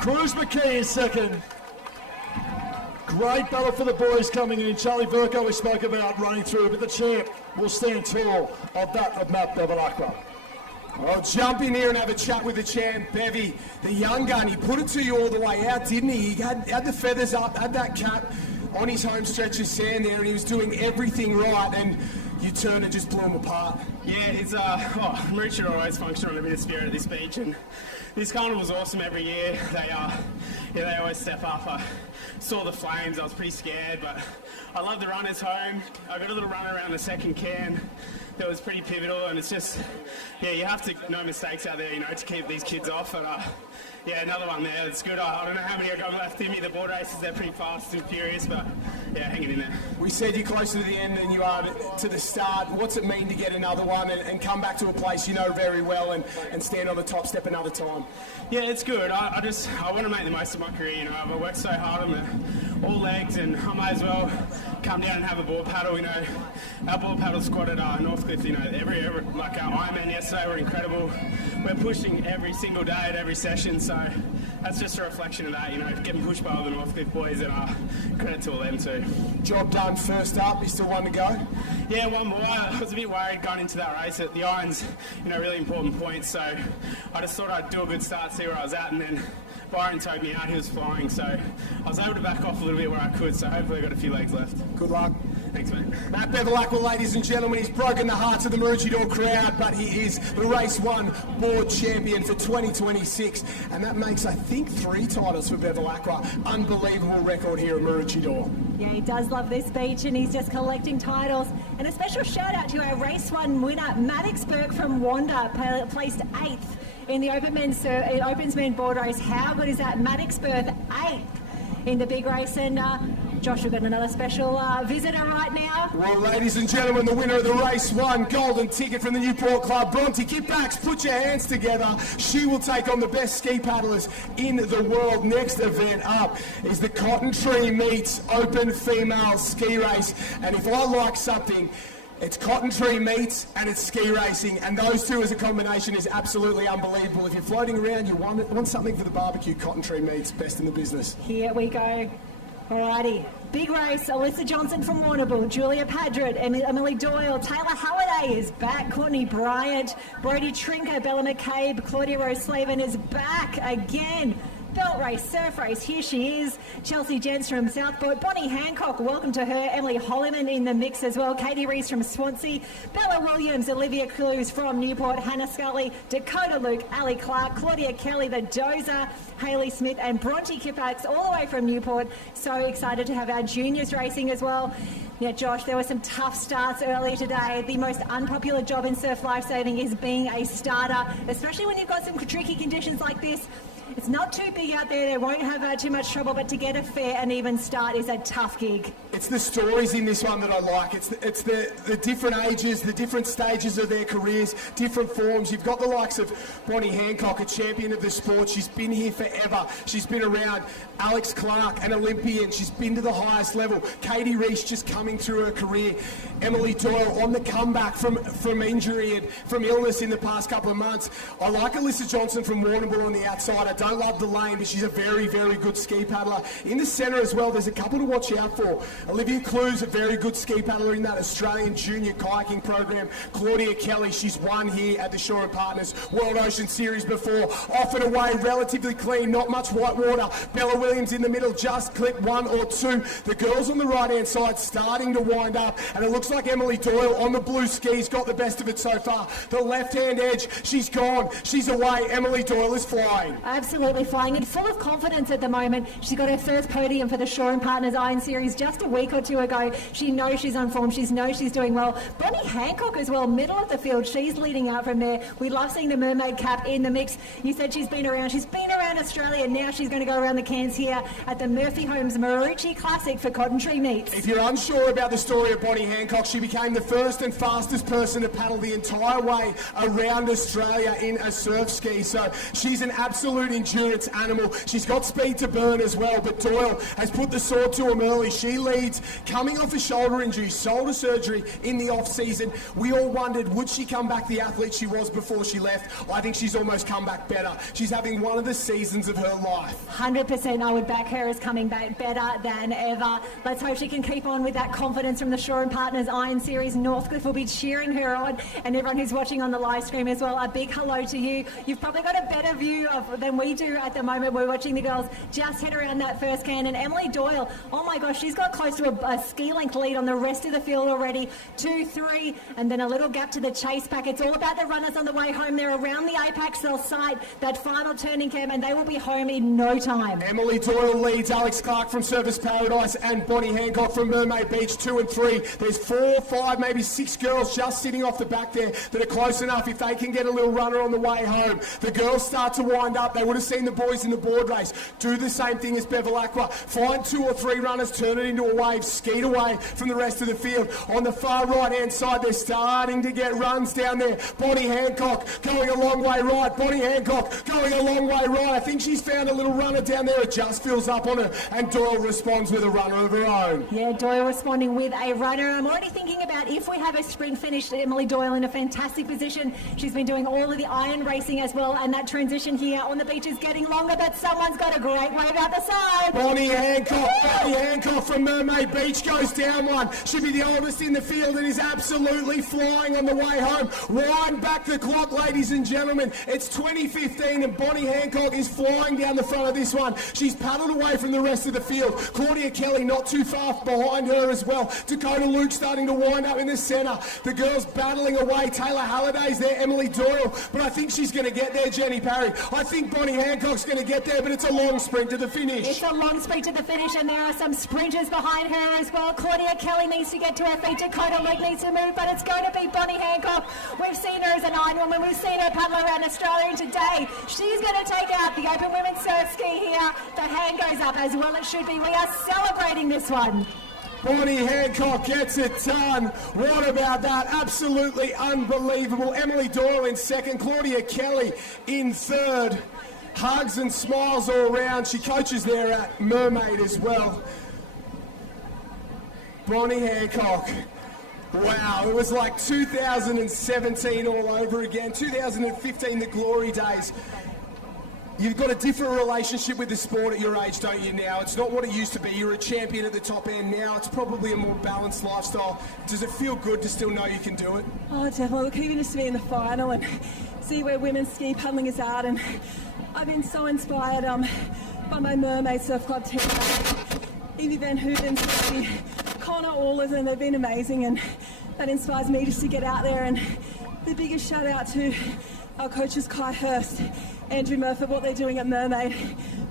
Cruz McKee is second. Great battle for the boys coming in. Charlie Verco we spoke about running through, but the champ will stand tall of that of Matt Bevilacqua. Well, jump in here and have a chat with the champ, Bevy, the young gun. He put it to you all the way out, didn't he? He had the feathers up, had that cap on his home stretch of sand there, and he was doing everything right, and you turned and just blew him apart. Yeah, it's Maroochy always function on a bit of spirit at this beach, and this carnival's awesome every year. They always step up. I saw the flames, I was pretty scared, but I love the runners home. I got a little run around the second can that was pretty pivotal, and it's just, yeah, you have to, no mistakes out there, to keep these kids off, and yeah, another one there, it's good. I don't know how many I've got left in me. The board races, they're pretty fast and furious, but yeah, hanging in there. We said you're closer to the end than you are to the start. What's it mean to get another one and come back to a place you know very well and stand on the top step another time? Yeah, it's good. I want to make the most of my career. I've worked so hard on all legs, and I might as well come down and have a board paddle. Our board paddle squad at Northcliffe, every like our Ironman yesterday were incredible. We're pushing every single day at every session, so that's just a reflection of that, getting pushed by all the Northcliffe boys, and credit to all them too. Job done first up, you still one to go? Yeah, one more. I was a bit worried going into that race at the irons, really important points, so I just thought I'd do a good start, see where I was at, and then Byron towed me out, he was flying, so I was able to back off a little bit where I could, so hopefully I've got a few legs left. Good luck. Thanks, mate. Matt Bevilacqua, ladies and gentlemen, he's broken the hearts of the Maroochydore crowd, but he is the Race 1 board champion for 2026, and that makes, I think, 3 titles for Bevilacqua. Unbelievable record here at Maroochydore. Yeah, he does love this beach, and he's just collecting titles. And a special shout out to our Race 1 winner, Maddox Burke from Wanda, placed 8th in the Opens Men board race. How good is that? Maddox Burke 8th in the big race, and Josh, we've got another special visitor right now. Well, ladies and gentlemen, the winner of the Race 1 golden ticket from the Newport Club, Bronte Kippax, put your hands together. She will take on the best ski paddlers in the world. Next event up is the Cotton Tree Meets Open Female Ski Race, and if I like something, it's Cotton Tree Meets and it's ski racing, and those two as a combination is absolutely unbelievable. If you're floating around, you want something for the barbecue, Cotton Tree Meets, best in the business. Here we go. Alrighty, big race. Alyssa Johnson from Warrnambool, Julia Padgett, Emily Doyle, Taylor Halliday is back, Courtney Bryant, Brodie Trinker, Bella McCabe, Claudia Rose Slavin is back again. Belt race, surf race, here she is. Chelsea Jens from Southport, Bonnie Hancock, welcome to her. Emily Holliman in the mix as well. Katie Reese from Swansea, Bella Williams, Olivia Clues from Newport, Hannah Scully, Dakota Luke, Ali Clark, Claudia Kelly, the Dozer, Hayley Smith and Bronte Kippax all the way from Newport. So excited to have our juniors racing as well. Yeah, Josh, there were some tough starts earlier today. The most unpopular job in surf lifesaving is being a starter, especially when you've got some tricky conditions like this. It's not too big out there, they won't have too much trouble, but to get a fair and even start is a tough gig. It's the stories in this one that I like. It's the different ages, the different stages of their careers, different forms. You've got the likes of Bonnie Hancock, a champion of the sport. She's been here forever. She's been around. Alex Clark, an Olympian. She's been to the highest level. Katie Reese just coming through her career. Emily Doyle on the comeback from injury and from illness in the past couple of months. I like Alyssa Johnson from Warrnambool on the outside. I don't love the lane, but she's a very, very good ski paddler. In the centre as well, there's a couple to watch out for. Olivia Clue's a very good ski paddler in that Australian junior kayaking program. Claudia Kelly, she's won here at the Shore and Partners World Ocean Series before. Off and away, relatively clean, not much white water. Bella Williams in the middle, just clipped 1 or 2. The girls on the right-hand side starting to wind up, and it looks like Emily Doyle on the blue skis got the best of it so far. The left-hand edge, she's gone, she's away. Emily Doyle is flying. Absolutely flying and full of confidence at the moment. She got her first podium for the Shore and Partners Iron Series just a week or two ago. She knows she's on form. She knows she's doing well. Bonnie Hancock as well, middle of the field. She's leading out from there. We love seeing the mermaid cap in the mix. You said she's been around. She's been around Australia. Now she's going to go around the Cairns here at the Murphy Homes Maroochy Classic for Cotton Tree Meets. If you're unsure about the story of Bonnie Hancock, she became the first and fastest person to paddle the entire way around Australia in a surf ski. So she's an absolute endurance animal. She's got speed to burn as well, but Doyle has put the sword to him early. She leads, coming off a shoulder injury, shoulder surgery in the off-season. We all wondered, would she come back the athlete she was before she left? I think she's almost come back better. She's having one of the seasons of her life. 100% I would back her as coming back better than ever. Let's hope she can keep on with that confidence from the Shore and Partners Iron Series. Northcliffe will be cheering her on, and everyone who's watching on the live stream as well, a big hello to you. You've probably got a better view than we do at the moment. We're watching the girls just head around that first can, and Emily Doyle, oh my gosh, she's got close to a ski length lead on the rest of the field already. 2, 3, and then a little gap to the chase pack. It's all about the runners on the way home. They're around the apex. They'll sight that final turning cam, and they will be home in no time. Emily Doyle leads Alex Clark from Surfers Paradise and Bonnie Hancock from Mermaid Beach, 2 and 3. There's 4, 5, maybe 6 girls just sitting off the back there that are close enough if they can get a little runner on the way home. The girls start to wind up. They would have seen the boys in the board race do the same thing as Bevel Aqua. Find 2 or 3 runners, turn it into a wave, skeet away from the rest of the field. On the far right-hand side, they're starting to get runs down there. Bonnie Hancock going a long way right. Bonnie Hancock going a long way right. I think she's found a little runner down there. It just fills up on her, and Doyle responds with a runner of her own. Yeah, Doyle responding with a runner. I'm already thinking about if we have a sprint finish, Emily Doyle in a fantastic position. She's been doing all of the iron racing as well, and that transition here on the beach is getting longer, but someone's got a great wave out the side. Bonnie Hancock from Mermaid Beach goes down one. Should be the oldest in the field and is absolutely flying on the way home. Wind back the clock, ladies and gentlemen. It's 2015 and Bonnie Hancock is flying down the front of this one. She's paddled away from the rest of the field. Claudia Kelly not too far behind her as well. Dakota Luke starting to wind up in the centre. The girls battling away. Taylor Halliday's there, Emily Doyle, but I think she's going to get there, Jenny Parry. I think Bonnie Hancock's going to get there, but it's a long sprint to the finish. It's a long sprint to the finish, and there are some sprinters behind her as well. Claudia Kelly needs to get to her feet. Dakota Luke needs to move, but it's going to be Bonnie Hancock. We've seen her as an Ironwoman. We've seen her paddle around Australia, and today she's going to take out the Open Women's Surf Ski here. The hand goes up as well it should be. We are celebrating this one. Bonnie Hancock gets it done. What about that? Absolutely unbelievable. Emily Doyle in second, Claudia Kelly in third. Hugs and smiles all around. She coaches there at Mermaid as well. Bonnie Hancock. Wow, it was like 2017 all over again. 2015, the glory days. You've got a different relationship with the sport at your age, don't you, now? It's not what it used to be. You're a champion at the top end now. It's probably a more balanced lifestyle. Does it feel good to still know you can do it? Oh, definitely. Look, even just to be in the final and see where women's ski paddling is at, and I've been so inspired by my Mermaid Surf Club team. Evie Van Hooven, Connor, all of them, they've been amazing, and that inspires me just to get out there. And the biggest shout out to our coaches, Kai Hurst, Andrew Murphy, what they're doing at Mermaid.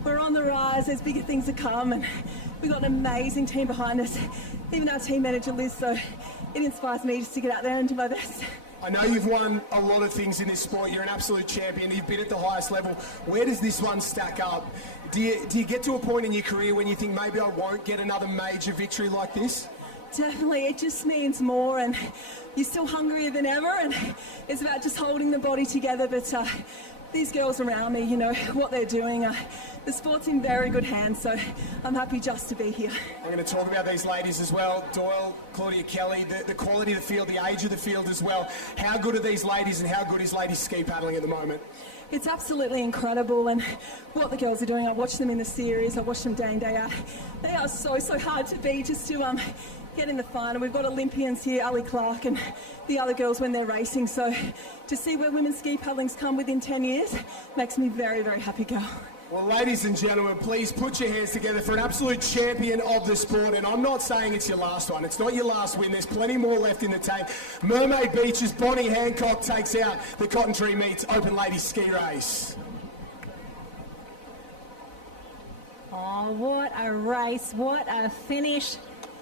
We're on the rise, there's bigger things to come, and we've got an amazing team behind us. Even our team manager, Liz, so it inspires me just to get out there and do my best. I know you've won a lot of things in this sport. You're an absolute champion. You've been at the highest level. Where does this one stack up? Do you get to a point in your career when you think maybe I won't get another major victory like this? Definitely, it just means more, and you're still hungrier than ever, and it's about just holding the body together. But these girls around me, you know, what they're doing, the sport's in very good hands, so I'm happy just to be here. I'm going to talk about these ladies as well. Doyle, Claudia Kelly, the quality of the field, the age of the field as well. How good are these ladies and how good is ladies ski paddling at the moment? It's absolutely incredible, and what the girls are doing, I watch them in the series, I watch them day in, day out. They are so hard to beat just to get in the final. We've got Olympians here, Ali Clark and the other girls when they're racing, so to see where women's ski paddling's come within 10 years makes me very, very happy, girl. Well, ladies and gentlemen, please put your hands together for an absolute champion of the sport. And I'm not saying it's your last one. It's not your last win. There's plenty more left in the tank. Mermaid Beach's Bonnie Hancock takes out the Cotton Tree Meets Open Ladies Ski Race. Oh, what a race. What a finish.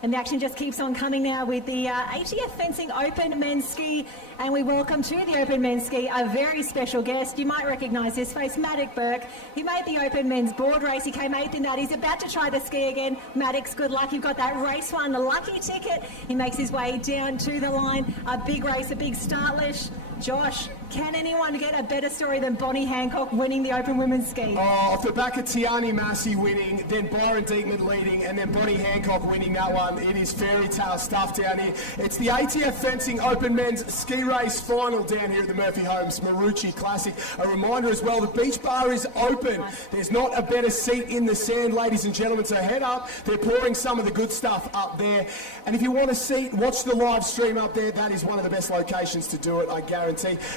And the action just keeps on coming now with the ATF Fencing Open Men's Ski. And we welcome to the Open Men's Ski a very special guest. You might recognise his face, Maddox Burke. He made the Open Men's Board Race. He came 8th in that. He's about to try the ski again. Maddox, good luck. You've got that race one, the lucky ticket. He makes his way down to the line. A big race, a big startlish. Josh, can anyone get a better story than Bonnie Hancock winning the Open Women's Ski? Oh, off the back of Tiani Massey winning, then Byron Diekman leading, and then Bonnie Hancock winning that one. It is fairy tale stuff down here. It's the ATF Fencing Open Men's Ski Race final down here at the Murphy Homes Maroochy Classic. A reminder as well, the beach bar is open. There's not a better seat in the sand, ladies and gentlemen, so head up. They're pouring some of the good stuff up there. And if you want a seat, watch the live stream up there. That is one of the best locations to do it, I guarantee.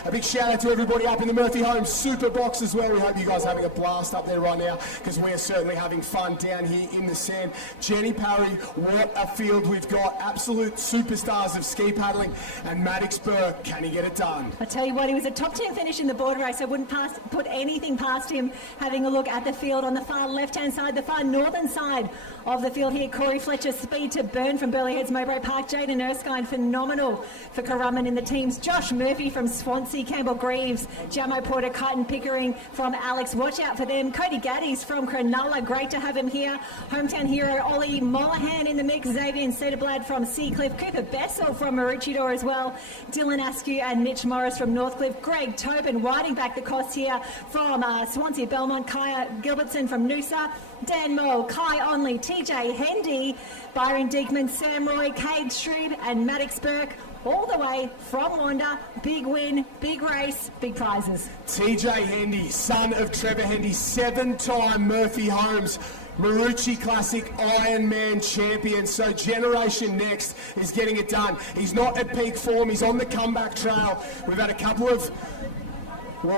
A big shout out to everybody up in the Murphy Homes Super Box as well. We hope you guys are having a blast up there right now, because we are certainly having fun down here in the sand. Jenny Parry, what a field we've got. Absolute superstars of ski paddling. And Maddox Burke, can he get it done? I tell you what, he was a top 10 finish in the board race. I wouldn't put anything past him. Having a look at the field on the far left-hand side, the far northern side of the field here. Corey Fletcher, speed to burn from Burleigh Heads, Mowbray Park. Jaden Erskine, phenomenal for Currumbin in the teams. Josh Murphy from Swansea, Campbell Greaves, Jamo Porter, Kyton Pickering from Alex. Watch out for them. Cody Gaddies from Cronulla, great to have him here. Hometown hero Ollie Mollahan in the mix. Xavier Cedarblad from Seacliff. Cooper Bessel from Maroochydore as well. Dylan Askew and Mitch Morris from Northcliffe. Greg Tobin riding back the cost here from Swansea Belmont. Kaya Gilbertson from Noosa. Dan Moll, Kai Onley, TJ Hendy, Byron Diekman, Sam Roy, Cade Shrewd and Maddox Burke. All the way from Wanda. Big win, big race, big prizes. TJ Hendy, son of Trevor Hendy, 7-time Murphy Homes Maroochy Classic Ironman champion. So Generation Next is getting it done. He's not at peak form, he's on the comeback trail. We've had a couple of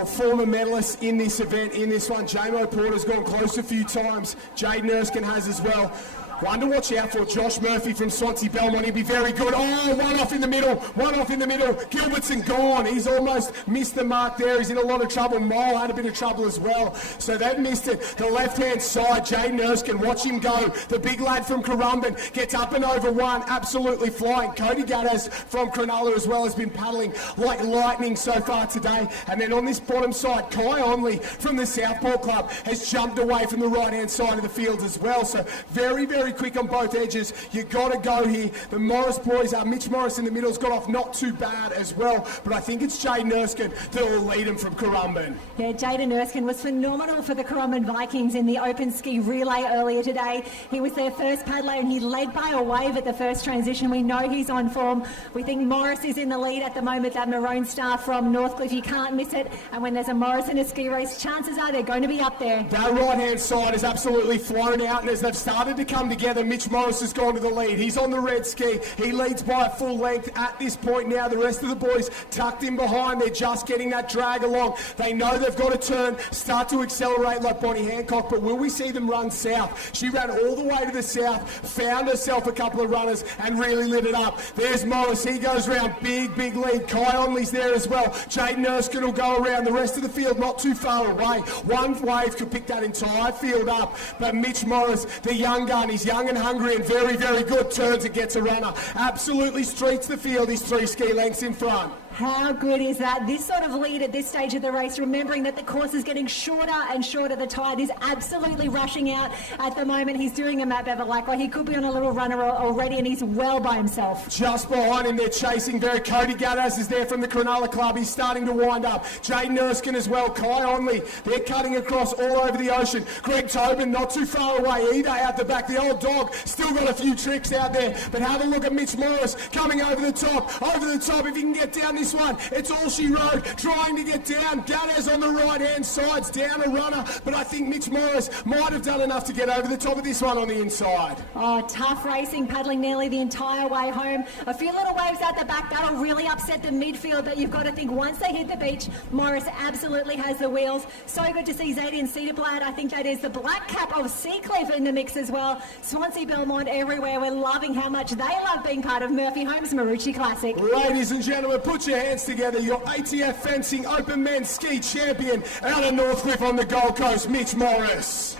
former medalists in this event, in this one. Jamo Porter's gone close a few times. Jaden Erskine has as well. One to watch out for, Josh Murphy from Swansea Belmont. He'll be very good. Oh, one off in the middle. Gilbertson gone. He's almost missed the mark there. He's in a lot of trouble. Mole had a bit of trouble as well. So they've missed it. The left-hand side, Jaden Erskine, watch him go. The big lad from Currumbin gets up and over one. Absolutely flying. Cody Gaddaz from Cronulla as well has been paddling like lightning so far today. And then on this bottom side, Kai Onley from the Southport Club has jumped away from the right-hand side of the field as well. So very, very quick on both edges. You got to go here. The Morris boys, Mitch Morris in the middle's got off not too bad as well, but I think it's Jaden Erskine that will lead him from Currumbin. Yeah, Jaden Erskine was phenomenal for the Currumbin Vikings in the open ski relay earlier today. He was their first paddler and he led by a wave at the first transition. We know he's on form. We think Morris is in the lead at the moment, that maroon star from Northcliffe. You can't miss it. And when there's a Morris in a ski race, chances are they're going to be up there. That right-hand side is absolutely flown out, and as they've started to come together, Mitch Morris has gone to the lead. He's on the red ski. He leads by a full length at this point now. The rest of the boys tucked in behind. They're just getting that drag along. They know they've got to turn, start to accelerate like Bonnie Hancock, but will we see them run south? She ran all the way to the south, found herself a couple of runners and really lit it up. There's Morris. He goes round. Big lead. Kai Onley's there as well. Jaden Erskine will go around. The rest of the field not too far away. One wave could pick that entire field up, but Mitch Morris, the young gun, he's young and hungry and very, very good. Turns and gets a runner. Absolutely streets the field. He's 3 ski lengths in front. How good is that? This sort of lead at this stage of the race, remembering that the course is getting shorter and shorter. The tide is absolutely rushing out at the moment. He's doing a Matt Bevilacqua. He could be on a little runner already, and he's well by himself. Just behind him, they're chasing very. Cody Gaddaz is there from the Cronulla Club. He's starting to wind up. Jaden Erskine as well. Kai Onley. They're cutting across all over the ocean. Greg Tobin not too far away either out the back. The old dog still got a few tricks out there. But have a look at Mitch Morris coming over the top. Over the top. If he can get down this one, it's all she wrote, trying to get down. Gaddaz on the right-hand side's down a runner, but I think Mitch Morris might have done enough to get over the top of this one on the inside. Oh, tough racing, paddling nearly the entire way home. A few little waves out the back, that'll really upset the midfield, but you've got to think once they hit the beach, Morris absolutely has the wheels. So good to see Zayden Cedarblad. I think that is the black cap of Seacliff in the mix as well. Swansea, Belmont, everywhere. We're loving how much they love being part of Murphy Home's Maroochy Classic. Ladies and gentlemen, put your hands together. Your ATF Fencing Open Men's Ski Champion out of Northcliffe on the Gold Coast, Mitch Morris.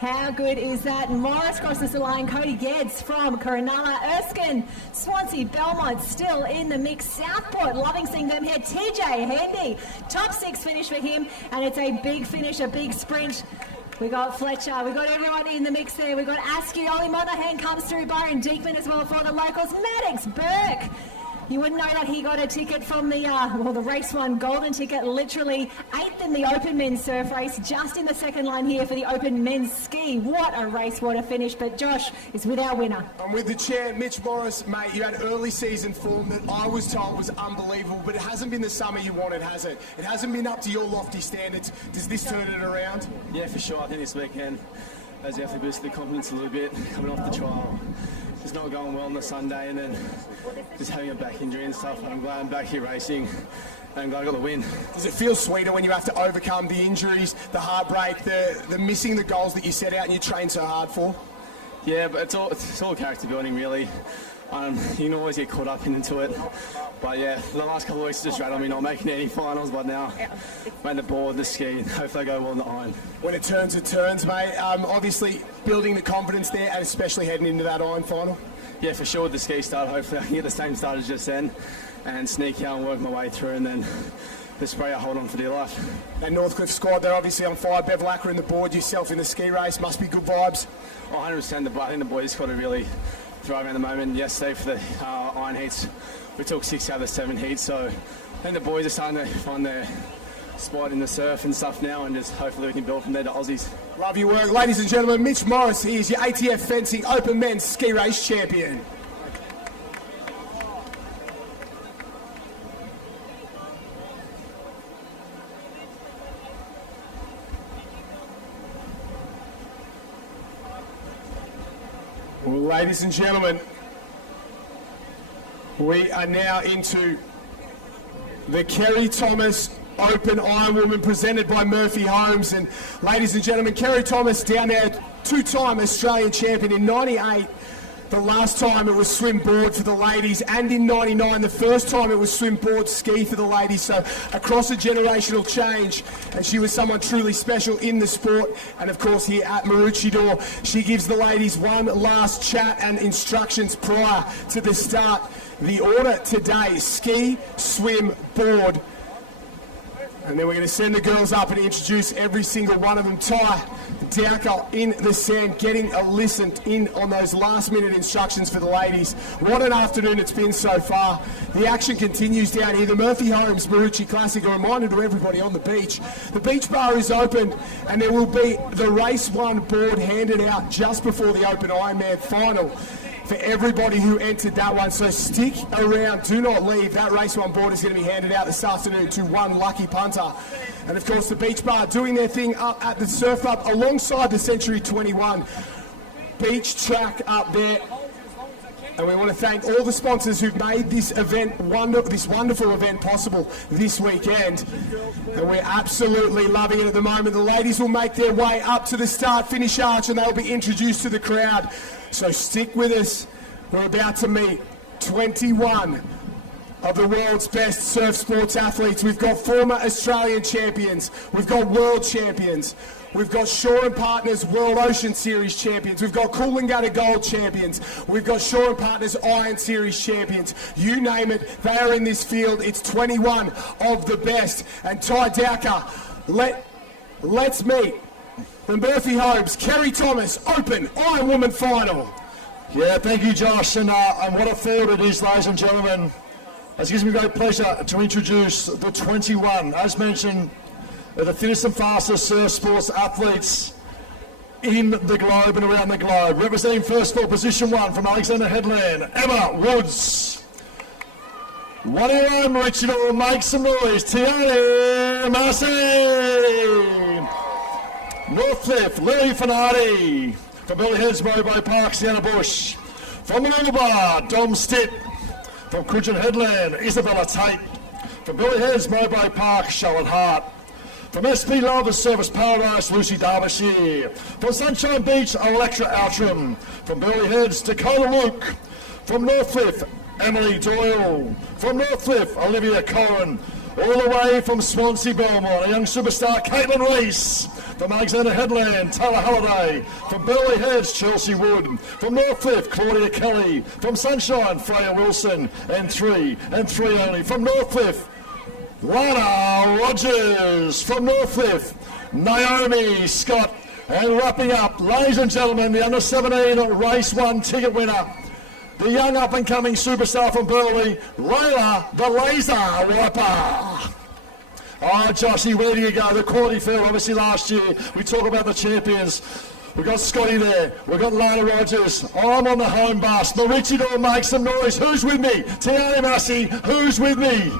How good is that? Morris crosses the line. Cody Geddes from Cronulla. Erskine, Swansea, Belmont still in the mix. Southport, loving seeing them here. TJ Handy, top 6 finish for him, and it's a big finish, a big sprint. We got Fletcher, we got everyone in the mix there. We got Askew, Ollie Monaghan comes through, Byron Diekman as well for the locals. Maddox Burke. You wouldn't know that he got a ticket from the race one golden ticket, literally 8th in the open men's surf race, just in the second line here for the open men's ski. What a race, what a finish. But Josh is with our winner. I'm with the champ, Mitch Morris. Mate, you had early season form that I was told was unbelievable, but it hasn't been the summer you wanted, has it? It hasn't been up to your lofty standards. Does this turn it around? Yeah, for sure. I think this weekend has definitely boosted the confidence a little bit, coming off the trial. Just not going well on the Sunday, and then just having a back injury and stuff. And I'm glad I'm back here racing, and I'm glad I got the win. Does it feel sweeter when you have to overcome the injuries, the heartbreak, the missing the goals that you set out and you train so hard for? Yeah, but it's all character building, really. You can always get caught up into it. But yeah, the last couple of weeks just rattled me not making any finals, but now made the board, the ski, hopefully I go well on the iron. When it turns, mate. Obviously building the confidence there, and especially heading into that iron final. Yeah, for sure with the ski start, hopefully I can get the same start as just then and sneak out and work my way through, and then the spray I hold on for dear life. That Northcliffe squad, they're obviously on fire. Bevilacqua in the board, yourself in the ski race, must be good vibes. Oh, 100%. I think the boys got to really thriving at the moment. Yesterday for the iron heats, we took 6 out of the 7 heats, so I think the boys are starting to find their spot in the surf and stuff now, and just hopefully we can build from there to Aussies. Love your work. Ladies and gentlemen, Mitch Morris, he is your ATF Fencing Open Men's Ski Race Champion. Well, ladies and gentlemen, we are now into the Kerry Thomas Open Ironwoman presented by Murphy Homes. And ladies and gentlemen, Kerry Thomas down there, 2-time Australian champion in 98. The last time it was swim board for the ladies, and in 99 the first time it was swim board ski for the ladies. So across a generational change, and she was someone truly special in the sport. And of course here at Maroochy Door, she gives the ladies one last chat and instructions prior to the start. The order today: ski, swim, board. And then we're going to send the girls up and introduce every single one of them. Ty Dowker in the sand, getting a listen in on those last minute instructions for the ladies. What an afternoon it's been so far. The action continues down here. The Murphy Homes Maroochy Classic, a reminder to everybody on the beach. The beach bar is open, and there will be the race one board handed out just before the Open Ironman final for everybody who entered that one. So stick around, do not leave. That race one board is going to be handed out this afternoon to one lucky punter. And of course the beach bar doing their thing up at the surf club alongside the Century 21 beach track up there. And we want to thank all the sponsors who've made this event, this wonderful event possible this weekend. And we're absolutely loving it at the moment. The ladies will make their way up to the start-finish arch and they'll be introduced to the crowd. So stick with us. We're about to meet 21 of the world's best surf sports athletes. We've got former Australian champions. We've got world champions. We've got Shaw and Partners World Ocean Series champions. We've got Coolangatta Gold champions. We've got Shaw and Partners Iron Series champions. You name it, they are in this field. It's 21 of the best. And Ty Dowker, let's meet the Murphy Homes Kerry Thomas Open Ironwoman Final. Yeah, thank you, Josh. And what a field it is, ladies and gentlemen. It gives me great pleasure to introduce the 21, as mentioned, the fittest and fastest surf sports athletes in the globe and around the globe. Representing first of all, position 1 from Alexander Headland, Emma Woods. One of your own, Richard, will make some noise. Tiani Massey. Northcliffe, Lily Fanardi. From Belly Heads, Mowbray Park, Sienna Bush. From Mooloolaba, Dom Stitt. From Coogin Headland, Isabella Tate. From Belly Heads, Mowbray Park, Charlotte Hart. From SP Lovers Service Paradise, Lucy Derbyshire. From Sunshine Beach, Electra Outram. From Burley Heads, Dakota Luke. From Northcliffe, Emily Doyle. From Northcliffe, Olivia Cohen. All the way from Swansea Belmont, a young superstar, Caitlin Reese. From Alexander Headland, Taylor Halliday. From Burley Heads, Chelsea Wood. From Northcliffe, Claudia Kelly. From Sunshine, Freya Wilson. And three only. From Northcliffe, Lana Rogers. From Northcliffe, Naomi Scott. And wrapping up, ladies and gentlemen, the under-17 race 1 ticket winner, the young up-and-coming superstar from Burley, Layla the Laser Wiper. Oh, Joshy, where do you go? The quality field, obviously last year, we talk about the champions. We've got Scotty there. We've got Lana Rogers. I'm on the home bus. Maroochy will make some noise. Who's with me? Tiani Massey, who's with me?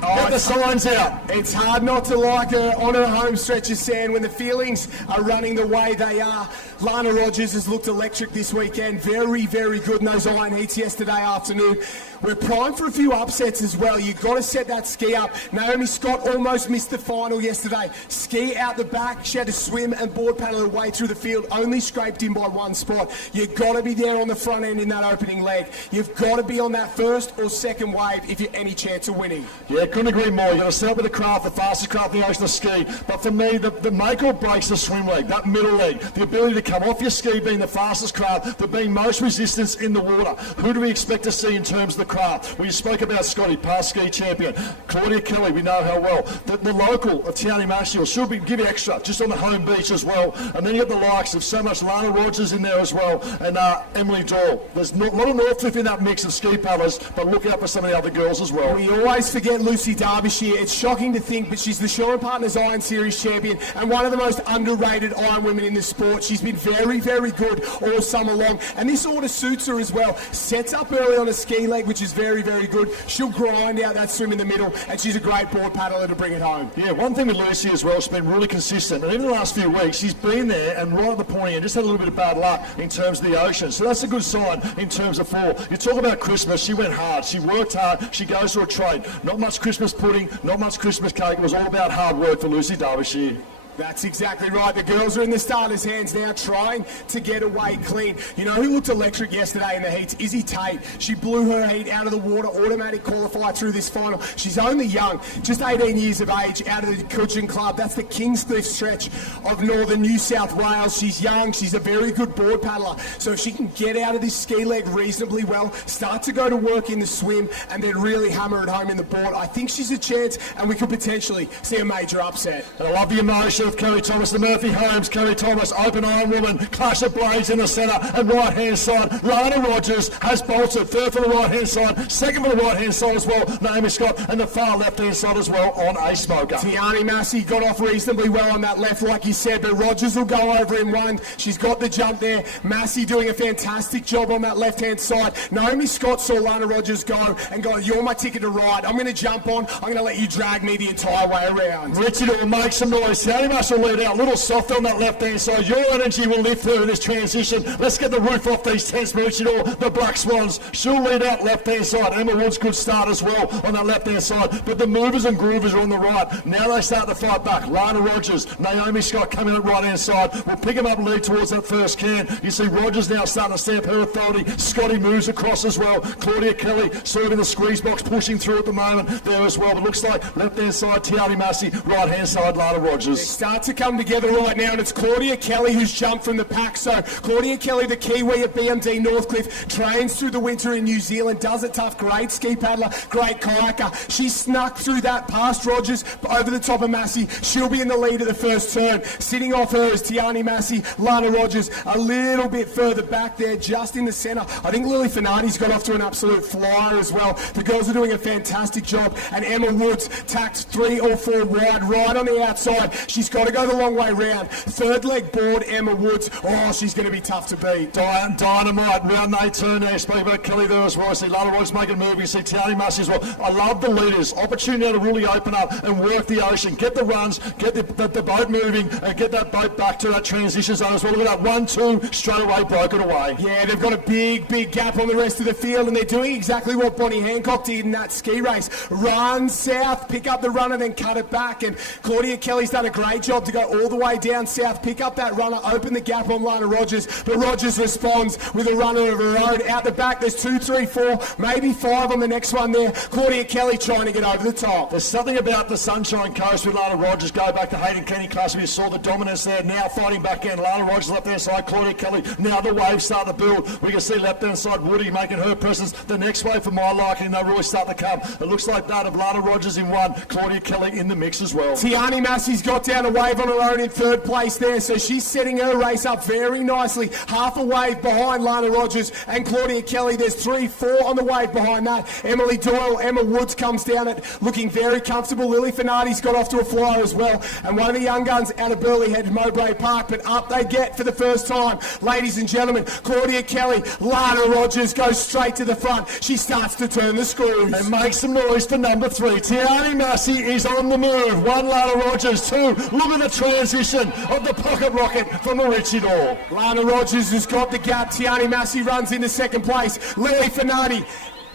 Get the signs out. It's hard not to like her on her home stretch of sand when the feelings are running the way they are. Lana Rogers has looked electric this weekend. Very, very good in those iron heats yesterday afternoon. We're primed for a few upsets as well. You've got to set that ski up. Naomi Scott almost missed the final yesterday. Ski out the back. She had to swim and board paddle her way through the field. Only scraped in by one spot. You've got to be there on the front end in that opening leg. You've got to be on that first or second wave if you're any chance of winning. Yeah, couldn't agree more. You've got to set up with the craft, the fastest craft in the ocean, the ski. But for me, the make or breaks the swim leg, that middle leg, the ability to come off your ski being the fastest craft, but being most resistance in the water. Who do we expect to see in terms of the craft? We spoke about Scotty, past ski champion. Claudia Kelly, we know how well. The local of Tiani Massey should be give you extra just on the home beach as well. And then you got the likes of so much Lana Rogers in there as well, and Emily Doyle. There's a lot of Northcliffe in that mix of ski paddlers, but look out for some of the other girls as well. We always forget Lucy Derbyshire. It's shocking to think, but she's the Shaw and Partners Iron Series champion and one of the most underrated iron women in the sport. She's been very, very good all summer long, and this order suits her as well. Sets up early on a ski leg, which is very, very good. She'll grind out that swim in the middle, and she's a great board paddler to bring it home. Yeah, one thing with Lucy as well, she's been really consistent, and even the last few weeks, she's been there and right at the pointy end, just had a little bit of bad luck in terms of the ocean. So that's a good sign in terms of fall. You talk about Christmas, she went hard, she worked hard, she goes to a trade. Not much Christmas pudding, not much Christmas cake. It was all about hard work for Lucy Derbyshire. That's exactly right. The girls are in the starters' hands now, trying to get away clean. You know who looked electric yesterday in the heats? Izzy Tate. She blew her heat out of the water, automatic qualifier through this final. She's only young, just 18 years of age, out of the Coogin Club. That's the Kingscliff stretch of northern New South Wales. She's young. She's a very good board paddler. So if she can get out of this ski leg reasonably well, start to go to work in the swim, and then really hammer it home in the board, I think she's a chance, and we could potentially see a major upset. And I love the emotion of Kerry Thomas, the Murphy Homes, Kerry Thomas, open iron woman, clash of blades in the centre and right hand side. Lana Rogers has bolted, third for the right hand side, second for the right hand side as well, Naomi Scott, and the far left hand side as well on a smoker. Tiani Massey got off reasonably well on that left, like you said, but Rogers will go over in one. She's got the jump there. Massey doing a fantastic job on that left hand side. Naomi Scott saw Lana Rogers go and go, you're my ticket to ride. I'm going to jump on. I'm going to let you drag me the entire way around. Richard will make some noise. Tiani Massey will lead out. A little softer on that left-hand side. Your energy will lift her in this transition. Let's get the roof off these tents, Maroochy Door. The Black Swans. She'll lead out left-hand side. Emma Woods could start as well on that left-hand side. But the movers and groovers are on the right. Now they start to fight back. Lana Rogers, Naomi Scott coming at right-hand side. We'll pick them up and lead towards that first can. You see Rogers now starting to stamp her authority. Scotty moves across as well. Claudia Kelly serving the squeeze box, pushing through at the moment there as well. But looks like left-hand side, Tiani Massey, right-hand side, Lana Rogers. They start to come together right now, and it's Claudia Kelly who's jumped from the pack. So Claudia Kelly, the Kiwi at BMD Northcliffe, trains through the winter in New Zealand, does it tough, great ski paddler, great kayaker. She snuck through that past Rogers over the top of Massey. She'll be in the lead of the first turn. Sitting off her is Tiani Massey, Lana Rogers a little bit further back there, just in the centre. I think Lily Finardi's got off to an absolute flyer as well. The girls are doing a fantastic job, and Emma Woods tacked 3 or 4 wide, right on the outside. She's got to go the long way round. Third leg board, Emma Woods. Oh, she's going to be tough to beat. Dynamite, round 8 turn there. Speaking about Kelly there as well. I see Lana Rogers making a move. You see Tiani Massey as well. I love the leaders. Opportunity now to really open up and work the ocean. Get the runs, get the boat moving, and get that boat back to that transition zone as well. Look at that 1-2 straight away, broken away. Yeah, they've got a big gap on the rest of the field, and they're doing exactly what Bonnie Hancock did in that ski race. Run south, pick up the runner, then cut it back. And Claudia Kelly's done a great job to go all the way down south, pick up that runner, open the gap on Lana Rogers. But Rogers responds with a runner of her own. Out the back, there's 2, 3, 4, maybe 5 on the next one there. Claudia Kelly trying to get over the top. There's something about the Sunshine Coast with Lana Rogers. Go back to Hayden Kenny class. We saw the dominance there. Now fighting back in. Lana Rogers left-hand side, Claudia Kelly. Now the waves start to build. We can see left-hand side Woody making her presence. The next wave for my liking, they'll really start to come. It looks like that of Lana Rogers in 1, Claudia Kelly in the mix as well. Tiani Massey's got down a wave on her own in 3rd place there, so she's setting her race up very nicely. Half a wave behind Lana Rogers and Claudia Kelly. There's 3, 4 on the wave behind that. Emily Doyle, Emma Woods comes down it, looking very comfortable. Lily Finardi's got off to a flyer as well. And one of the young guns out of Burleigh Head, Mowbray Park, but up they get for the first time. Ladies and gentlemen, Claudia Kelly, Lana Rogers goes straight to the front. She starts to turn the screws. And make some noise for number 3. Tiani Massey is on the move. 1, Lana Rogers. 2, look at the transition of the pocket rocket from Maroochy Door. Lana Rogers has got the gap. Tiani Massey runs into 2nd place. Lily Finardi,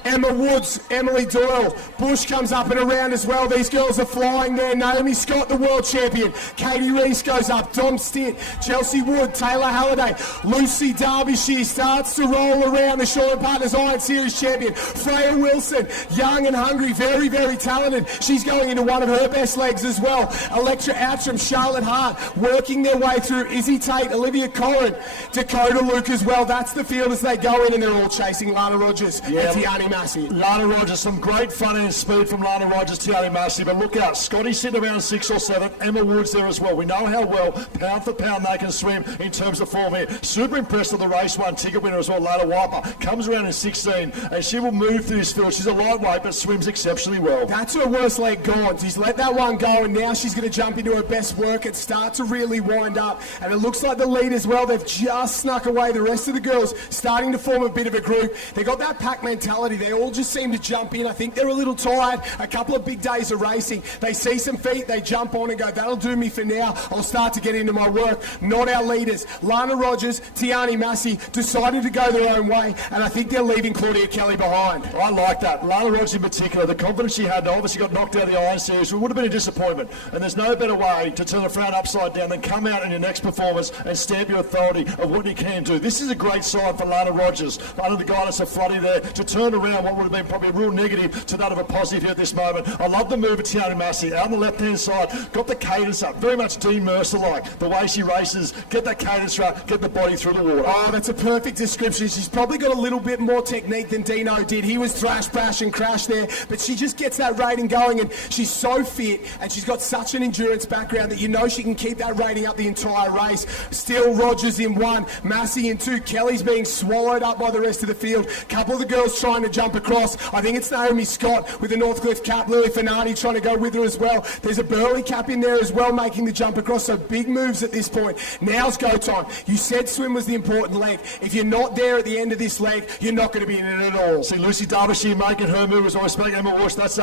Emma Woods, Emily Doyle. Bush comes up and around as well. These girls are flying there. Naomi Scott, the world champion. Katie Reese goes up. Dom Stitt, Chelsea Wood, Taylor Halliday. Lucy Derbyshire starts to roll around. The Shore Partners Iron Series champion. Freya Wilson, young and hungry, very, very talented. She's going into one of her best legs as well. Electra Outram, Charlotte Hart, working their way through. Izzy Tate, Olivia Corrin, Dakota Luke as well. That's the field as they go in, and they're all chasing Lana Rogers and Tiani Massey. Lana Rogers, some great front end speed from Lana Rogers, Tiani Massey, but look out, Scotty sitting around 6 or 7, Emma Woods there as well. We know how well, pound for pound, they can swim in terms of form here. Super impressed with the race 1 ticket winner as well, Lana Wiper, comes around in 16, and she will move through this field. She's a lightweight, but swims exceptionally well. That's her worst leg gone. She's let that one go, and now she's going to jump into her best work and start to really wind up. And it looks like the lead as well, they've just snuck away. The rest of the girls starting to form a bit of a group. They got that pack mentality. They all just seem to jump in. I think they're a little tired. A couple of big days of racing. They see some feet, they jump on and go, that'll do me for now. I'll start to get into my work. Not our leaders. Lana Rogers, Tiani Massey decided to go their own way, and I think they're leaving Claudia Kelly behind. I like that. Lana Rogers in particular, the confidence she had, obviously got knocked out of the Iron Series. It would have been a disappointment, and there's no better way to turn a frown upside down than come out in your next performance and stamp your authority of what you can do. This is a great sign for Lana Rogers, under the guidance of Floody there, to turn around what would have been probably a real negative to that of a positive here at this moment. I love the move of Tiani Massey out on the left-hand side, got the cadence up, very much Dean Mercer-like, the way she races, get that cadence right, get the body through the water. Oh, that's a perfect description. She's probably got a little bit more technique than Dino did. He was thrash, bash and crash there, but she just gets that rating going, and she's so fit, and she's got such an endurance background that you know she can keep that rating up the entire race. Still Rogers in 1, Massey in 2, Kelly's being swallowed up by the rest of the field. Couple of the girls trying to jump jump across. I think it's Naomi Scott with the Northcliffe cap. Lily Finardi trying to go with her as well. There's a Burley cap in there as well, making the jump across. So big moves at this point. Now's go time. You said swim was the important leg. If you're not there at the end of this leg, you're not going to be in it at all. See Lucy Derbyshire making her move as I spoke. Emma Walsh, that's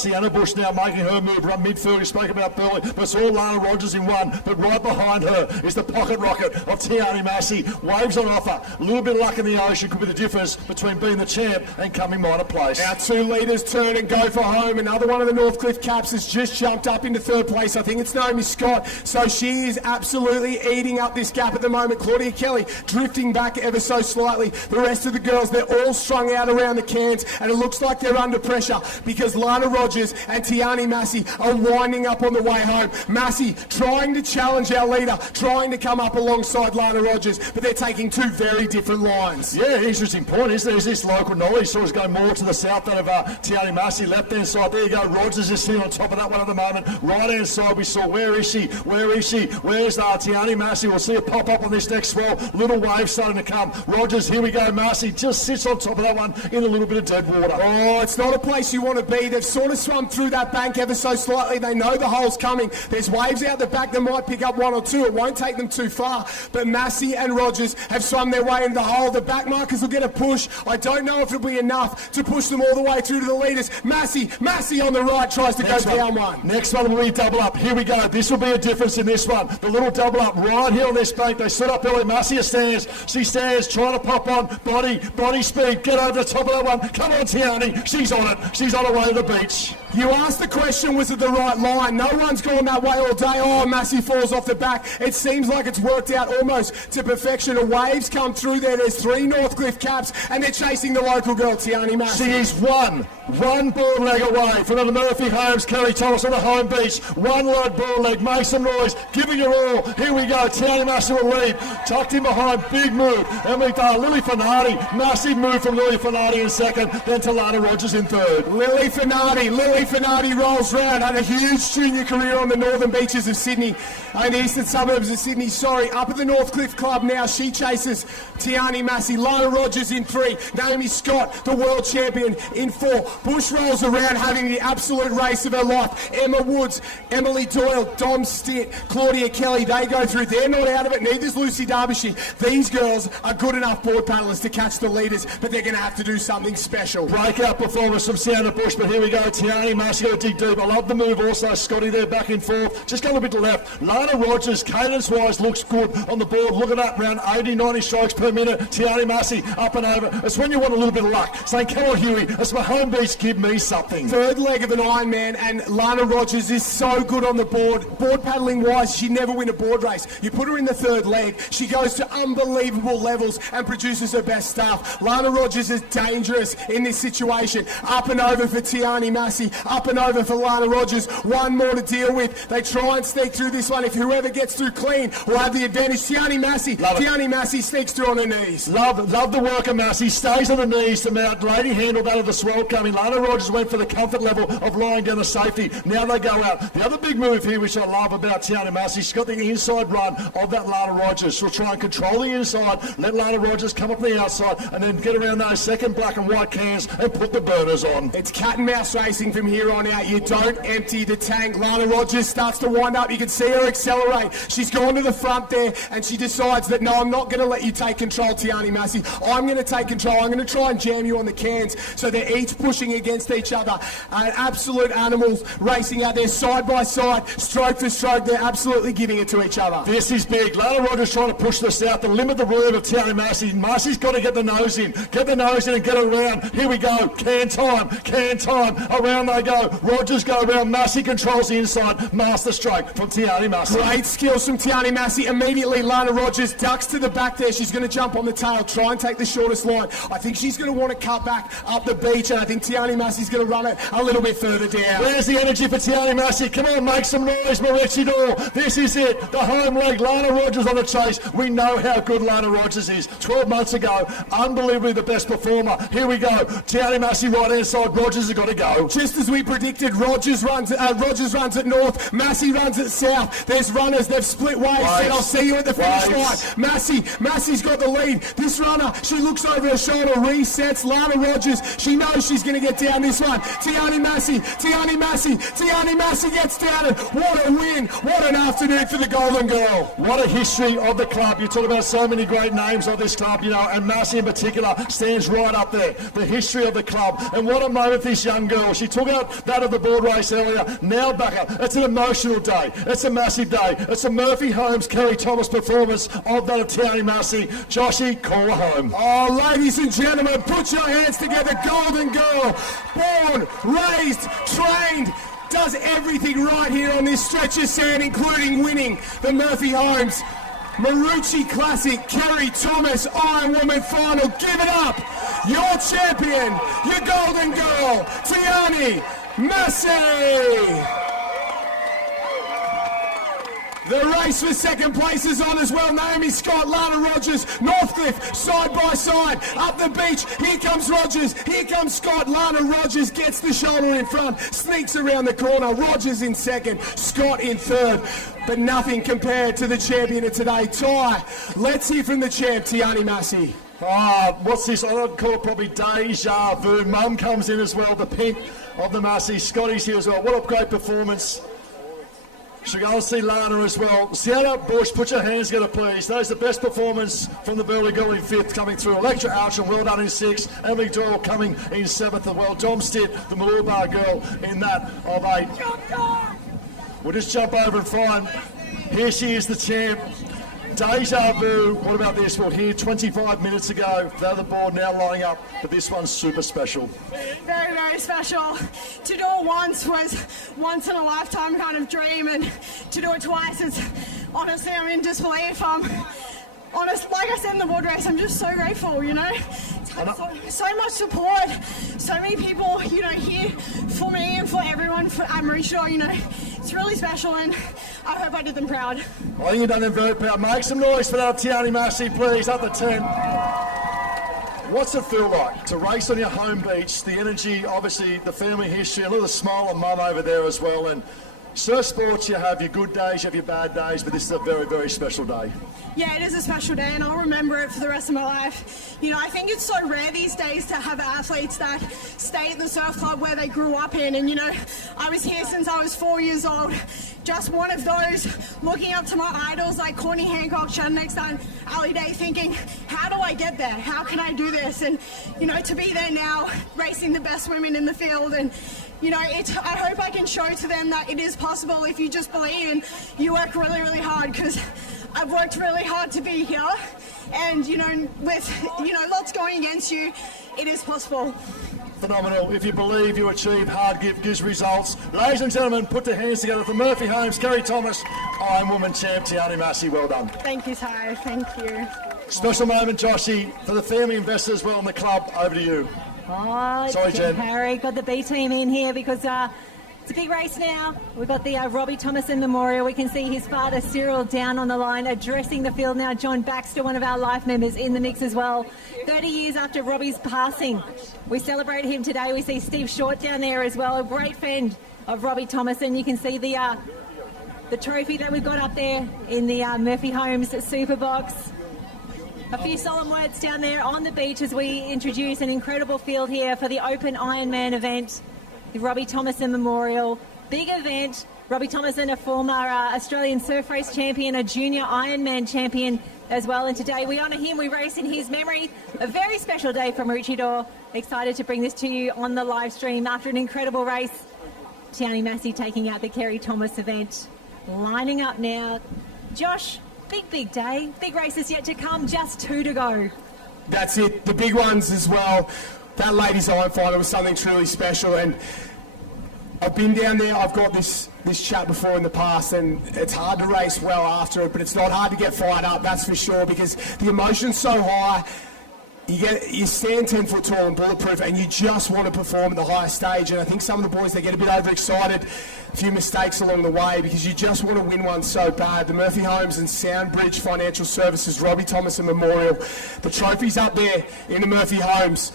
Sienna Bush now making her move. Run mid-third, we spoke about Burley, but it's all Lana Rogers in one. But right behind her is the pocket rocket of Tiani Massey. Waves on offer. A little bit of luck in the ocean could be the difference between being the champ and coming minor place. Our 2 leaders turn and go for home. Another one of the Northcliffe caps has just jumped up into 3rd place. I think it's Naomi Scott. So she is absolutely eating up this gap at the moment. Claudia Kelly drifting back ever so slightly. The rest of the girls, they're all strung out around the cans, and it looks like they're under pressure because Lana Rogers and Tiani Massey are winding up on the way home. Massey trying to challenge our leader, trying to come up alongside Lana Rogers, but they're taking 2 very different lines. Yeah, interesting point, isn't there? Is this local knowledge sort of going more to the south end of Tiani Massey, left-hand side. There you go, Rogers is sitting on top of that one at the moment. Right-hand side, we saw, where is she? Where's Tiani Massey? We'll see her pop up on this next swell. Little wave starting to come. Rogers, here we go, Massey just sits on top of that one in a little bit of dead water. Oh, it's not a place you want to be. They've sort of swum through that bank ever so slightly. They know the hole's coming. There's waves out the back that might pick up 1 or 2. It won't take them too far. But Massey and Rogers have swum their way into the hole. The back markers will get a push. I don't know if it'll be enough to push them all the way through to the leaders. Massey on the right tries to go down one. Next one will be double up. Here we go. This will be a difference in this one. The little double up right here on this bank. They set up early. Massey stands. She stands, trying to pop on. Body speed. Get over the top of that one. Come on, Tiani. She's on it. She's on her way to the beach. You asked the question, was it the right line? No one's gone that way all day. Oh, Massey falls off the back. It seems like it's worked out almost to perfection. The waves come through there. There's 3 Northcliffe caps, and they're chasing the local girl, Tiani Massey. She is one board leg away from the Murphy Holmes, Kerry Thomas on the home beach. One load board leg. Make some noise. Giving her all. Here we go. Tiani Massey will lead. Tucked in behind. Big move. Emily Lily Finardi. Massive move from Lily Finardi in 2nd. Then to Lana Rogers in 3rd. Lily Finardi rolls round. Had a huge junior career on the northern beaches of Sydney and the eastern suburbs of Sydney. Up at the Northcliffe Club now. She chases Tiani Massey. Lana Rogers in 3. Naomi Scott, the world champion, in 4. Bush rolls around having the absolute race of her life. Emma Woods, Emily Doyle, Dom Stitt, Claudia Kelly, they go through. They're not out of it. Neither's Lucy Derbyshire. These girls are good enough board paddlers to catch the leaders, but they're going to have to do something special. Breakout performance from Sienna Bush, but here we go. Tiani Massey got to dig deep. I love the move also. Scotty there back and forth. Just going a bit to left. Lana Rogers, cadence-wise, looks good on the board. Look at that, around 80, 90 strokes per minute. Tiani Massey up and over. It's when you want a little bit of luck. Saying, come on, Huey, it's my home beach, give me something. 3rd leg of an Ironman, and Lana Rogers is so good on the board. Board paddling-wise, she'd never win a board race. You put her in the 3rd leg, she goes to unbelievable levels and produces her best stuff. Lana Rogers is dangerous in this situation. Up and over for Tiani Massey, up and over for Lana Rogers. One more to deal with. They try and sneak through this one. If whoever gets through clean will have the advantage. Tiani Massey sneaks through on her knees. Love the work of Massey. Stays on the knees to mount. Lady handled that of the swell coming. Lana Rogers went for the comfort level of lying down the safety. Now they go out. The other big move here, which I love about Tiani Massey, she's got the inside run of that Lana Rogers. She'll try and control the inside, let Lana Rogers come up the outside, and then get around those second black and white cans and put the burners on. It's cat and mouse racing from here on out. You don't empty the tank. Lana Rogers starts to wind up. You can see her accelerate. She's gone to the front there, and she decides that, no, I'm not going to let you take control, Tiani Massey. I'm going to take control. I'm going to try and jam you on the cans. So they're each pushing against each other. Absolute animals racing out there side by side, stroke for stroke. They're absolutely giving it to each other. This is big. Lana Rogers trying to push this out to limit the room of Tiani Massey. Massey's got to get the nose in. Get the nose in and get it around. Here we go. Can time. Around they go. Rogers go around. Massey controls the inside. Master stroke from Tiani Massey. Great skills from Tiani Massey. Immediately, Lana Rogers ducks to the back there. She's going to jump on the tail, try and take the shortest line. I think she's going to want to cut back up the beach, and I think Tiani Massey's going to run it a little bit further down. Where's the energy for Tiani Massey? Come on, make some noise, Maroochy door. This is it. The home leg. Lana Rogers on the chase. We know how good Lana Rogers is. 12 months ago, unbelievably the best performer. Here we go. Tiani Massey right hand side. Rogers has got to go. Just as as we predicted, Rogers runs at north, Massey runs at south. There's runners, they've split ways. Said, I'll see you at the finish line. Massey's got the lead. This runner, she looks over her shoulder, resets. Lana Rogers, she knows she's going to get down this one. Tiani Massey gets down it. What a win. What an afternoon for the Golden Girl. What a history of the club. You talk about so many great names of this club, you know, and Massey in particular stands right up there. The history of the club. And what a moment for this young girl. She took out that of the board race earlier. Now back up. It's an emotional day. It's a massive day. It's a Murphy Holmes, Kerry Thomas performance of that of Tiani Massey. Joshy, call her home. Oh, ladies and gentlemen, put your hands together. Golden Girl, born, raised, trained, does everything right here on this stretch of sand, including winning the Murphy Holmes Maroochy Classic. Kerry Thomas, Ironwoman final. Give it up. Your champion, your Golden Girl, Tiani Massey. The race for second place is on as well. Naomi Scott, Lana Rogers, Northcliffe, side by side, up the beach. Here comes Rogers, here comes Scott. Lana Rogers gets the shoulder in front, sneaks around the corner. Rogers in second, Scott in third. But nothing compared to the champion of today. Ty, let's hear from the champ, Tiani Massey. What's this? I'd call it probably deja vu. Mum comes in as well, the pink of the Massey. Scotty's here as well. What a great performance. Should we go and see Lana as well? Sienna Bush, put your hands together, please. That is the best performance from the Burley Girl in 5th coming through. Electra Ouchin, well done in 6th. Emily Doyle coming in 7th as well. Dom Stitt, the Malurbar girl, in that of 8th. We'll just jump over and find. Here she is, the champ. Deja vu. What about this? Well, here 25 minutes ago. The other board now lining up, but this one's super special. Very, very special. To do it once was once in a lifetime kind of dream, and to do it twice is honestly, I'm in disbelief. Honest, like I said in the board race, I'm just so grateful, you know. It's had so much support, so many people, you know, here for me and for everyone at Maroochy, you know. It's really special, and I hope I did them proud. I think you've done them very proud. Make some noise for that Tiani Massey, please, up the 10. What's it feel like to race on your home beach? The energy, obviously, the family history, a little smile on mum over there as well. And surf sports, you have your good days, you have your bad days, but this is a very, very special day. Yeah, it is a special day, and I'll remember it for the rest of my life. You know, I think it's so rare these days to have athletes that stay at the surf club where they grew up in. And, you know, I was here since I was 4 years old. Just one of those, looking up to my idols like Courtney Hancock, Shannon Eckstein, Ali Day, thinking, how do I get there? How can I do this? And, you know, to be there now, racing the best women in the field, and, you know, I hope I can show to them that it is possible if you just believe and you work really, really hard, because I've worked really hard to be here, and, you know, with, you know, lots going against you, it is possible. Phenomenal. If you believe, you achieve. Hard gives results. Ladies and gentlemen, put their hands together for Murphy Holmes, Kerry Thomas, Ironwoman champ, Tiani Massey. Well done. Thank you, Ty. Thank you. Special moment, Joshy, for the family investors as well in the club. Over to you. Oh, sorry, Jen. Harry, got the B team in here because it's a big race now. We've got the Robbie Thomason Memorial. We can see his father, Cyril, down on the line, addressing the field now. John Baxter, one of our life members, in the mix as well. 30 years after Robbie's passing, we celebrate him today. We see Steve Short down there as well, a great friend of Robbie Thomason. You can see the trophy that we've got up there in the Murphy Holmes Super Box. A few solemn words down there on the beach as we introduce an incredible field here for the Open Ironman event, the Robbie Thomason Memorial. Big event. Robbie Thomason, a former Australian surf race champion, a junior Ironman champion as well. And today we honour him, we race in his memory. A very special day for Maroochydore. Excited to bring this to you on the live stream after an incredible race. Tiani Massey taking out the Kerry Thomas event. Lining up now. Josh, big day. Big races yet to come, just 2 to go. That's it, the big ones as well. That ladies' iron final was something truly special, and I've been down there, I've got this chat before in the past, and it's hard to race well after it, but it's not hard to get fired up, that's for sure, because the emotion's so high. You stand 10 foot tall and bulletproof, and you just want to perform at the highest stage. And I think some of the boys, they get a bit overexcited, a few mistakes along the way, because you just want to win one so bad. The Murphy Holmes and Soundbridge Financial Services Robbie Thomason Memorial, the trophy's up there in the Murphy Holmes.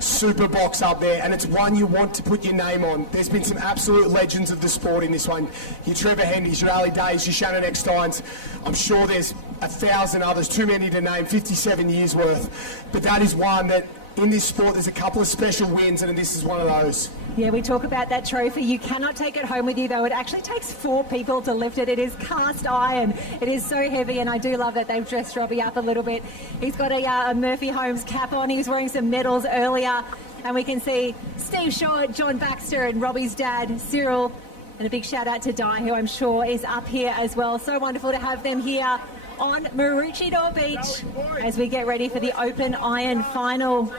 super box up there, and it's one you want to put your name on. There's been some absolute legends of the sport in this one. Your Trevor Hendys, your Ali Days, your Shannon Ecksteins. I'm sure there's 1,000 others, too many to name, 57 years worth. But that is one that, in this sport, there's a couple of special wins, and this is one of those. Yeah, we talk about that trophy. You cannot take it home with you, though. It actually takes 4 people to lift it. It is cast iron. It is so heavy, and I do love that they've dressed Robbie up a little bit. He's got a Murphy Holmes cap on. He was wearing some medals earlier, and we can see Steve Short, John Baxter, and Robbie's dad, Cyril. And a big shout out to Di, who I'm sure is up here as well. So wonderful to have them here on Maroochydore Beach as we get ready for the Open Iron Final.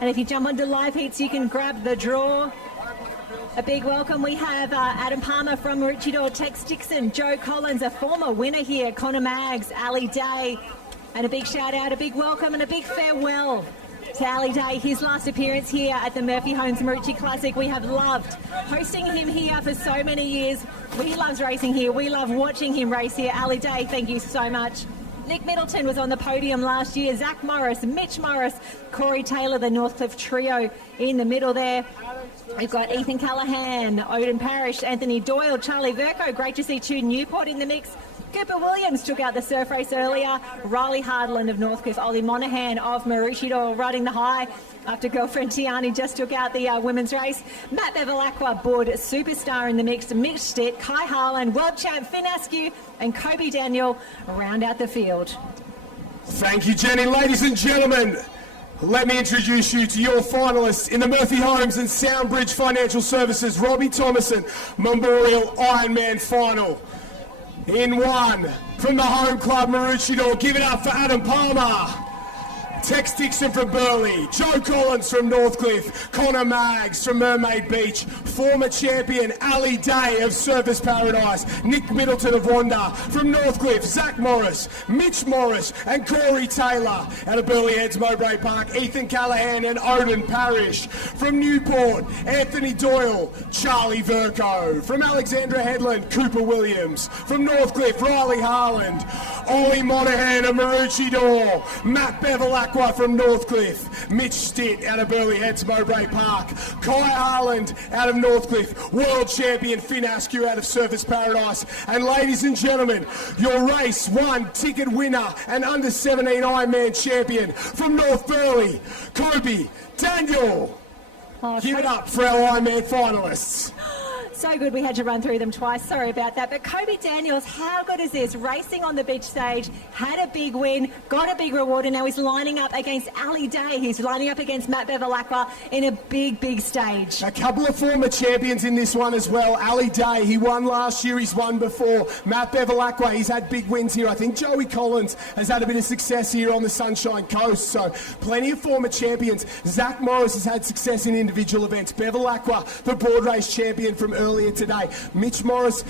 And if you jump onto live heats, you can grab the draw. A big welcome. We have Adam Palmer from Maroochydore, Tex Dixon, Joe Collins, a former winner here, Connor Maggs, Ali Day. And a big shout out, a big welcome and a big farewell to Ali Day, his last appearance here at the Murphy Holmes Maroochy Classic. We have loved hosting him here for so many years. He loves racing here. We love watching him race here. Ali Day, thank you so much. Nick Middleton was on the podium last year. Zach Morris, Mitch Morris, Corey Taylor, the Northcliffe trio in the middle there. We've got Ethan Callahan, Odin Parrish, Anthony Doyle, Charlie Verco. Great to see Tude Newport in the mix. Cooper Williams took out the surf race earlier. Riley Hardland of Northcliffe, Ollie Monaghan of Maroochydore riding the high after girlfriend Tiani just took out the women's race. Matt Bevilacqua, Board superstar in the mix. Mitch Stitt, Kai Harlan, world champ Finn Askew and Kobe Daniel round out the field. Thank you, Jenny. Ladies and gentlemen, let me introduce you to your finalists in the Murphy Homes and Soundbridge Financial Services Robbie Thomason Memorial Ironman Final. In one, from the home club Maroochydore, give it up for Adam Palmer. Tex Dixon from Burleigh, Joe Collins from Northcliffe, Connor Maggs from Mermaid Beach, former champion Ali Day of Surfers Paradise, Nick Middleton of Wanda from Northcliffe, Zach Morris, Mitch Morris and Corey Taylor out of Burleigh Heads Mowbray Park, Ethan Callahan and Odin Parrish from Newport, Anthony Doyle, Charlie Verco from Alexandra Headland, Cooper Williams from Northcliffe, Riley Harland, Ollie Monaghan of Maroochydore, Matt Bevilacqua from Northcliffe, Mitch Stitt out of Burleigh Heads Mowbray Park, Kai Harland out of Northcliffe, world champion Finn Askew out of Surfers Paradise, and ladies and gentlemen, your race 1 ticket winner and under 17 Ironman champion from North Burleigh, Kobe Daniel. Give it up for our Ironman finalists. So good we had to run through them twice, sorry about that. But Kobe Daniels, how good is this? Racing on the beach stage, had a big win, got a big reward, and now he's lining up against Ali Day. He's lining up against Matt Bevilacqua in a big, big stage. A couple of former champions in this one as well. Ali Day, he won last year, he's won before. Matt Bevilacqua, he's had big wins here. I think Joey Collins has had a bit of success here on the Sunshine Coast, so plenty of former champions. Zach Morris has had success in individual events. Bevilacqua, the board race champion from earlier today. Mitch Morris,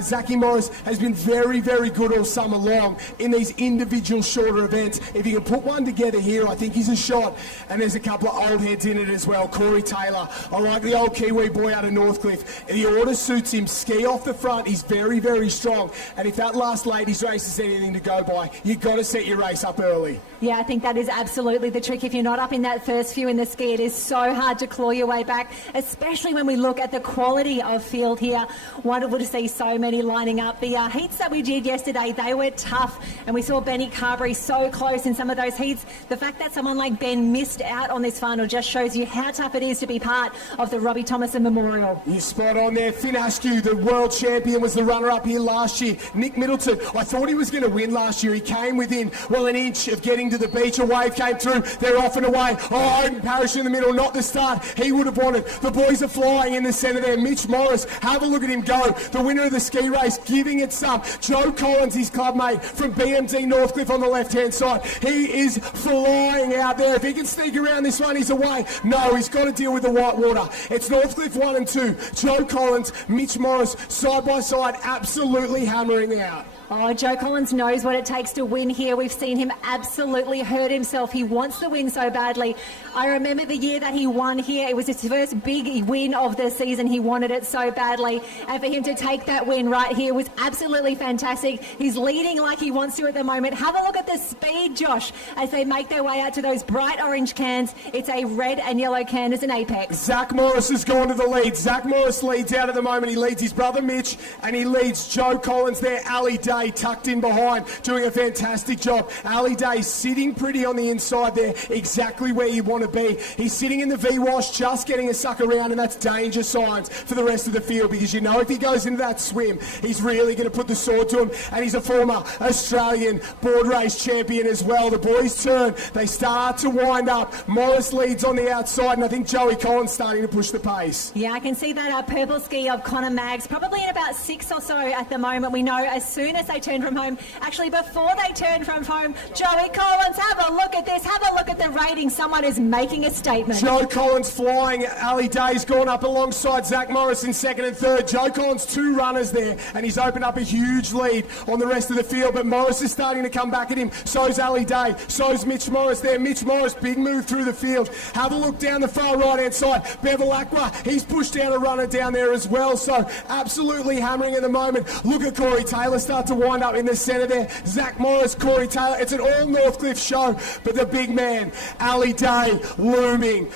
Zachy Morris has been very, very good all summer long in these individual shorter events. If you can put one together here, I think he's a shot. And there's a couple of old heads in it as well. Corey Taylor, I like the old Kiwi boy out of Northcliffe. The order suits him. Ski off the front, he's very, very strong. And if that last ladies race is anything to go by, you've got to set your race up early. Yeah, I think that is absolutely the trick. If you're not up in that first few in the ski, it is so hard to claw your way back, especially when we look at the quality of field here. Wonderful to see so many lining up. The heats that we did yesterday, they were tough, and we saw Benny Carberry so close in some of those heats. The fact that someone like Ben missed out on this final just shows you how tough it is to be part of the Robbie Thomason Memorial. You're spot on there. Finn Askew, the world champion, was the runner-up here last year. Nick Middleton, I thought he was going to win last year. He came within, an inch of getting to the beach. A wave came through. They're off and away. Oh, Odin Parrish in the middle, not the start he would have wanted. The boys are flying in the centre there. Mitch Morris, have a look at him go. The winner of the ski race, giving it some. Joe Collins, his clubmate from BMD Northcliffe on the left-hand side. He is flying out there. If he can sneak around this one, he's away. No, he's got to deal with the white water. It's Northcliffe 1 and 2. Joe Collins, Mitch Morris, side by side, absolutely hammering out. Oh, Joe Collins knows what it takes to win here. We've seen him absolutely hurt himself. He wants to win so badly. I remember the year that he won here. It was his first big win of the season. He wanted it so badly. And for him to take that win right here was absolutely fantastic. He's leading like he wants to at the moment. Have a look at the speed, Josh, as they make their way out to those bright orange cans. It's a red and yellow can as an apex. Zach Morris has gone to the lead. Zach Morris leads out at the moment. He leads his brother Mitch, and he leads Joe Collins there. Ali Day tucked in behind, doing a fantastic job. Ali Day sitting pretty on the inside there, exactly where you want to be. He's sitting in the V-wash, just getting a suck around, and that's danger signs for the rest of the field, because you know if he goes into that swim, he's really going to put the sword to him, and he's a former Australian board race champion as well. The boys turn, they start to wind up. Morris leads on the outside, and I think Joey Collins starting to push the pace. Yeah, I can see that purple ski of Connor Maggs, probably in about 6 or so at the moment. We know as soon as they turn from home, actually before they turn from home, Joey Collins, have a look at this, have a look at the rating. Someone is making a statement. Joe Collins flying. Ali Day's gone up alongside Zach Morris in second and third. Joe Collins 2 runners there, and he's opened up a huge lead on the rest of the field, but Morris is starting to come back at him. So's Ali Day, so's Mitch Morris there. Mitch Morris, big move through the field. Have a look down the far right-hand side. Bevel Aqua, he's pushed down a runner down there as well, so absolutely hammering at the moment. Look at Corey Taylor start to wind up in the centre there. Zach Morris, Corey Taylor. It's an all Northcliffe show, but the big man, Ali Day, looming,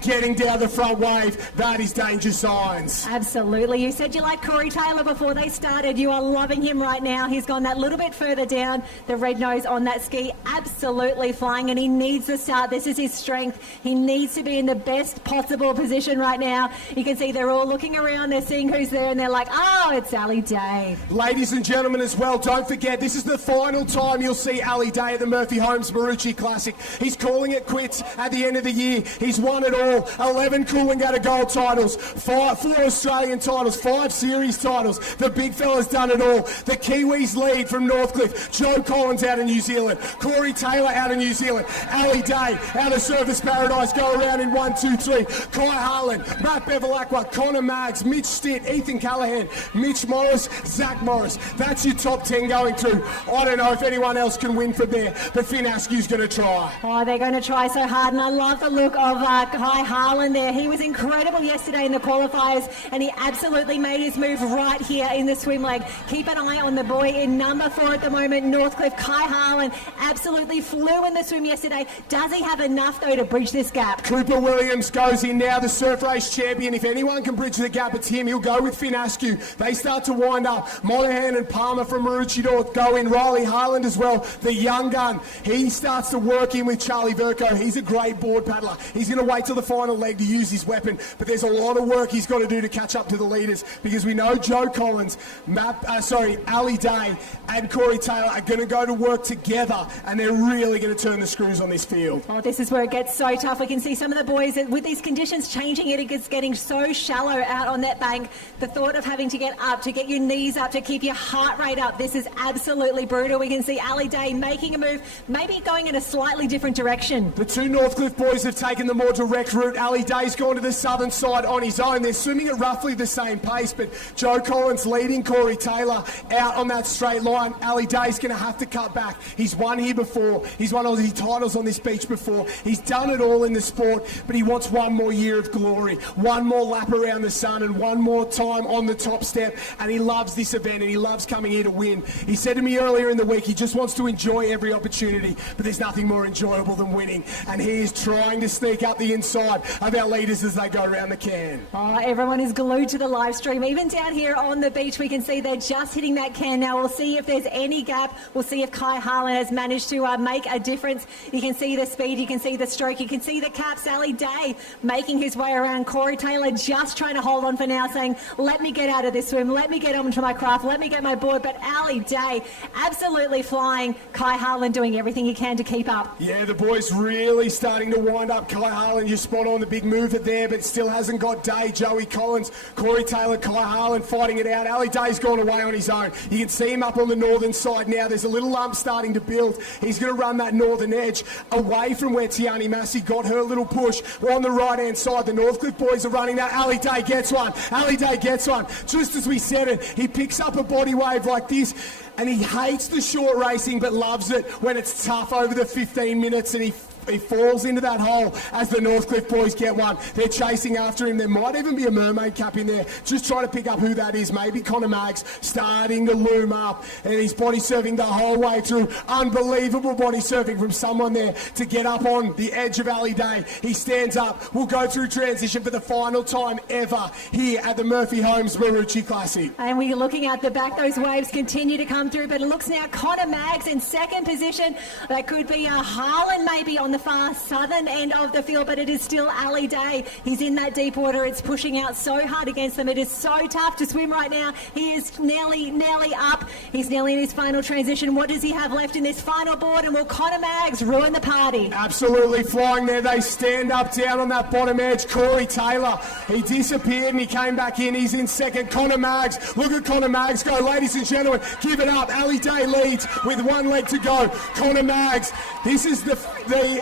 getting down the front wave. That is danger signs. Absolutely. You said you liked Corey Taylor before they started. You are loving him right now. He's gone that little bit further down, the red nose on that ski, absolutely flying, and he needs the start. This is his strength. He needs to be in the best possible position right now. You can see they're all looking around, they're seeing who's there, and they're like, oh, it's Ali Day. Ladies and gentlemen as well, don't forget, this is the final time you'll see Ali Day at the Murphy Holmes Maroochy Classic. He's calling it quits at the end of the year. He's won it all. 11 Coolangatta Gold titles, 4 Australian titles, 5 series titles. The big fella's done it all. The Kiwis lead from Northcliffe. Joe Collins out of New Zealand. Corey Taylor out of New Zealand. Ali Day out of Surfers Paradise. Go around in 1, 2, 3. Kai Harlan, Matt Bevilacqua, Connor Maggs, Mitch Stitt, Ethan Callahan, Mitch Morris, Zach Morris. That's your top 10 going through. I don't know if anyone else can win from there, but Finn Askew's going to try. Oh, they're going to try so hard, and I love the look of Kai Harlan there. He was incredible yesterday in the qualifiers, and he absolutely made his move right here in the swim leg. Keep an eye on the boy in number 4 at the moment, Northcliffe. Kai Harlan absolutely flew in the swim yesterday. Does he have enough, though, to bridge this gap? Cooper Williams goes in now, the surf race champion. If anyone can bridge the gap, it's him. He'll go with Finn Askew. They start to wind up. Monahan and Palmer from Maroochy North go in. Riley Harland as well, the young gun. He starts to work in with Charlie Verco. He's a great board paddler. He's going to wait till the final leg to use his weapon, but there's a lot of work he's got to do to catch up to the leaders, because we know Joe Collins, Ali Day and Corey Taylor are going to go to work together, and they're really going to turn the screws on this field. Oh, this is where it gets so tough. We can see some of the boys, with these conditions changing, it gets getting so shallow out on that bank. The thought of having to get up, to get your knees up, to keep your heart rate up, this is absolutely brutal. We can see Ali Day making a move, maybe going in a slightly different direction. The 2 Northcliffe boys have taken the more direct route. Ali Day's gone to the southern side on his own. They're swimming at roughly the same pace, but Joe Collins leading Corey Taylor out on that straight line. Ali Day's going to have to cut back. He's won here before. He's won Aussie titles on this beach before. He's done it all in the sport, but he wants one more year of glory, one more lap around the sun, and one more time on the top step. And he loves this event, and he loves coming here to win. He said to me earlier in the week, he just wants to enjoy every opportunity, but there's nothing more enjoyable than winning. And he is trying to sneak up the inside of our leaders as they go around the can. Oh, everyone is glued to the live stream. Even down here on the beach, we can see they're just hitting that can now. We'll see if there's any gap. We'll see if Kai Harlan has managed to make a difference. You can see the speed, you can see the stroke, you can see the caps. Ali Day making his way around. Corey Taylor just trying to hold on for now, saying, let me get out of this swim, let me get on to my craft, let me get my board. But Ali Day absolutely flying. Kai Harlan doing everything he can to keep up. Yeah, the boys really starting to wind up. Kai Harlan, you're spot on, the big mover there, but still hasn't got Day. Joey Collins, Corey Taylor, Kai Harlan fighting it out. Ali Day's gone away on his own. You can see him up on the northern side now. There's a little lump starting to build. He's going to run that northern edge away from where Tiani Massey got her little push. We're on the right-hand side. The Northcliffe boys are running that. Ali Day gets one. Ali Day gets one. Just as we said it, he picks up upper body wave like this, and he hates the short racing but loves it when it's tough over the 15 minutes, and he falls into that hole as the Northcliffe boys get one. They're chasing after him. There might even be a mermaid cap in there, just trying to pick up who that is. Maybe Connor Maggs starting to loom up, and he's body surfing the whole way through. Unbelievable body surfing from someone there to get up on the edge of Ali Day. He stands up. We'll go through transition for the final time ever here at the Murphy Homes Maroochy Classic. And we're looking at the back, those waves continue to come through, but it looks now Connor Maggs in second position. That could be Harlan maybe on the far southern end of the field, but it is still Ali Day. He's in that deep water. It's pushing out so hard against them. It is so tough to swim right now. He is nearly up. He's nearly in his final transition. What does he have left in this final board? And will Connor Maggs ruin the party? Absolutely flying there. They stand up down on that bottom edge. Corey Taylor, he disappeared and he came back in. He's in second. Connor Maggs, look at Connor Maggs go. Ladies and gentlemen, give it up. Ali Day leads with one leg to go. Connor Maggs, this is the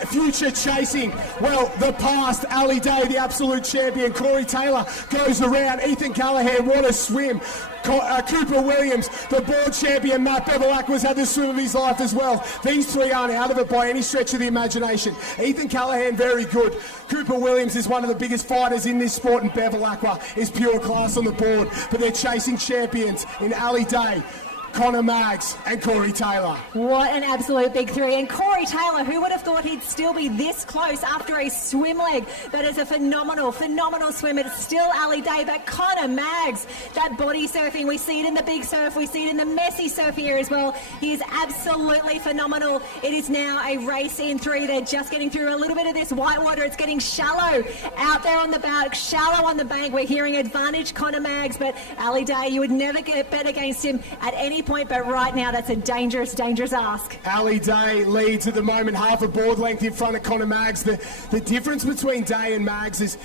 future chasing, well, the past. Ali Day, the absolute champion. Corey Taylor goes around. Ethan Callahan, what a swim. Cooper Williams, the board champion. Matt Bevilacqua's had the swim of his life as well. These three aren't out of it by any stretch of the imagination. Ethan Callahan, very good. Cooper Williams is one of the biggest fighters in this sport, and Bevilacqua is pure class on the board. But they're chasing champions in Ali Day, Connor Maggs and Corey Taylor. What an absolute big three. And Corey Taylor, who would have thought he'd still be this close after a swim leg? That is a phenomenal swim. It's still Ali Day, but Connor Maggs, that body surfing, we see it in the big surf, we see it in the messy surf here as well. He is absolutely phenomenal. It is now a race in three. They're just getting through a little bit of this white water. It's getting shallow out there on the back, shallow on the bank. We're hearing advantage Connor Maggs, but Ali Day, you would never get bet against him at any point, but right now that's a dangerous ask. Ali Day leads at the moment, half a board length in front of Connor Maggs. The difference between Day and Maggs is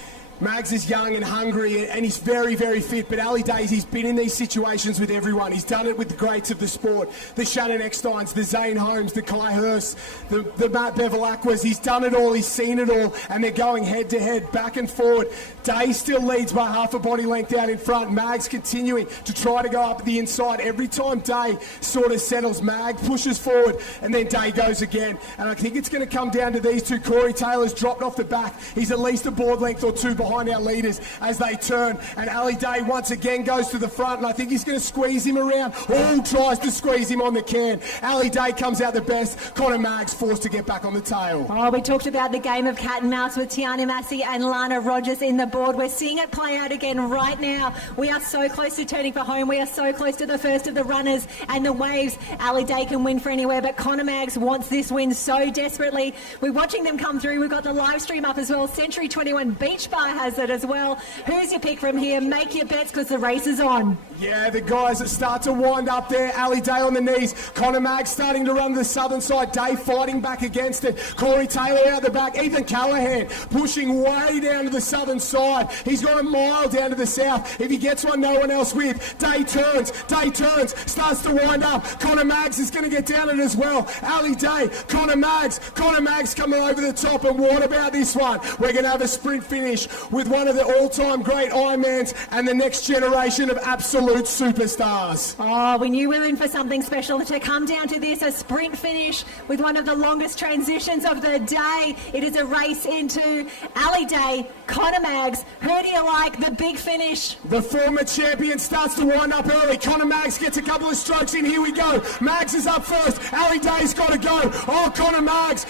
Maggs is young and hungry, and he's very, very fit, but Ali Day, he's been in these situations with everyone. He's done it with the greats of the sport, the Shannon Ecksteins, the Zane Holmes, the Kai Hurst, the Matt Bevilacquas. He's done it all, he's seen it all, and they're going head-to-head, back and forward. Day still leads by half a body length out in front. Maggs continuing to try to go up the inside. Every time Day sort of settles, Mag pushes forward, and then Day goes again. And I think it's going to come down to these two. Corey Taylor's dropped off the back. He's at least a board length or two behind our leaders as they turn, and Ali Day once again goes to the front, and I think he's going to squeeze him around. All tries to squeeze him on the can. Ali Day comes out the best. Connor Maggs forced to get back on the tail. Oh, we talked about the game of cat and mouse with Tiana Massey and Lana Rogers in the board. We're seeing it play out again right now. We are so close to turning for home. We are so close to the first of the runners and the waves. Ali Day can win for anywhere, but Connor Maggs wants this win so desperately. We're watching them come through. We've got the live stream up as well. Century 21 Beach Bar has it as well. Who's your pick from here? Make your bets because the race is on. Yeah, the guys that start to wind up there. Ali Day on the knees. Connor Maggs starting to run to the southern side. Day fighting back against it. Corey Taylor out the back. Ethan Callahan pushing way down to the southern side. He's got a mile down to the south. If he gets one, no one else with. Day turns, starts to wind up. Connor Maggs is going to get down it as well. Ali Day, Connor Maggs coming over the top. And what about this one? We're going to have a sprint finish with one of the all-time great Ironmans and the next generation of absolute superstars. Oh, we knew we were in for something special to come down to this, a sprint finish with one of the longest transitions of the day. It is a race into Ali Day, Connor Maggs. Who do you like? The big finish. The former champion starts to wind up early. Connor Maggs gets a couple of strokes in. Here we go. Maggs is up first. Ali Day's got to go. Oh, Connor Maggs.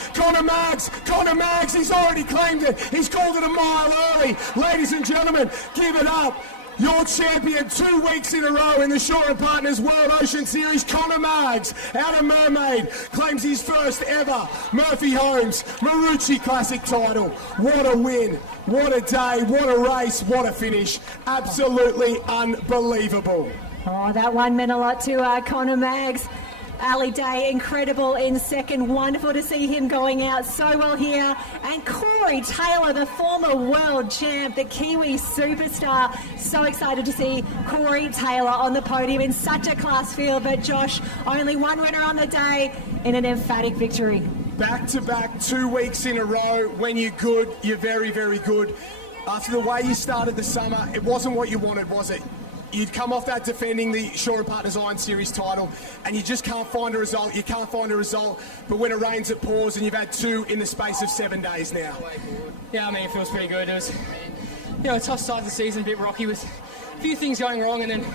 He's already claimed it. He's called it a mile early. Ladies and gentlemen, give it up. Your champion 2 weeks in a row in the Shore and Partners World Ocean Series, Connor Maggs, out of Mermaid, claims his first ever Murphy Homes Maroochy Classic title. What a win, what a day, what a race, what a finish. Absolutely unbelievable. Oh, that one meant a lot to Connor Maggs. Ali Day, incredible in second. Wonderful to see him going out so well here. And Corey Taylor, the former world champ, the Kiwi superstar. So excited to see Corey Taylor on the podium in such a class field. But Josh, only one winner on the day in an emphatic victory. Back-to-back 2 weeks in a row. When you're good, you're very, very good. After the way you started the summer, it wasn't what you wanted, was it? you'd come off that defending the Shaw & Partners Iron Series title, and you just can't find a result. You can't find a result, but when it rains, it pours, and you've had 2 in the space of 7 days now. Yeah, I mean, it feels pretty good. It was, a tough start to the season, a bit rocky with a few things going wrong, and then,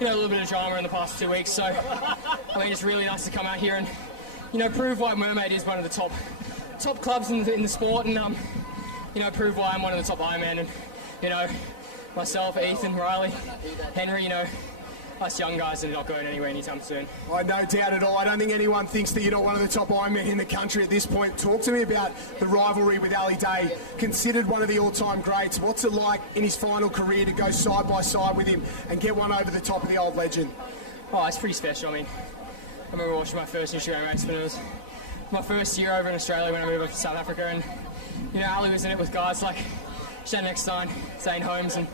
a little bit of drama in the past 2 weeks. So, I mean, it's really nice to come out here and, prove why Mermaid is one of the top clubs in the sport, and, prove why I'm one of the top Ironman, and, myself, Ethan, Riley, Henry, us young guys are not going anywhere anytime soon. I no doubt at all. I don't think anyone thinks that you're not one of the top Ironmen in the country at this point. Talk to me about the rivalry with Ali Day, considered one of the all-time greats. What's it like in his final career to go side by side with him and get one over the top of the old legend? Oh, it's pretty special. I mean, I remember watching my first Instagram race when it was my first year over in Australia when I moved up to South Africa, and, Ali was in it with guys like Shane Eckstein, Zane Holmes, and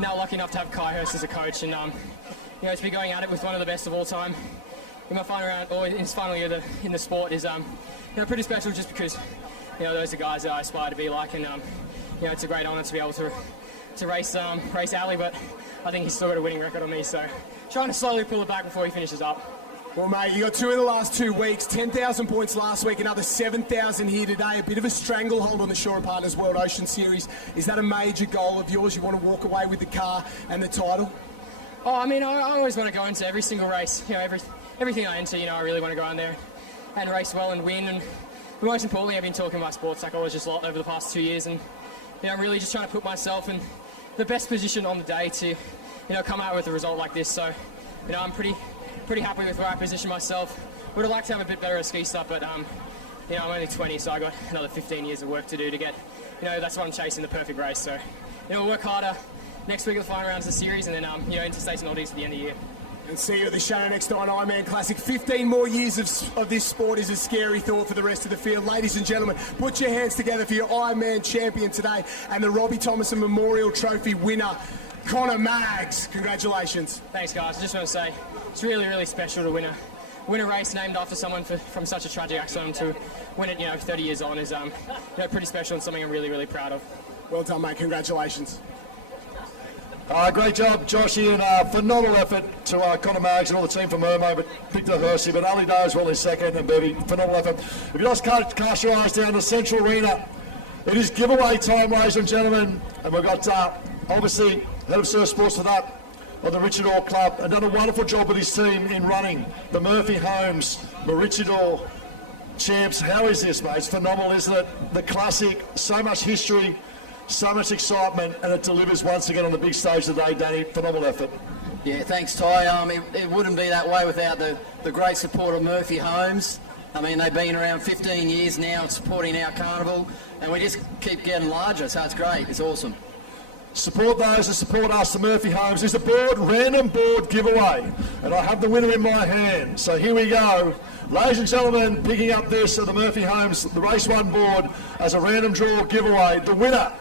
now lucky enough to have Kai Hurst as a coach, and to be going at it with one of the best of all time in my final round, or in his final year in the sport is pretty special, just because those are guys that I aspire to be like, and it's a great honour to be able to race Ali, but I think he's still got a winning record on me, so trying to slowly pull it back before he finishes up. Well, mate, you got 2 in the last 2 weeks, 10,000 points last week, another 7,000 here today. A bit of a stranglehold on the Shaw & Partners World Ocean Series. Is that a major goal of yours? You want to walk away with the car and the title? Oh, I mean, I always want to go into every single race. Everything I enter, I really want to go in there and race well and win. And most importantly, I've been talking about sports psychologist a lot over the past 2 years, and I'm really just trying to put myself in the best position on the day to, come out with a result like this. So, I'm pretty happy with where I position myself. Would have liked to have a bit better at ski stuff, but I'm only 20, so I got another 15 years of work to do to get, that's what I'm chasing, the perfect race. So, we'll work harder next week at the final rounds of the series, and then interstates and Oldies at the end of the year. And see you at the Shannon Eckstein Ironman Classic. 15 more years of this sport is a scary thought for the rest of the field. Ladies and gentlemen, put your hands together for your Ironman champion today and the Robbie Thomason Memorial Trophy winner, Connor Maggs. Congratulations. Thanks, guys. I just want to say it's really, really special to win a race named after someone from such a tragic accident. To win it, 30 years on is pretty special and something I'm really, really proud of. Well done, mate. Congratulations. Great job, Joshy, and phenomenal effort to Connor Maggs and all the team from Mermo, but Victor Hersey, but Ali Day as well in second, and Bevy, phenomenal effort. If you just cast your eyes down the Central Arena, it is giveaway time, ladies and gentlemen, and we've got, obviously, Head of Surf Sports for that, of the Richard Orr Club, and done a wonderful job with his team in running. The Murphy Holmes, Maroochy champs. How is this, mate? It's phenomenal, isn't it? The classic, so much history, so much excitement, and it delivers once again on the big stage today, Danny. Phenomenal effort. Yeah, thanks, Ty. It wouldn't be that way without the great support of Murphy Holmes. I mean, they've been around 15 years now supporting our carnival, and we just keep getting larger, so it's great. It's awesome. Support those that support us, the Murphy Holmes. There's a random board giveaway, and I have the winner in my hand. So here we go. Ladies and gentlemen, picking up this of the Murphy Holmes, the Race 1 board as a random draw giveaway. The winner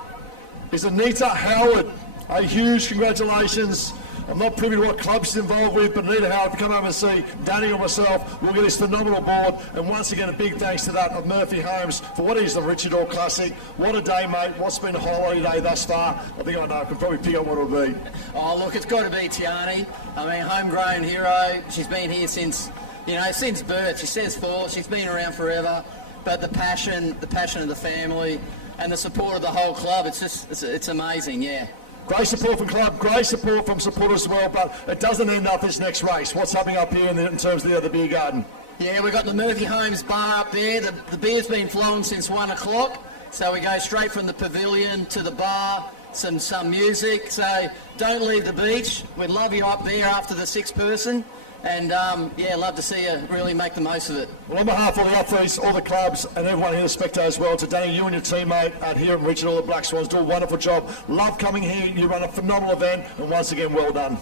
is Anita Howard. A huge congratulations. I'm not privy to what club she's involved with, but Anita Howard, if you come over and see Danny or myself, we'll get this phenomenal board. And once again, a big thanks to that of Murphy Holmes for what is the Richard Orr Classic. What a day, mate. What's been a highlight day thus far? I think I know. I can probably pick up what it'll be. Oh, look, it's got to be Tiani. I mean, homegrown hero. She's been here since birth. She says 4. She's been around forever. But the passion of the family and the support of the whole club, it's amazing, yeah. Great support from club, great support from supporters as well, but it doesn't end up this next race. What's happening up here in terms of the beer garden? Yeah, we've got the Murphy Holmes bar up there. The beer's been flowing since 1 o'clock, so we go straight from the pavilion to the bar, some music. So don't leave the beach. We'd love you up there after the 6th person. And, love to see you really make the most of it. Well, on behalf of all the athletes, all the clubs, and everyone here, the spectators as well, to Danny, you and your teammate out here in Richard, all the Black Swans, do a wonderful job. Love coming here. You run a phenomenal event, and once again, well done.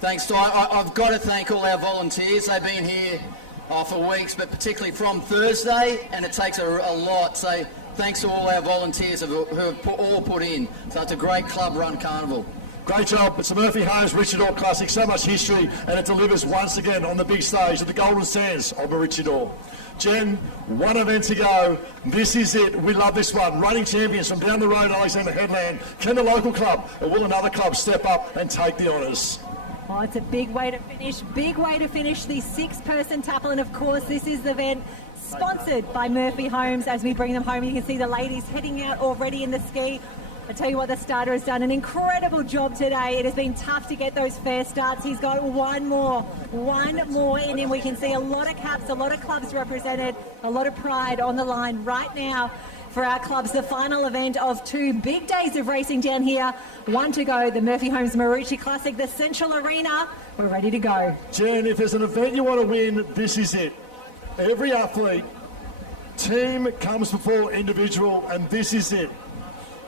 Thanks, Ty. I've got to thank all our volunteers. They've been here for weeks, but particularly from Thursday, and it takes a lot. So thanks to all our volunteers who have all put in. So it's a great club-run carnival. Great job. It's the Murphy Holmes Richard Orr Classic. So much history, and it delivers once again on the big stage at the Golden Sands of Richard Orr. Jen, 1 event to go. This is it. We love this one. Running champions from down the road, Alexander Headland. Can the local club or will another club step up and take the honours? Oh, it's a big way to finish the 6-person Taplin. Of course, this is the event sponsored by Murphy Homes. As we bring them home, you can see the ladies heading out already in the ski. I tell you what, the starter has done an incredible job today. It has been tough to get those fair starts. He's got one more in him. We can see a lot of caps, a lot of clubs represented, a lot of pride on the line right now for our clubs. The final event of 2 big days of racing down here. 1 to go, the Murphy Homes Maroochy Classic, the Central Arena. We're ready to go. Jen, if there's an event you want to win, this is it. Every athlete, team comes before individual, and this is it.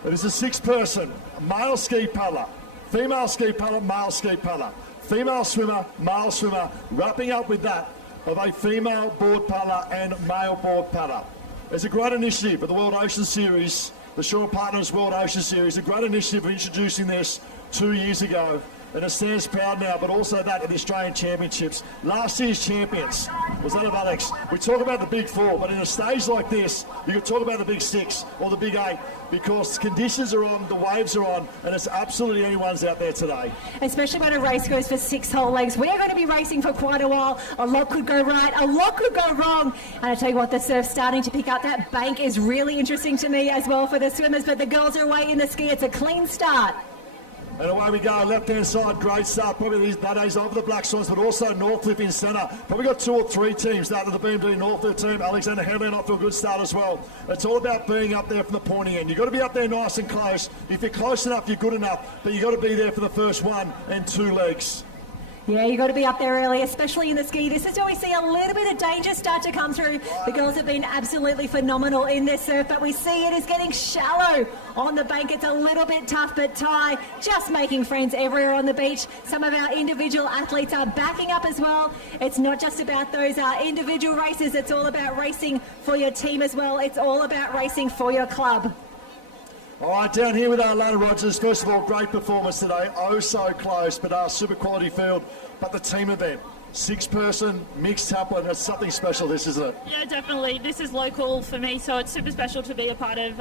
It is a 6-person, male ski paddler, female ski paddler, male ski paddler, female swimmer, male swimmer, wrapping up with that of a female board paddler and male board paddler. It's a great initiative of the World Ocean Series, the Shore Partners World Ocean Series, a great initiative of introducing this 2 years ago. And it stands proud now, but also that of the Australian Championships. Last year's champions was that of Alex. We talk about the big 4, but in a stage like this, you can talk about the big 6 or the big 8 because conditions are on, the waves are on, and it's absolutely anyone's out there today. Especially when a race goes for 6 whole legs. We are going to be racing for quite a while. A lot could go right, a lot could go wrong. And I tell you what, the surf's starting to pick up. That bank is really interesting to me as well for the swimmers, but the girls are away in the ski. It's a clean start. And away we go, left-hand side, great start. Probably these days over the Black Swans, but also Northcliffe in centre. Probably got 2 or 3 teams starting the BMD Northcliffe team. Alexander Henley off to a good start as well. It's all about being up there from the pointy end. You've got to be up there nice and close. If you're close enough, you're good enough. But you've got to be there for the first 1 and 2 legs. Yeah, you've got to be up there early, especially in the ski. This is where we see a little bit of danger start to come through. The girls have been absolutely phenomenal in their surf, but we see it is getting shallow on the bank. It's a little bit tough, but Ty just making friends everywhere on the beach. Some of our individual athletes are backing up as well. It's not just about those individual races. It's all about racing for your team as well. It's all about racing for your club. All right, down here with Lana Rogers. First of all, great performance today. Oh, so close, but super quality field. But the team event, 6-person, mixed Taplin, that's something special, this, isn't it? Yeah, definitely. This is local for me, so it's super special to be a part of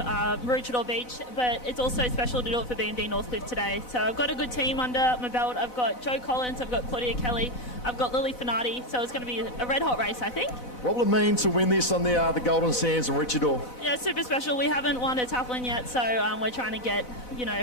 Maroochy Beach, but it's also special to do it for BMD Northcliffe today. So I've got a good team under my belt. I've got Jo Collins, I've got Claudia Kelly, I've got Lily Finardi, so it's going to be a red-hot race, I think. What will it mean to win this on the Golden Sands and Maroochydore? Yeah, super special. We haven't won a Taplin yet, so we're trying to get,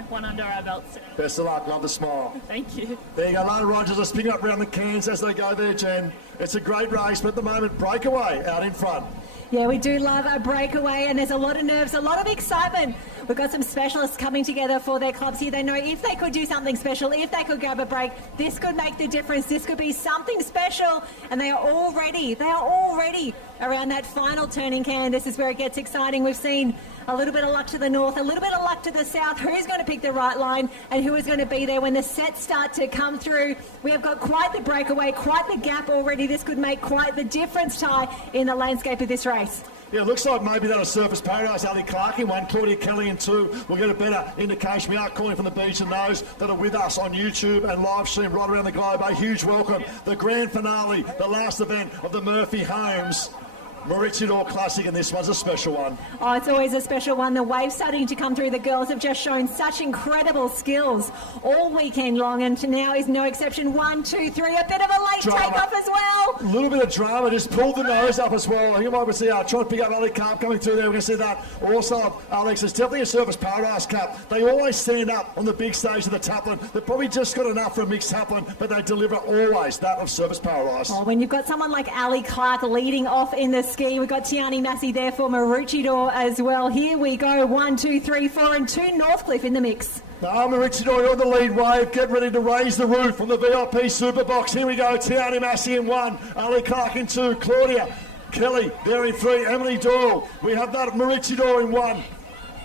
one under our belts. Best of luck, love the smile. Thank you. There you go, Lana Rogers, let's pick up around the cans as they go there, Jen. It's a great race, but at the moment, breakaway out in front. Yeah, we do love a breakaway, and there's a lot of nerves, a lot of excitement. We've got some specialists coming together for their clubs here. They know if they could do something special, if they could grab a break, this could make the difference. This could be something special, and they are all ready. They are all ready around that final turning can. This is where it gets exciting. We've seen a little bit of luck to the north, a little bit of luck to the south. Who's going to pick the right line and who is going to be there when the sets start to come through? We have got quite the breakaway, quite the gap already. This could make quite the difference, Ty, in the landscape of this race. Yeah, it looks like maybe that'll Surface Paradise. Ali Clark in 1, Claudia Kelly in 2. We'll get a better indication. We are calling from the beach, and those that are with us on YouTube and live stream right around the globe, a huge welcome. The grand finale, the last event of the Murphy Homes Maroochy Classic, and this one's a special one. Oh, it's always a special one. The waves starting to come through. The girls have just shown such incredible skills all weekend long, and now is no exception. 1, 2, 3, a bit of a late takeoff as well. A little bit of drama, just pulled the nose up as well. I think you might see trying to pick up Ali Carp coming through there. We're going to see that. Also, Alex, it's definitely a Surface Paradise cap. They always stand up on the big stage of the Taplin. They've probably just got enough for a mixed Taplin, but they deliver always that of Surface Paradise. Oh, when you've got someone like Ali Clark leading off in the ski, we've got Tiani Massey there for Maroochydore as well. Here we go, 1, 2, 3, 4, and 2 Northcliffe in the mix. Now, Maroochydore on the lead wave, get ready to raise the roof on the VIP Super Box. Here we go, Tiani Massey in 1, Ali Clark in 2, Claudia Kelly there in 3, Emily Doyle. We have that Maroochydore in 1,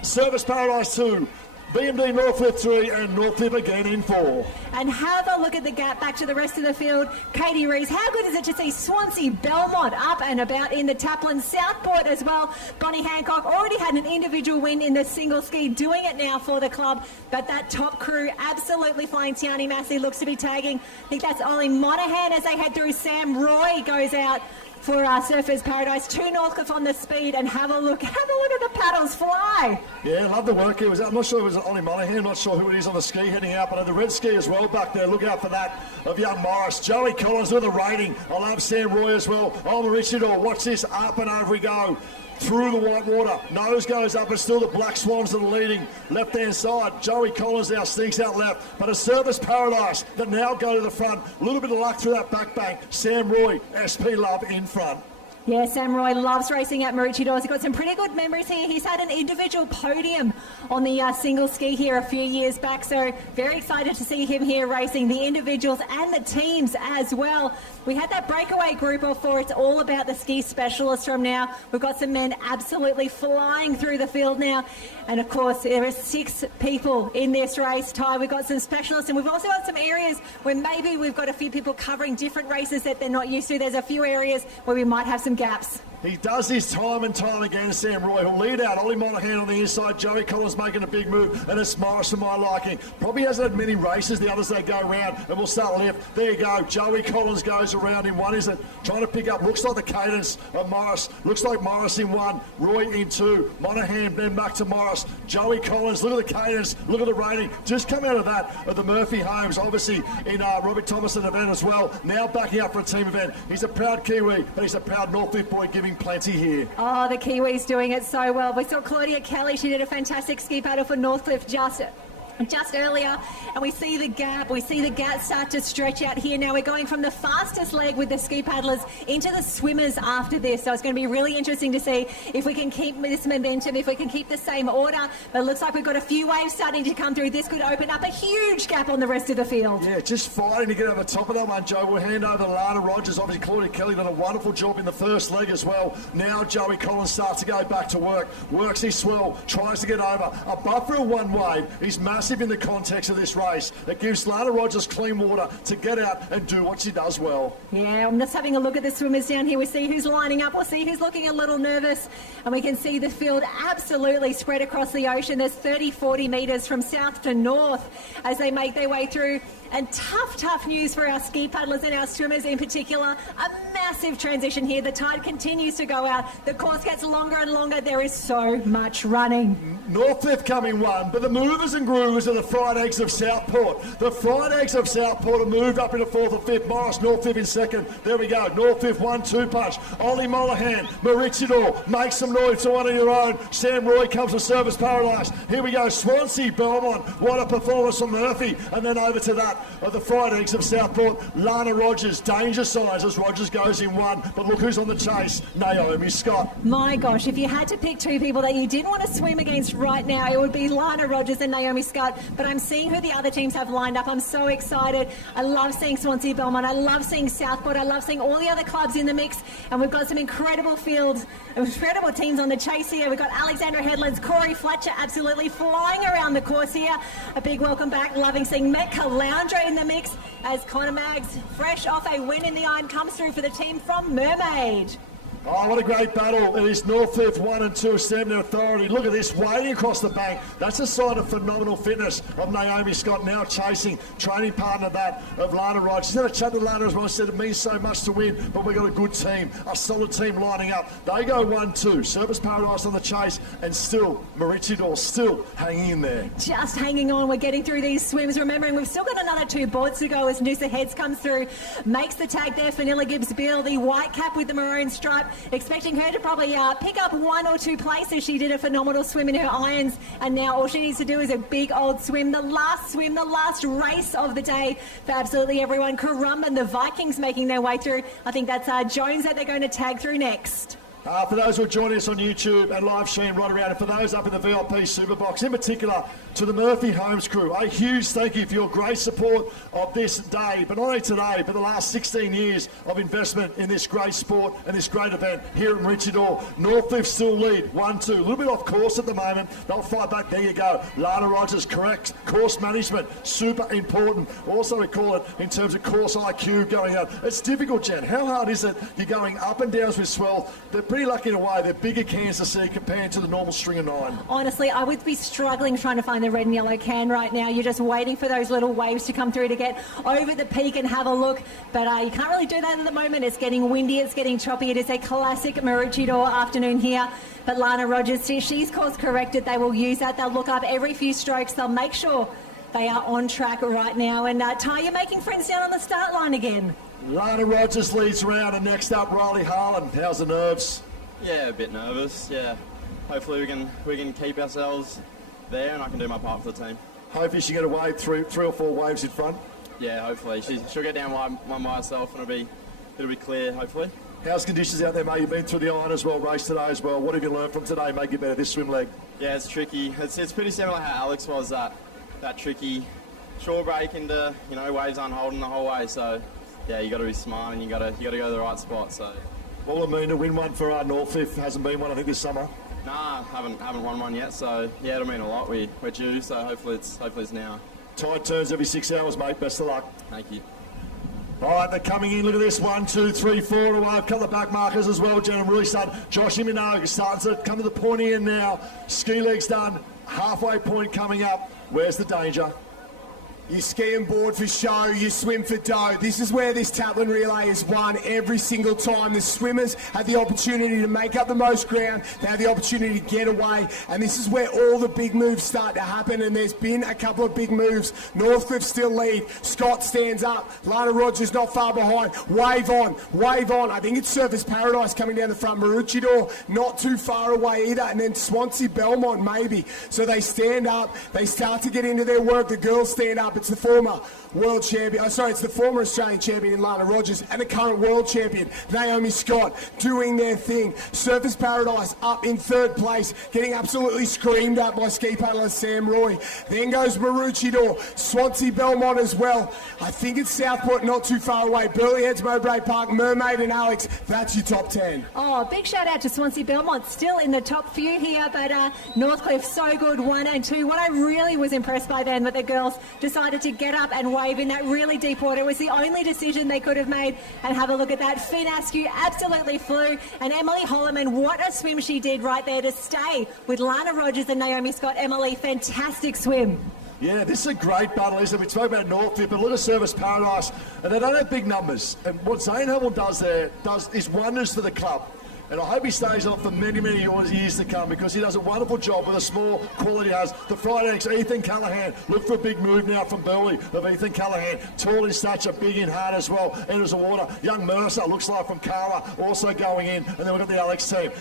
Surface Paradise 2, BMD Northcliffe 3, and Northcliffe again in 4. And have a look at the gap back to the rest of the field. Katie Rees, how good is it to see Swansea Belmont up and about in the Taplin, Southport as well. Bonnie Hancock already had an individual win in the single ski, doing it now for the club. But that top crew absolutely flying. Tiani Massey looks to be tagging. I think that's Ollie Monaghan as they head through. Sam Roy goes out. for Surfers Paradise. 2 Northcliffe on the speed, and have a look at the paddles fly. Yeah, love the work here. I'm not sure if it was Ollie Monaghan, not sure who it is on the ski heading out, but the red ski as well back there. Look out for that of young Morris. Joey Collins with a rating. I love Sam Roy as well. Oh, Maroochy, watch this. Up and over we go. Through the white water. Nose goes up, and still the Black Swans that are leading. Left-hand side, Joey Collins now sneaks out left. But a Surfers Paradise that now go to the front. A little bit of luck through that back bank. Sam Roy, SP Love in front. Yeah, Sam Roy loves racing at Maroochydore. He's got some pretty good memories here. He's had an individual podium on the single ski here a few years back, so very excited to see him here racing the individuals and the teams as well. We had that breakaway group before. It's all about the ski specialists from now. We've got some men absolutely flying through the field now. And of course, there are 6 people in this race, Ty. We've got some specialists, and we've also got some areas where maybe we've got a few people covering different races that they're not used to. There's a few areas where we might have some gaps. He does this time and time again, Sam Roy. He'll lead out Ollie Monaghan on the inside. Joey Collins making a big move, and it's Morris for my liking. Probably hasn't had many races. The others, they go around, and we'll start left. There you go. Joey Collins goes around in 1, isn't it? Trying to pick up. Looks like the cadence of Morris. Looks like Morris in 1, Roy in 2. Monaghan then back to Morris. Joey Collins, look at the cadence. Look at the rating. Just come out of that, of the Murphy Homes, obviously in Robert Thomason event as well. Now backing up for a team event. He's a proud Kiwi, but he's a proud Northcliffe boy, giving plenty here. Oh, the Kiwis doing it so well. We saw Claudia Kelly. She did a fantastic ski paddle for Northcliffe just earlier, and we see the gap start to stretch out here. Now we're going from the fastest leg with the ski paddlers into the swimmers after this, so it's going to be really interesting to see if we can keep this momentum, if we can keep the same order. But it looks like we've got a few waves starting to come through. This could open up a huge gap on the rest of the field. Yeah, just fighting to get over the top of that one, Joe. We'll hand over to Lana Rogers. Obviously Claudia Kelly done a wonderful job in the first leg as well. Now Joey Collins starts to go back to work, works his swell, tries to get over. A buffer of 1 wave is massive in the context of this race. It gives Lana Rogers clean water to get out and do what she does well. Yeah, I'm just having a look at the swimmers down here. We see who's lining up. We'll see who's looking a little nervous. And we can see the field absolutely spread across the ocean. There's 30-40 metres from south to north as they make their way through. And tough news for our ski paddlers and our swimmers in particular. A massive transition here. The tide continues to go out. The course gets longer and longer. There is so much running. Northcliffe coming 1, but the movers and groovers are the Fried Eggs of Southport. The Fried Eggs of Southport have moved up into 4th or 5th. Morris, Northcliffe in 2nd. There we go. Northcliffe 1-2 punch. Ollie Monaghan, Maroochydore, make some noise to one of your own. Sam Roy comes to Surfers Paradise. Here we go. Swansea, Belmont. What a performance from Murphy. And then over to that of the Fried Eggs of Southport. Lana Rogers, danger signs as Rogers goes in 1. But look who's on the chase. Naomi Scott. My gosh, if you had to pick 2 people that you didn't want to swim against right now, it would be Lana Rogers and Naomi Scott. But I'm seeing who the other teams have lined up. I'm so excited. I love seeing Swansea, Belmont. I love seeing Southport. I love seeing all the other clubs in the mix. And we've got some incredible fields, incredible teams on the chase here. We've got Alexandra Headlands, Corey Fletcher absolutely flying around the course here. A big welcome back. Loving seeing Met Caloundra in the mix as Connor Maggs, fresh off a win in the Iron, comes through for the team from Mermaid. Oh, what a great battle. It is Northcliffe 1 and 2, Stamina Authority. Look at this, wading across the bank. That's a sign of phenomenal fitness of Naomi Scott, now chasing, training partner that of Lana Rogers. She's had a chat to Lana as well, said it means so much to win, but we've got a good team, a solid team lining up. They go 1-2, Surfers Paradise on the chase, and still, Maroochydore still hanging in there. Just hanging on, we're getting through these swims. Remembering we've still got another 2 boards to go as Noosa Heads comes through, makes the tag there. Fanilla Gibbs-Beale, the white cap with the maroon stripe, expecting her to probably pick up 1 or 2 places. She did a phenomenal swim in her irons, and now all she needs to do is a big old swim. The last race of the day for absolutely everyone. Currumbin, the Vikings making their way through. I think that's Jones that they're going to tag through next. For those who are joining us on YouTube and live stream right around, and for those up in the VIP Superbox, in particular to the Murphy Homes crew, a huge thank you for your great support of this day, but not only today, but the last 16 years of investment in this great sport and this great event here at Maroochydore. Northcliffe still lead 1-2, a little bit off course at the moment. They'll fight back. There you go. Lana Rogers, correct. Course management, super important. Also, we call it in terms of course IQ going up. It's difficult, Jen. How hard is it? You're going up and downs with swell. They're pretty pretty lucky in a way. They're bigger cans to see compared to the normal string of 9. Honestly, I would be struggling trying to find the red and yellow can right now. You're just waiting for those little waves to come through to get over the peak and have a look. But you can't really do that at the moment. It's getting windy, it's getting choppy. It is a classic Maroochy door afternoon here. But Lana Rogers, she's course corrected. They will use that. They'll look up every few strokes. They'll make sure they are on track right now. And Ty, you're making friends down on the start line again. Lana Rogers leads round, and next up, Riley Harlan. How's the nerves? Yeah, a bit nervous. Yeah, hopefully we can keep ourselves there, and I can do my part for the team. Hopefully she can get a wave through 3 or 4 waves in front. Yeah, hopefully she'll get down one by herself, and it'll be clear. Hopefully. How's conditions out there, mate? You've been through the iron as well, race today as well. What have you learned from today? Make it better this swim leg. Yeah, it's tricky. It's pretty similar how Alex was that tricky shore break into waves unholding the whole way. So. Yeah, you got to be smart and you got to go to the right spot. So, what will it mean to win one for Northcliffe? Hasn't been one, I think, this summer. Nah, haven't won one yet. So yeah, it'll mean a lot. We're due. So hopefully it's now. Tide turns every 6 hours, mate. Best of luck. Thank you. All right, they're coming in. Look at this. 1, 2, 3, 4 away. A couple of back markers as well, gentlemen. Really starting. Josh Minogue is starting to come to the pointy end now. Ski leg's done. Halfway point coming up. Where's the danger? You ski and board for show, you swim for dough. This is where this Taplin relay is won every single time. The swimmers have the opportunity to make up the most ground. They have the opportunity to get away. And this is where all the big moves start to happen. And there's been a couple of big moves. Northcliffe still lead. Scott stands up. Lana Rogers not far behind. Wave on, wave on. I think it's Surface Paradise coming down the front. Maroochy door not too far away either. And then Swansea Belmont maybe. So they stand up. They start to get into their work. The girls stand up. It's the former world champion, it's the former Australian champion in Lana Rogers and the current world champion, Naomi Scott, doing their thing. Surface Paradise up in 3rd place, getting absolutely screamed at by ski paddler Sam Roy. Then goes Maroochy door, Swansea Belmont as well. I think it's Southport not too far away. Burleigh Heads, Mowbray Park, Mermaid and Alex. That's your top 10. Oh, big shout out to Swansea Belmont, still in the top few here, but Northcliffe so good, 1 and 2. What I really was impressed by then, but the girls decided to get up and wave in that really deep water. It was the only decision they could have made. And have a look at that. Finn Askew absolutely flew. And Emily Holloman, what a swim she did right there to stay with Lana Rogers and Naomi Scott. Emily, fantastic swim. Yeah, this is a great battle, isn't it? We spoke about Northcliffe, but look at Surface Paradise. And they don't have big numbers. And what Zane Hamill does is wonders for the club. And I hope he stays on for many, many years to come because he does a wonderful job with a small quality has. The Friday next, Ethan Callahan. Look for a big move now from Burleigh of Ethan Callahan. Tall in stature, big in heart as well. Enters the water. Young Mercer looks like from Carla also going in. And then we've got the Alex team.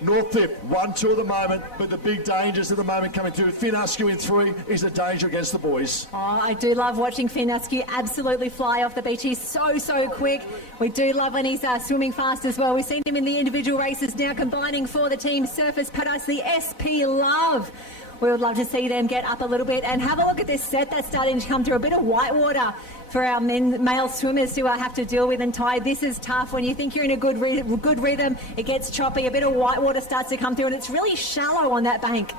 Northcliffe, 1-2 at the moment, but the big dangers at the moment coming through. Finn Askew in 3 is a danger against the boys. Oh, I do love watching Finn Askew absolutely fly off the beach. He's so quick. We do love when he's swimming fast as well. We've seen him in the individual races now combining for the team Surface Paradise, the SP Love. We would love to see them get up a little bit and have a look at this set that's starting to come through. A bit of whitewater for our male swimmers to have to deal with and tie. This is tough. When you think you're in a good rhythm, it gets choppy. A bit of whitewater starts to come through and it's really shallow on that bank.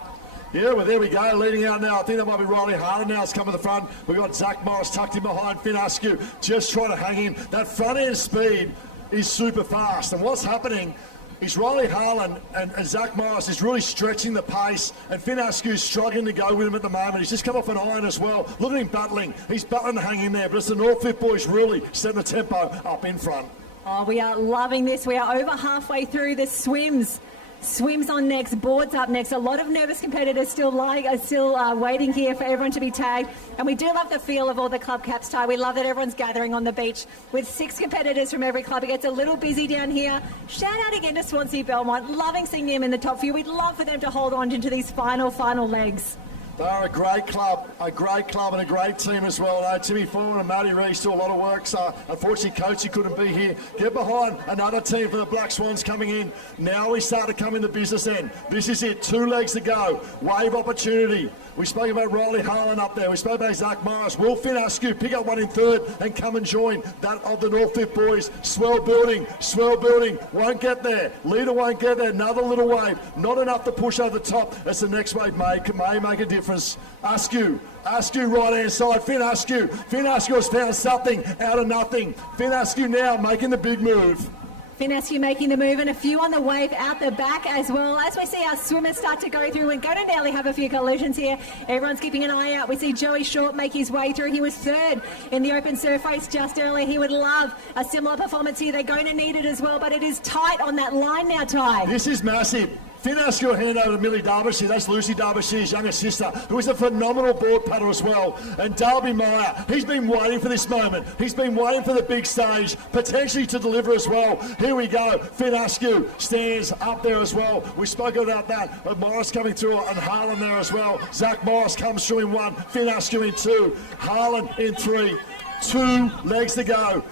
Yeah, well, there we go, leading out now. I think that might be Riley Harlan now. It's coming to the front. We've got Zach Morris tucked in behind Finn Askew, just trying to hang him. That front end speed is super fast. And what's happening is Riley Harlan and Zach Morris is really stretching the pace, and Finn Askew's struggling to go with him at the moment. He's just come off an iron as well. Look at him battling. He's battling to hang in there, but it's the Northcliffe boys really setting the tempo up in front. Oh, we are loving this. We are over halfway through the swims. Swims on next, boards up next. A lot of nervous competitors still waiting here for everyone to be tagged. And we do love the feel of all the club caps tie. We love that everyone's gathering on the beach with 6 competitors from every club. It gets a little busy down here. Shout out again to Swansea Belmont. Loving seeing them in the top few. We'd love for them to hold on into these final legs. They're a great club and a great team as well. Timmy Foreman and Matty Reese do a lot of work, so unfortunately Coachy couldn't be here. Get behind another team for the Black Swans coming in. Now we start to come in the business end. This is it, 2 legs to go. Wave opportunity. We spoke about Riley Harlan up there. We spoke about Zach Morris. Will Finn Askew pick up one in 3rd and come and join that of the Northcliffe boys. Swell building. Won't get there. Leader won't get there. Another little wave. Not enough to push over the top. That's the next wave may make a difference. Askew right hand side. Finn Askew has found something out of nothing. Finn Askew now making the big move. Finescu making the move and a few on the wave out the back as well. As we see our swimmers start to go through, we're going to nearly have a few collisions here. Everyone's keeping an eye out. We see Joey Short make his way through. He was third in the open surf race just earlier. He would love a similar performance here. They're going to need it as well, but it is tight on that line now, Ty. This is massive. Finescu will hand over to Millie Derbyshire. That's Lucy Derbyshire's younger sister, who is a phenomenal board paddler as well. And Darby Meyer, he's been waiting for this moment. He's been waiting for the big stage, potentially to deliver as well. Here we go. Finescu stands up there as well. We spoke about that. But Morris coming through and Harlan there as well. Zach Morris comes through in 1, Finescu in 2, Harlan in 3. 2 legs to go.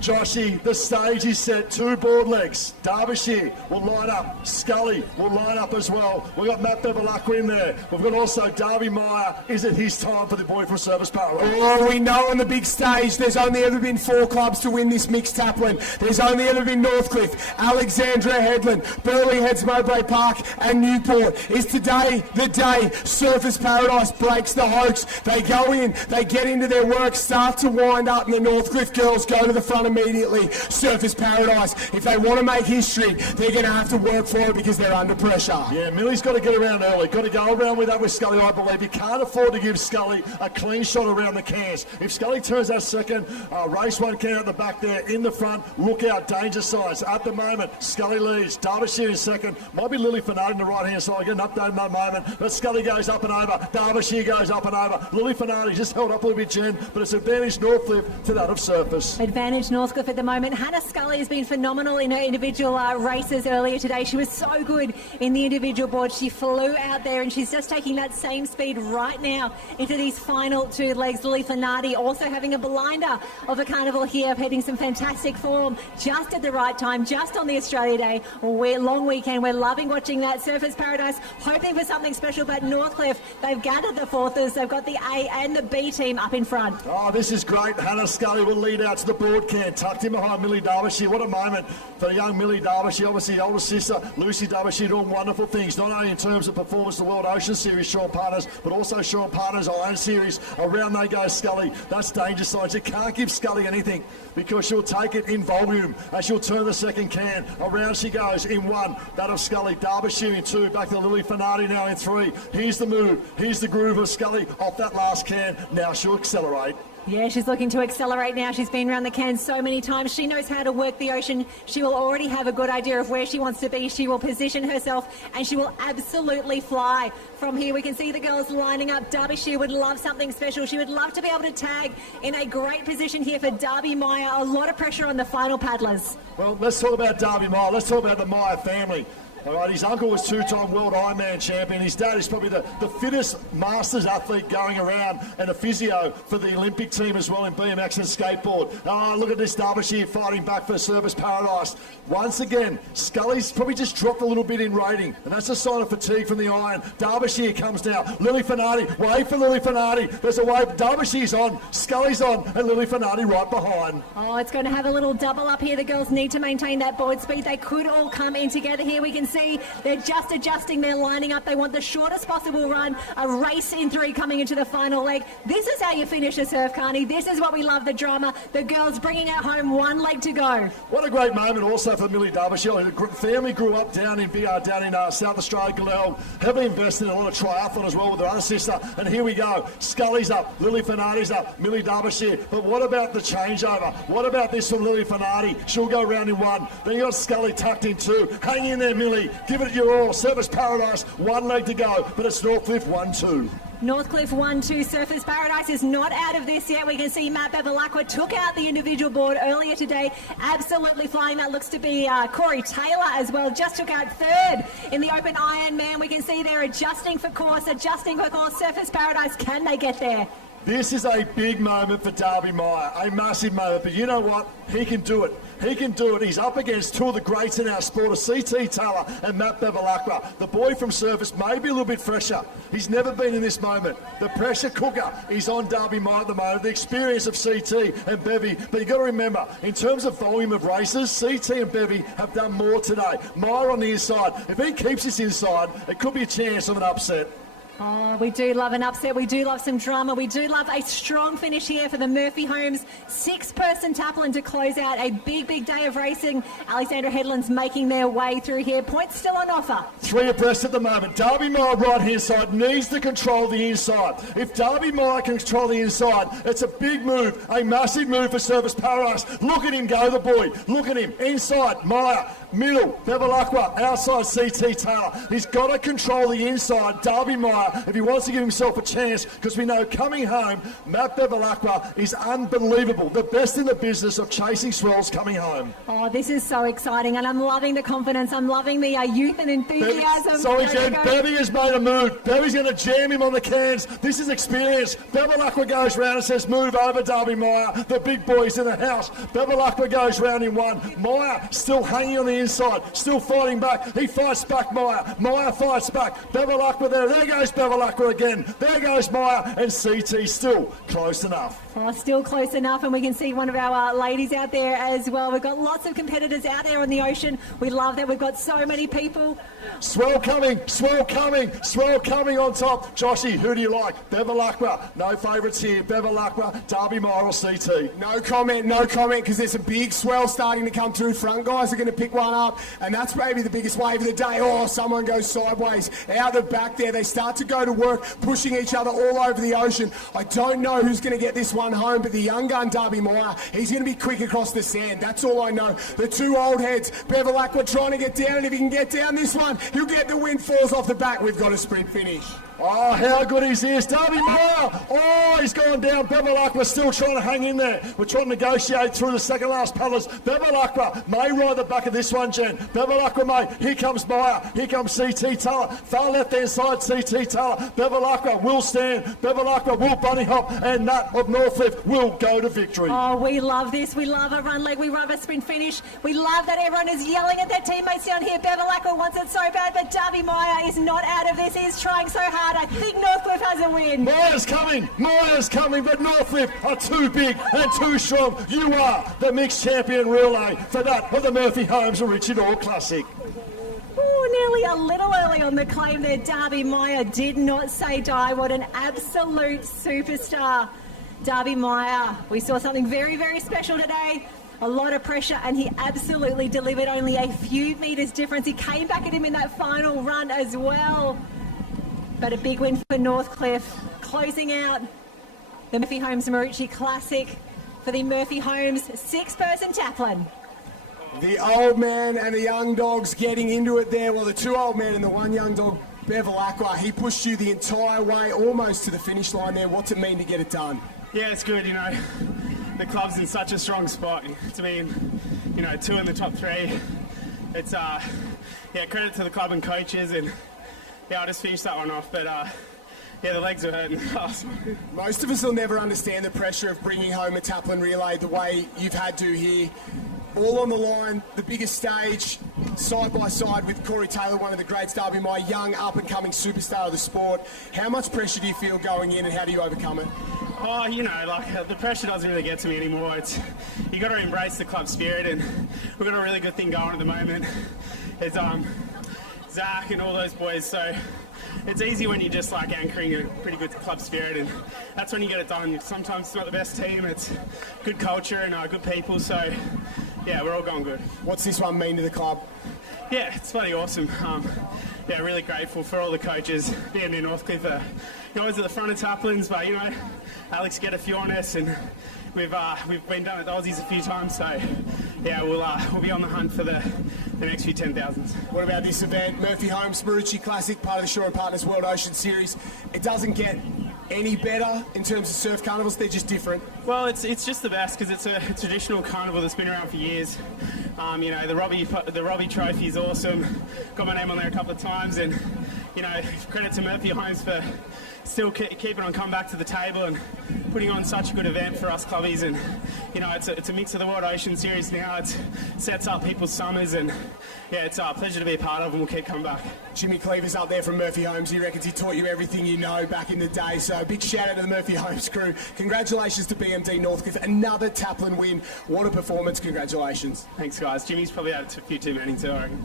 Joshy, the stage is set, 2 board legs. Derbyshire will line up. Scully will line up as well. We've got Matt Bevilacqua in there. We've got also Darby Meyer. Is it his time for the boy from Service Paradise? Oh, we know on the big stage there's only ever been 4 clubs to win this mixed Taplin. There's only ever been Northcliffe, Alexandra Headland, Burleigh Heads, Mowbray Park and Newport. Is today the day Surfers Paradise breaks the hoax? They go in, they get into their work, start to wind up, and the Northcliffe girls go to the front immediately. Surfers Paradise, if they want to make history, they're going to have to work for it because they're under pressure. Yeah, Millie's got to get around early. Got to go around with that with Scully, I believe. You can't afford to give Scully a clean shot around the cans. If Scully turns that second, race 1 can out the back there, in the front, look out, danger signs. At the moment, Scully leads. Derbyshire in second. Might be Lily Fanati in the right-hand side. Get an update in that moment. But Scully goes up and over. Derbyshire goes up and over. Lily Fanati just held up a little bit, Jen, but it's advantage Northcliffe to that of Surfers. Advantage Northcliffe at the moment. Hannah Scully has been phenomenal in her individual races earlier today. She was so good in the individual board. She flew out there and she's just taking that same speed right now into these final 2 legs. Lily Fanati also having a blinder of a carnival here, heading some fantastic form just at the right time, just on the Australia Day. Long weekend. We're loving watching that. Surfers Paradise hoping for something special, but Northcliffe, they've gathered the fourthers. They've got the A and the B team up in front. Oh, this is great. Hannah Scully will lead out to the board can, tucked in behind Millie Derbyshire. What a moment for young Millie Derbyshire, obviously older sister Lucy Derbyshire, doing wonderful things, not only in terms of performance of the World Ocean Series Shore Partners, but also Shore Partners Iron Series. Around they go, Scully. That's danger signs. You can't give Scully anything because she'll take it in volume and she'll turn the second can. Around she goes in 1, that of Scully. Derbyshire in 2, back to Lily Fanati now in 3. Here's the move, here's the groove of Scully off that last can. Now she'll accelerate. Yeah, she's looking to accelerate now. She's been around the can so many times. She knows how to work the ocean. She will already have a good idea of where she wants to be. She will position herself and she will absolutely fly. From here, we can see the girls lining up. Derbyshire would love something special. She would love to be able to tag in a great position here for Darby Meyer. A lot of pressure on the final paddlers. Well, let's talk about Darby Meyer. Let's talk about the Meyer family. All right, his uncle was 2-time world Ironman champion. His dad is probably the fittest Masters athlete going around and a physio for the Olympic team as well in BMX and skateboard. Oh, look at this Derbyshire fighting back for Service Paradise. Once again, Scully's probably just dropped a little bit in rating, and that's a sign of fatigue from the iron. Derbyshire comes down. Lily Fanati, wave for Lily Fanati. There's a wave. Derbyshire's on, Scully's on, and Lily Fanati right behind. Oh, it's going to have a little double up here. The girls need to maintain that board speed. They could all come in together here. We can see they're just adjusting their lining up. They want the shortest possible run, a race in 3 coming into the final leg. This is how you finish a surf, Carney. This is what we love, the drama. The girls bringing it home, 1 leg to go. What a great moment also for Millie Derbyshire. Her family grew up down in South Australia, Glenelg, heavily invested in a lot of triathlon as well with her other sister. And here we go. Scully's up, Lily Fanati's up, Millie Derbyshire. But what about the changeover? What about this from Lily Fanati? She'll go round in 1. Then you got Scully tucked in 2. Hang in there, Millie. Give it your all. Service Paradise, 1 leg to go, but it's Northcliffe 1-2. Northcliffe 1-2. Surfers Paradise is not out of this yet. We can see Matt Bevilacqua took out the individual board earlier today. Absolutely flying. That looks to be Corey Taylor as well. Just took out 3rd in the open Ironman. We can see they're adjusting for course. Surfers Paradise, can they get there? This is a big moment for Darby Meyer, a massive moment, but you know what? He can do it. He can do it. He's up against 2 of the greats in our sport, C.T. Taylor and Matt Bevilacqua. The boy from Surface may be a little bit fresher. He's never been in this moment. The pressure cooker is on Darby Meyer at the moment, the experience of C.T. and Bevy. But you've got to remember, in terms of volume of races, C.T. and Bevy have done more today. Meyer on the inside. If he keeps this inside, it could be a chance of an upset. Oh, we do love an upset. We do love some drama. We do love a strong finish here for the Murphy Homes 6-person Taplin to close out a big, big day of racing. Alexandra Headland's making their way through here. Points still on offer. 3 abreast at the moment. Darby Meyer right hand side needs to control the inside. If Darby Meyer can control the inside, it's a big move, a massive move for Service Paradise. Look at him go, the boy. Look at him. Inside, Meyer. Middle, Bevilacqua. Outside, CT Taylor. He's got to control the inside, Darby Meyer, if he wants to give himself a chance, because we know coming home, Matt Bevilacqua is unbelievable. The best in the business of chasing swells coming home. Oh, this is so exciting, and I'm loving the confidence. I'm loving the youth and enthusiasm. So again, Bevy has made a move. Bevy's going to jam him on the cans. This is experience. Bevilacqua goes round and says, move over, Darby Meyer. The big boys in the house. Bevilacqua goes round in one. Meyer still hanging on the inside, still fighting back. He fights back, Meyer. Meyer fights back. Bevilacqua there. There goes Bevilacqua again. There goes Meyer, and CT still close enough. Oh, still close enough, and we can see one of our ladies out there as well. We've got lots of competitors out there on the ocean. We love that we've got so many people. Swell coming, swell coming, swell coming on top. Joshy, who do you like? Bevilacqua. No favourites here. Bevilacqua, Darby Meyer or CT? No comment, because there's a big swell starting to come through. Front guys are going to pick one up, and that's maybe the biggest wave of the day. Oh, someone goes sideways. Out the back there, they start to go to work, pushing each other all over the ocean. I don't know who's going to get this one home, but the young gun, Darby Meyer, he's going to be quick across the sand. That's all I know. The two old heads, Bevilacqua trying to get down, and if he can get down this one, he'll get the win. Falls off the back. We've got a sprint finish. Oh, how good is this? Darby Meyer! Oh, he's gone down. Bevilacqua still trying to hang in there. We're trying to negotiate through the second last paddlers. Bevilacqua may ride the back of this one, Jen. Bevilacqua may. Here comes Meyer. Here comes CT Taylor. Far left-hand side, CT Taylor. Bevilacqua will stand. Bevilacqua will bunny hop, and Nat of Northcliffe will go to victory. Oh, we love this. We love a run leg. We love a sprint finish. We love that everyone is yelling at their teammates down here. Bevilacqua wants it so bad, but Darby Meyer is not out of this. He's trying so hard. I think Northcliffe has a win. Meyer's coming, but Northcliffe are too big and too strong. You are the mixed champion relay for that of the Murphy Homes Richard Orr Classic. Oh, nearly a little early on the claim there. Darby Meyer did not say die. What an absolute superstar. Darby Meyer, we saw something very, very special today. A lot of pressure, and he absolutely delivered. Only a few metres difference. He came back at him in that final run as well. But a big win for Northcliffe, closing out the Murphy Homes Maroochy Classic for the Murphy Homes 6-person Taplin. The old man and the young dogs getting into it there. Well, the two old men and the one young dog, Bevilacqua, he pushed you the entire way, almost to the finish line there. What's it mean to get it done? Yeah, it's good, the club's in such a strong spot to be in, 2 in the top 3. It's, credit to the club and coaches, and I just finished that one off, but the legs are hurting. Most of us will never understand the pressure of bringing home a Taplin relay the way you've had to here. All on the line, the biggest stage, side by side with Corey Taylor, one of the greats, Darby Meyer, young up-and-coming superstar of the sport. How much pressure do you feel going in, and how do you overcome it? Oh, the pressure doesn't really get to me anymore. You got to embrace the club spirit, and we've got a really good thing going at the moment. It's Zach and all those boys, so it's easy when you're just anchoring a pretty good club spirit, and that's when you get it done. Sometimes it's not the best team, it's good culture and good people, so we're all going good. What's this one mean to the club? Yeah, it's bloody awesome. Really grateful for all the coaches. BMD Northcliffe, always at the front of Taplins, but Alex get a few on us, and we've been done with the Aussies a few times, so we'll be on the hunt for the next few 10,000s. What about this event, Murphy Homes Maroochy Classic, part of the Shore and Partners World Ocean Series? It doesn't get any better in terms of surf carnivals, they're just different. Well, it's just the best because it's a traditional carnival that's been around for years. The Robbie Trophy is awesome. Got my name on there a couple of times, and credit to Murphy Homes for still keeping on coming back to the table and putting on such a good event for us clubbies. And it's a mix of the World Ocean Series now. It sets up people's summers, and it's a pleasure to be a part of, and we'll keep coming back. Jimmy Cleaver's up there from Murphy Homes. He reckons he taught you everything you know back in the day. So a big shout out to the Murphy Homes crew. Congratulations to BMD Northcliffe. Another Taplin win. What a performance. Congratulations. Thanks, guys. Jimmy's probably had a few too many too, I reckon.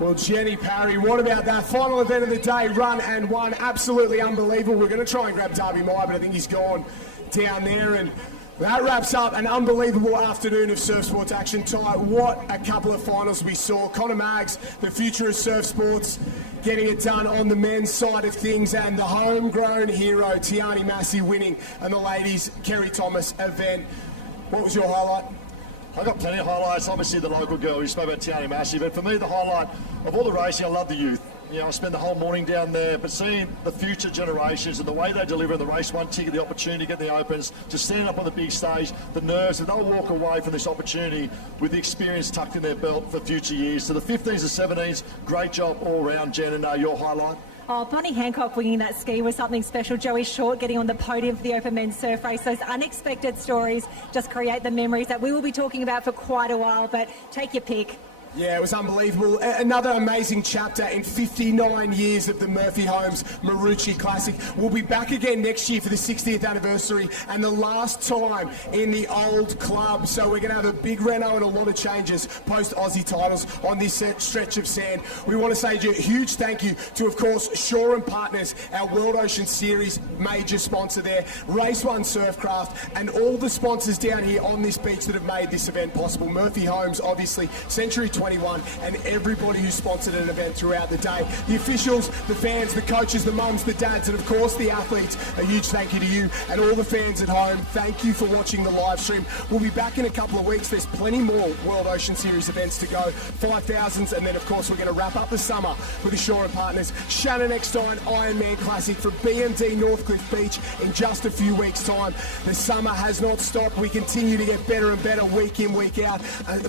Well, Jenny Parry, what about that final event of the day, run and won? Absolutely unbelievable. We're going to try and grab Darby Mai, but I think he's gone down there. And that wraps up an unbelievable afternoon of surf sports action. Ty, what a couple of finals we saw. Connor Maggs, the future of surf sports, getting it done on the men's side of things, and the homegrown hero, Tiani Massey, winning, and the ladies, Kerry Thomas event. What was your highlight? I've got plenty of highlights. Obviously, the local girl, you spoke about Tiani Massey, but for me, the highlight of all the racing, I love the youth. You know, I spend the whole morning down there, but seeing the future generations and the way they deliver the race one ticket, the opportunity to get the opens, to stand up on the big stage, the nerves, and they'll walk away from this opportunity with the experience tucked in their belt for future years. So the 15s and 17s, great job all round, Jen, and your highlight? Oh, Bonnie Hancock winning that ski was something special. Joey Short getting on the podium for the Open Men's Surf Race. Those unexpected stories just create the memories that we will be talking about for quite a while, but take your pick. Yeah, it was unbelievable. Another amazing chapter in 59 years of the Murphy Homes Maroochy Classic. We'll be back again next year for the 60th anniversary and the last time in the old club. So we're going to have a big reno and a lot of changes post-Aussie titles on this stretch of sand. We want to say a huge thank you to, of course, Shore and Partners, our World Ocean Series major sponsor there, Race One Surfcraft, and all the sponsors down here on this beach that have made this event possible. Murphy Homes, obviously, Century 21, and everybody who sponsored an event throughout the day. The officials, the fans, the coaches, the mums, the dads, and of course the athletes. A huge thank you to you and all the fans at home. Thank you for watching the live stream. We'll be back in a couple of weeks. There's plenty more World Ocean Series events to go. 5,000s, and then of course we're going to wrap up the summer with the Shore and Partners Shannon Eckstein Ironman Classic from BMD Northcliffe Beach in just a few weeks' time. The summer has not stopped. We continue to get better and better week in, week out.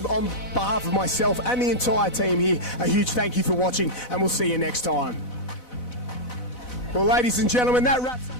On behalf of myself and the entire team here, a huge thank you for watching, and we'll see you next time. Well, ladies and gentlemen, that wraps up.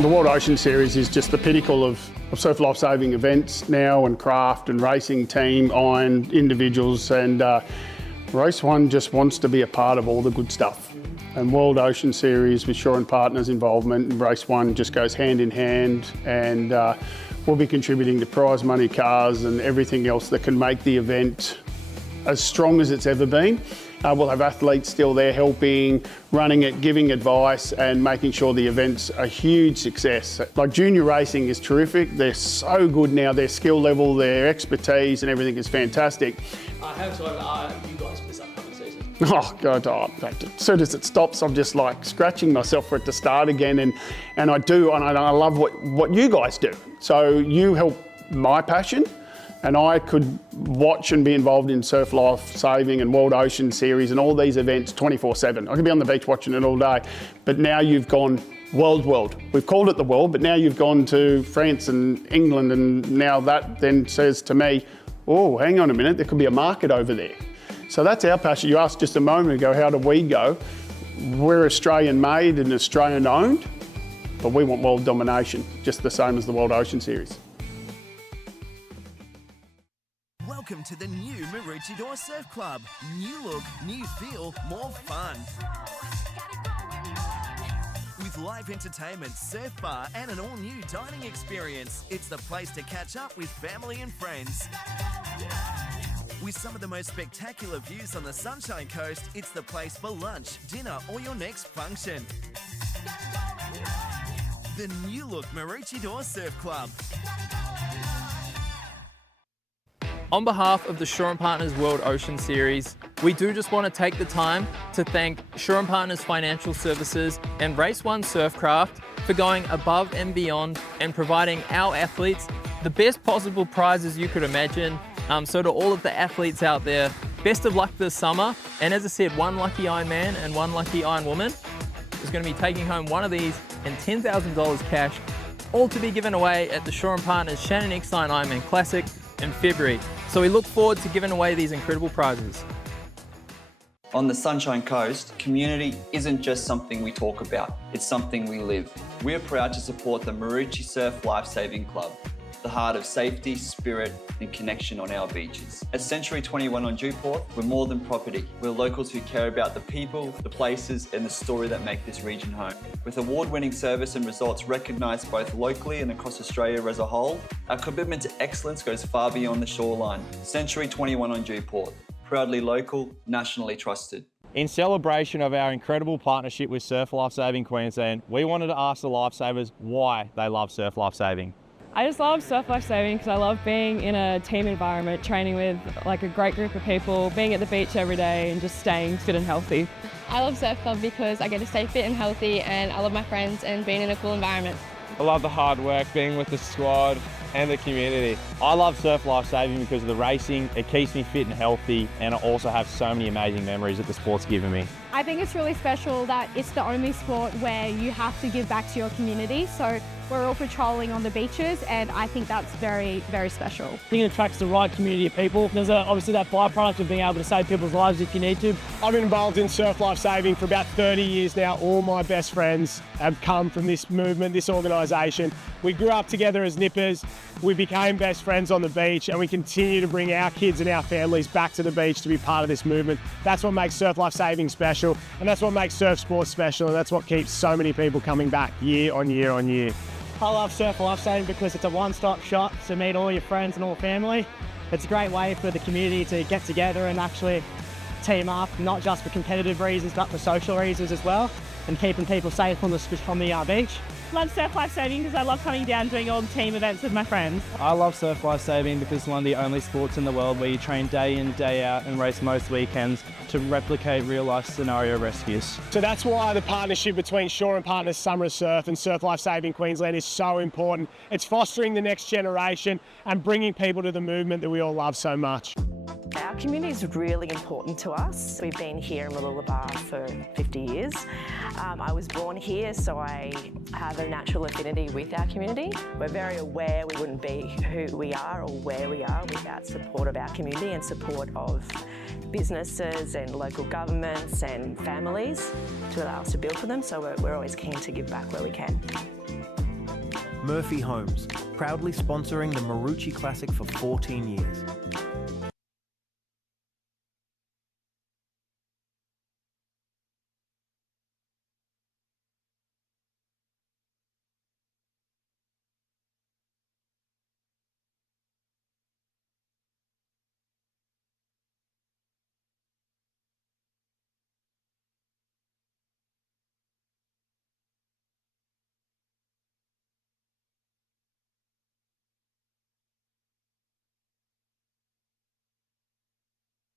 The World Ocean Series is just the pinnacle of surf lifesaving events now, and craft and racing, team, iron, individuals, and Race One just wants to be a part of all the good stuff. And World Ocean Series with Shore and Partners involvement in Race One just goes hand in hand, and we'll be contributing to prize money, cars and everything else that can make the event as strong as it's ever been. We'll have athletes still there helping, running it, giving advice and making sure the event's a huge success. Like, junior racing is terrific. They're so good now. Their skill level, their expertise and everything is fantastic. How excited are you guys for this upcoming season? Oh God, as soon as it stops, I'm just like scratching myself for it to start again. And I do, and I love what you guys do. So you help my passion, and I could watch and be involved in Surf Life Saving and World Ocean Series and all these events 24/7. I could be on the beach watching it all day. But now you've gone world. We've called it the world, but now you've gone to France and England, and now that then says to me, oh, hang on a minute, there could be a market over there. So that's our passion. You asked just a moment ago, how do we go? We're Australian made and Australian owned, but we want world domination, just the same as the World Ocean Series. Welcome to the new Maroochy Door Surf Club. New look, new feel, more fun. With live entertainment, surf bar and an all-new dining experience, it's the place to catch up with family and friends. With some of the most spectacular views on the Sunshine Coast, it's the place for lunch, dinner or your next function. The new look Maroochy Door Surf Club. On behalf of the Shore & Partners World Ocean Series, we do just want to take the time to thank Shore & Partners Financial Services and Race One Surfcraft for going above and beyond and providing our athletes the best possible prizes you could imagine. So to all of the athletes out there, best of luck this summer. And as I said, one lucky Ironman and one lucky Ironwoman is going to be taking home one of these and $10,000 cash, all to be given away at the Shore & Partners Shannon X9 Ironman Classic in February. So we look forward to giving away these incredible prizes. On the Sunshine Coast, community isn't just something we talk about, it's something we live. We are proud to support the Maroochy Surf Life Saving Club, the heart of safety, spirit and connection on our beaches. At Century 21 on Dewport, we're more than property. We're locals who care about the people, the places and the story that make this region home. With award-winning service and results recognised both locally and across Australia as a whole, our commitment to excellence goes far beyond the shoreline. Century 21 on Dewport, proudly local, nationally trusted. In celebration of our incredible partnership with Surf Life Saving Queensland, we wanted to ask the lifesavers why they love Surf Life Saving. I just love Surf Life Saving because I love being in a team environment, training with like a great group of people, being at the beach every day and just staying fit and healthy. I love Surf Club because I get to stay fit and healthy, and I love my friends and being in a cool environment. I love the hard work, being with the squad and the community. I love Surf Life Saving because of the racing. It keeps me fit and healthy, and I also have so many amazing memories that the sport's given me. I think it's really special that it's the only sport where you have to give back to your community. So we're all patrolling on the beaches, and I think that's very, very special. I think it attracts the right community of people. There's obviously that byproduct of being able to save people's lives if you need to. I've been involved in Surf Life Saving for about 30 years now. All my best friends have come from this movement, this organisation. We grew up together as nippers. We became best friends on the beach, and we continue to bring our kids and our families back to the beach to be part of this movement. That's what makes Surf Life Saving special, and that's what makes surf sport special, and that's what keeps so many people coming back year on year on year. I love Surf Life Saving because it's a one-stop shop to meet all your friends and all family. It's a great way for the community to get together and actually team up, not just for competitive reasons, but for social reasons as well, and keeping people safe on the beach. Love Surf Life Saving because I love coming down doing all the team events with my friends. I love Surf Life Saving because it's one of the only sports in the world where you train day in, day out and race most weekends to replicate real life scenario rescues. So that's why the partnership between Shore & Partners Summer of Surf and Surf Life Saving Queensland is so important. It's fostering the next generation and bringing people to the movement that we all love so much. Our community is really important to us. We've been here in Mooloolaba for 50 years. I was born here, so I have a natural affinity with our community. We're very aware we wouldn't be who we are or where we are without support of our community and support of businesses and local governments and families to allow us to build for them, so we're always keen to give back where we can. Murphy Homes, proudly sponsoring the Maroochy Classic for 14 years.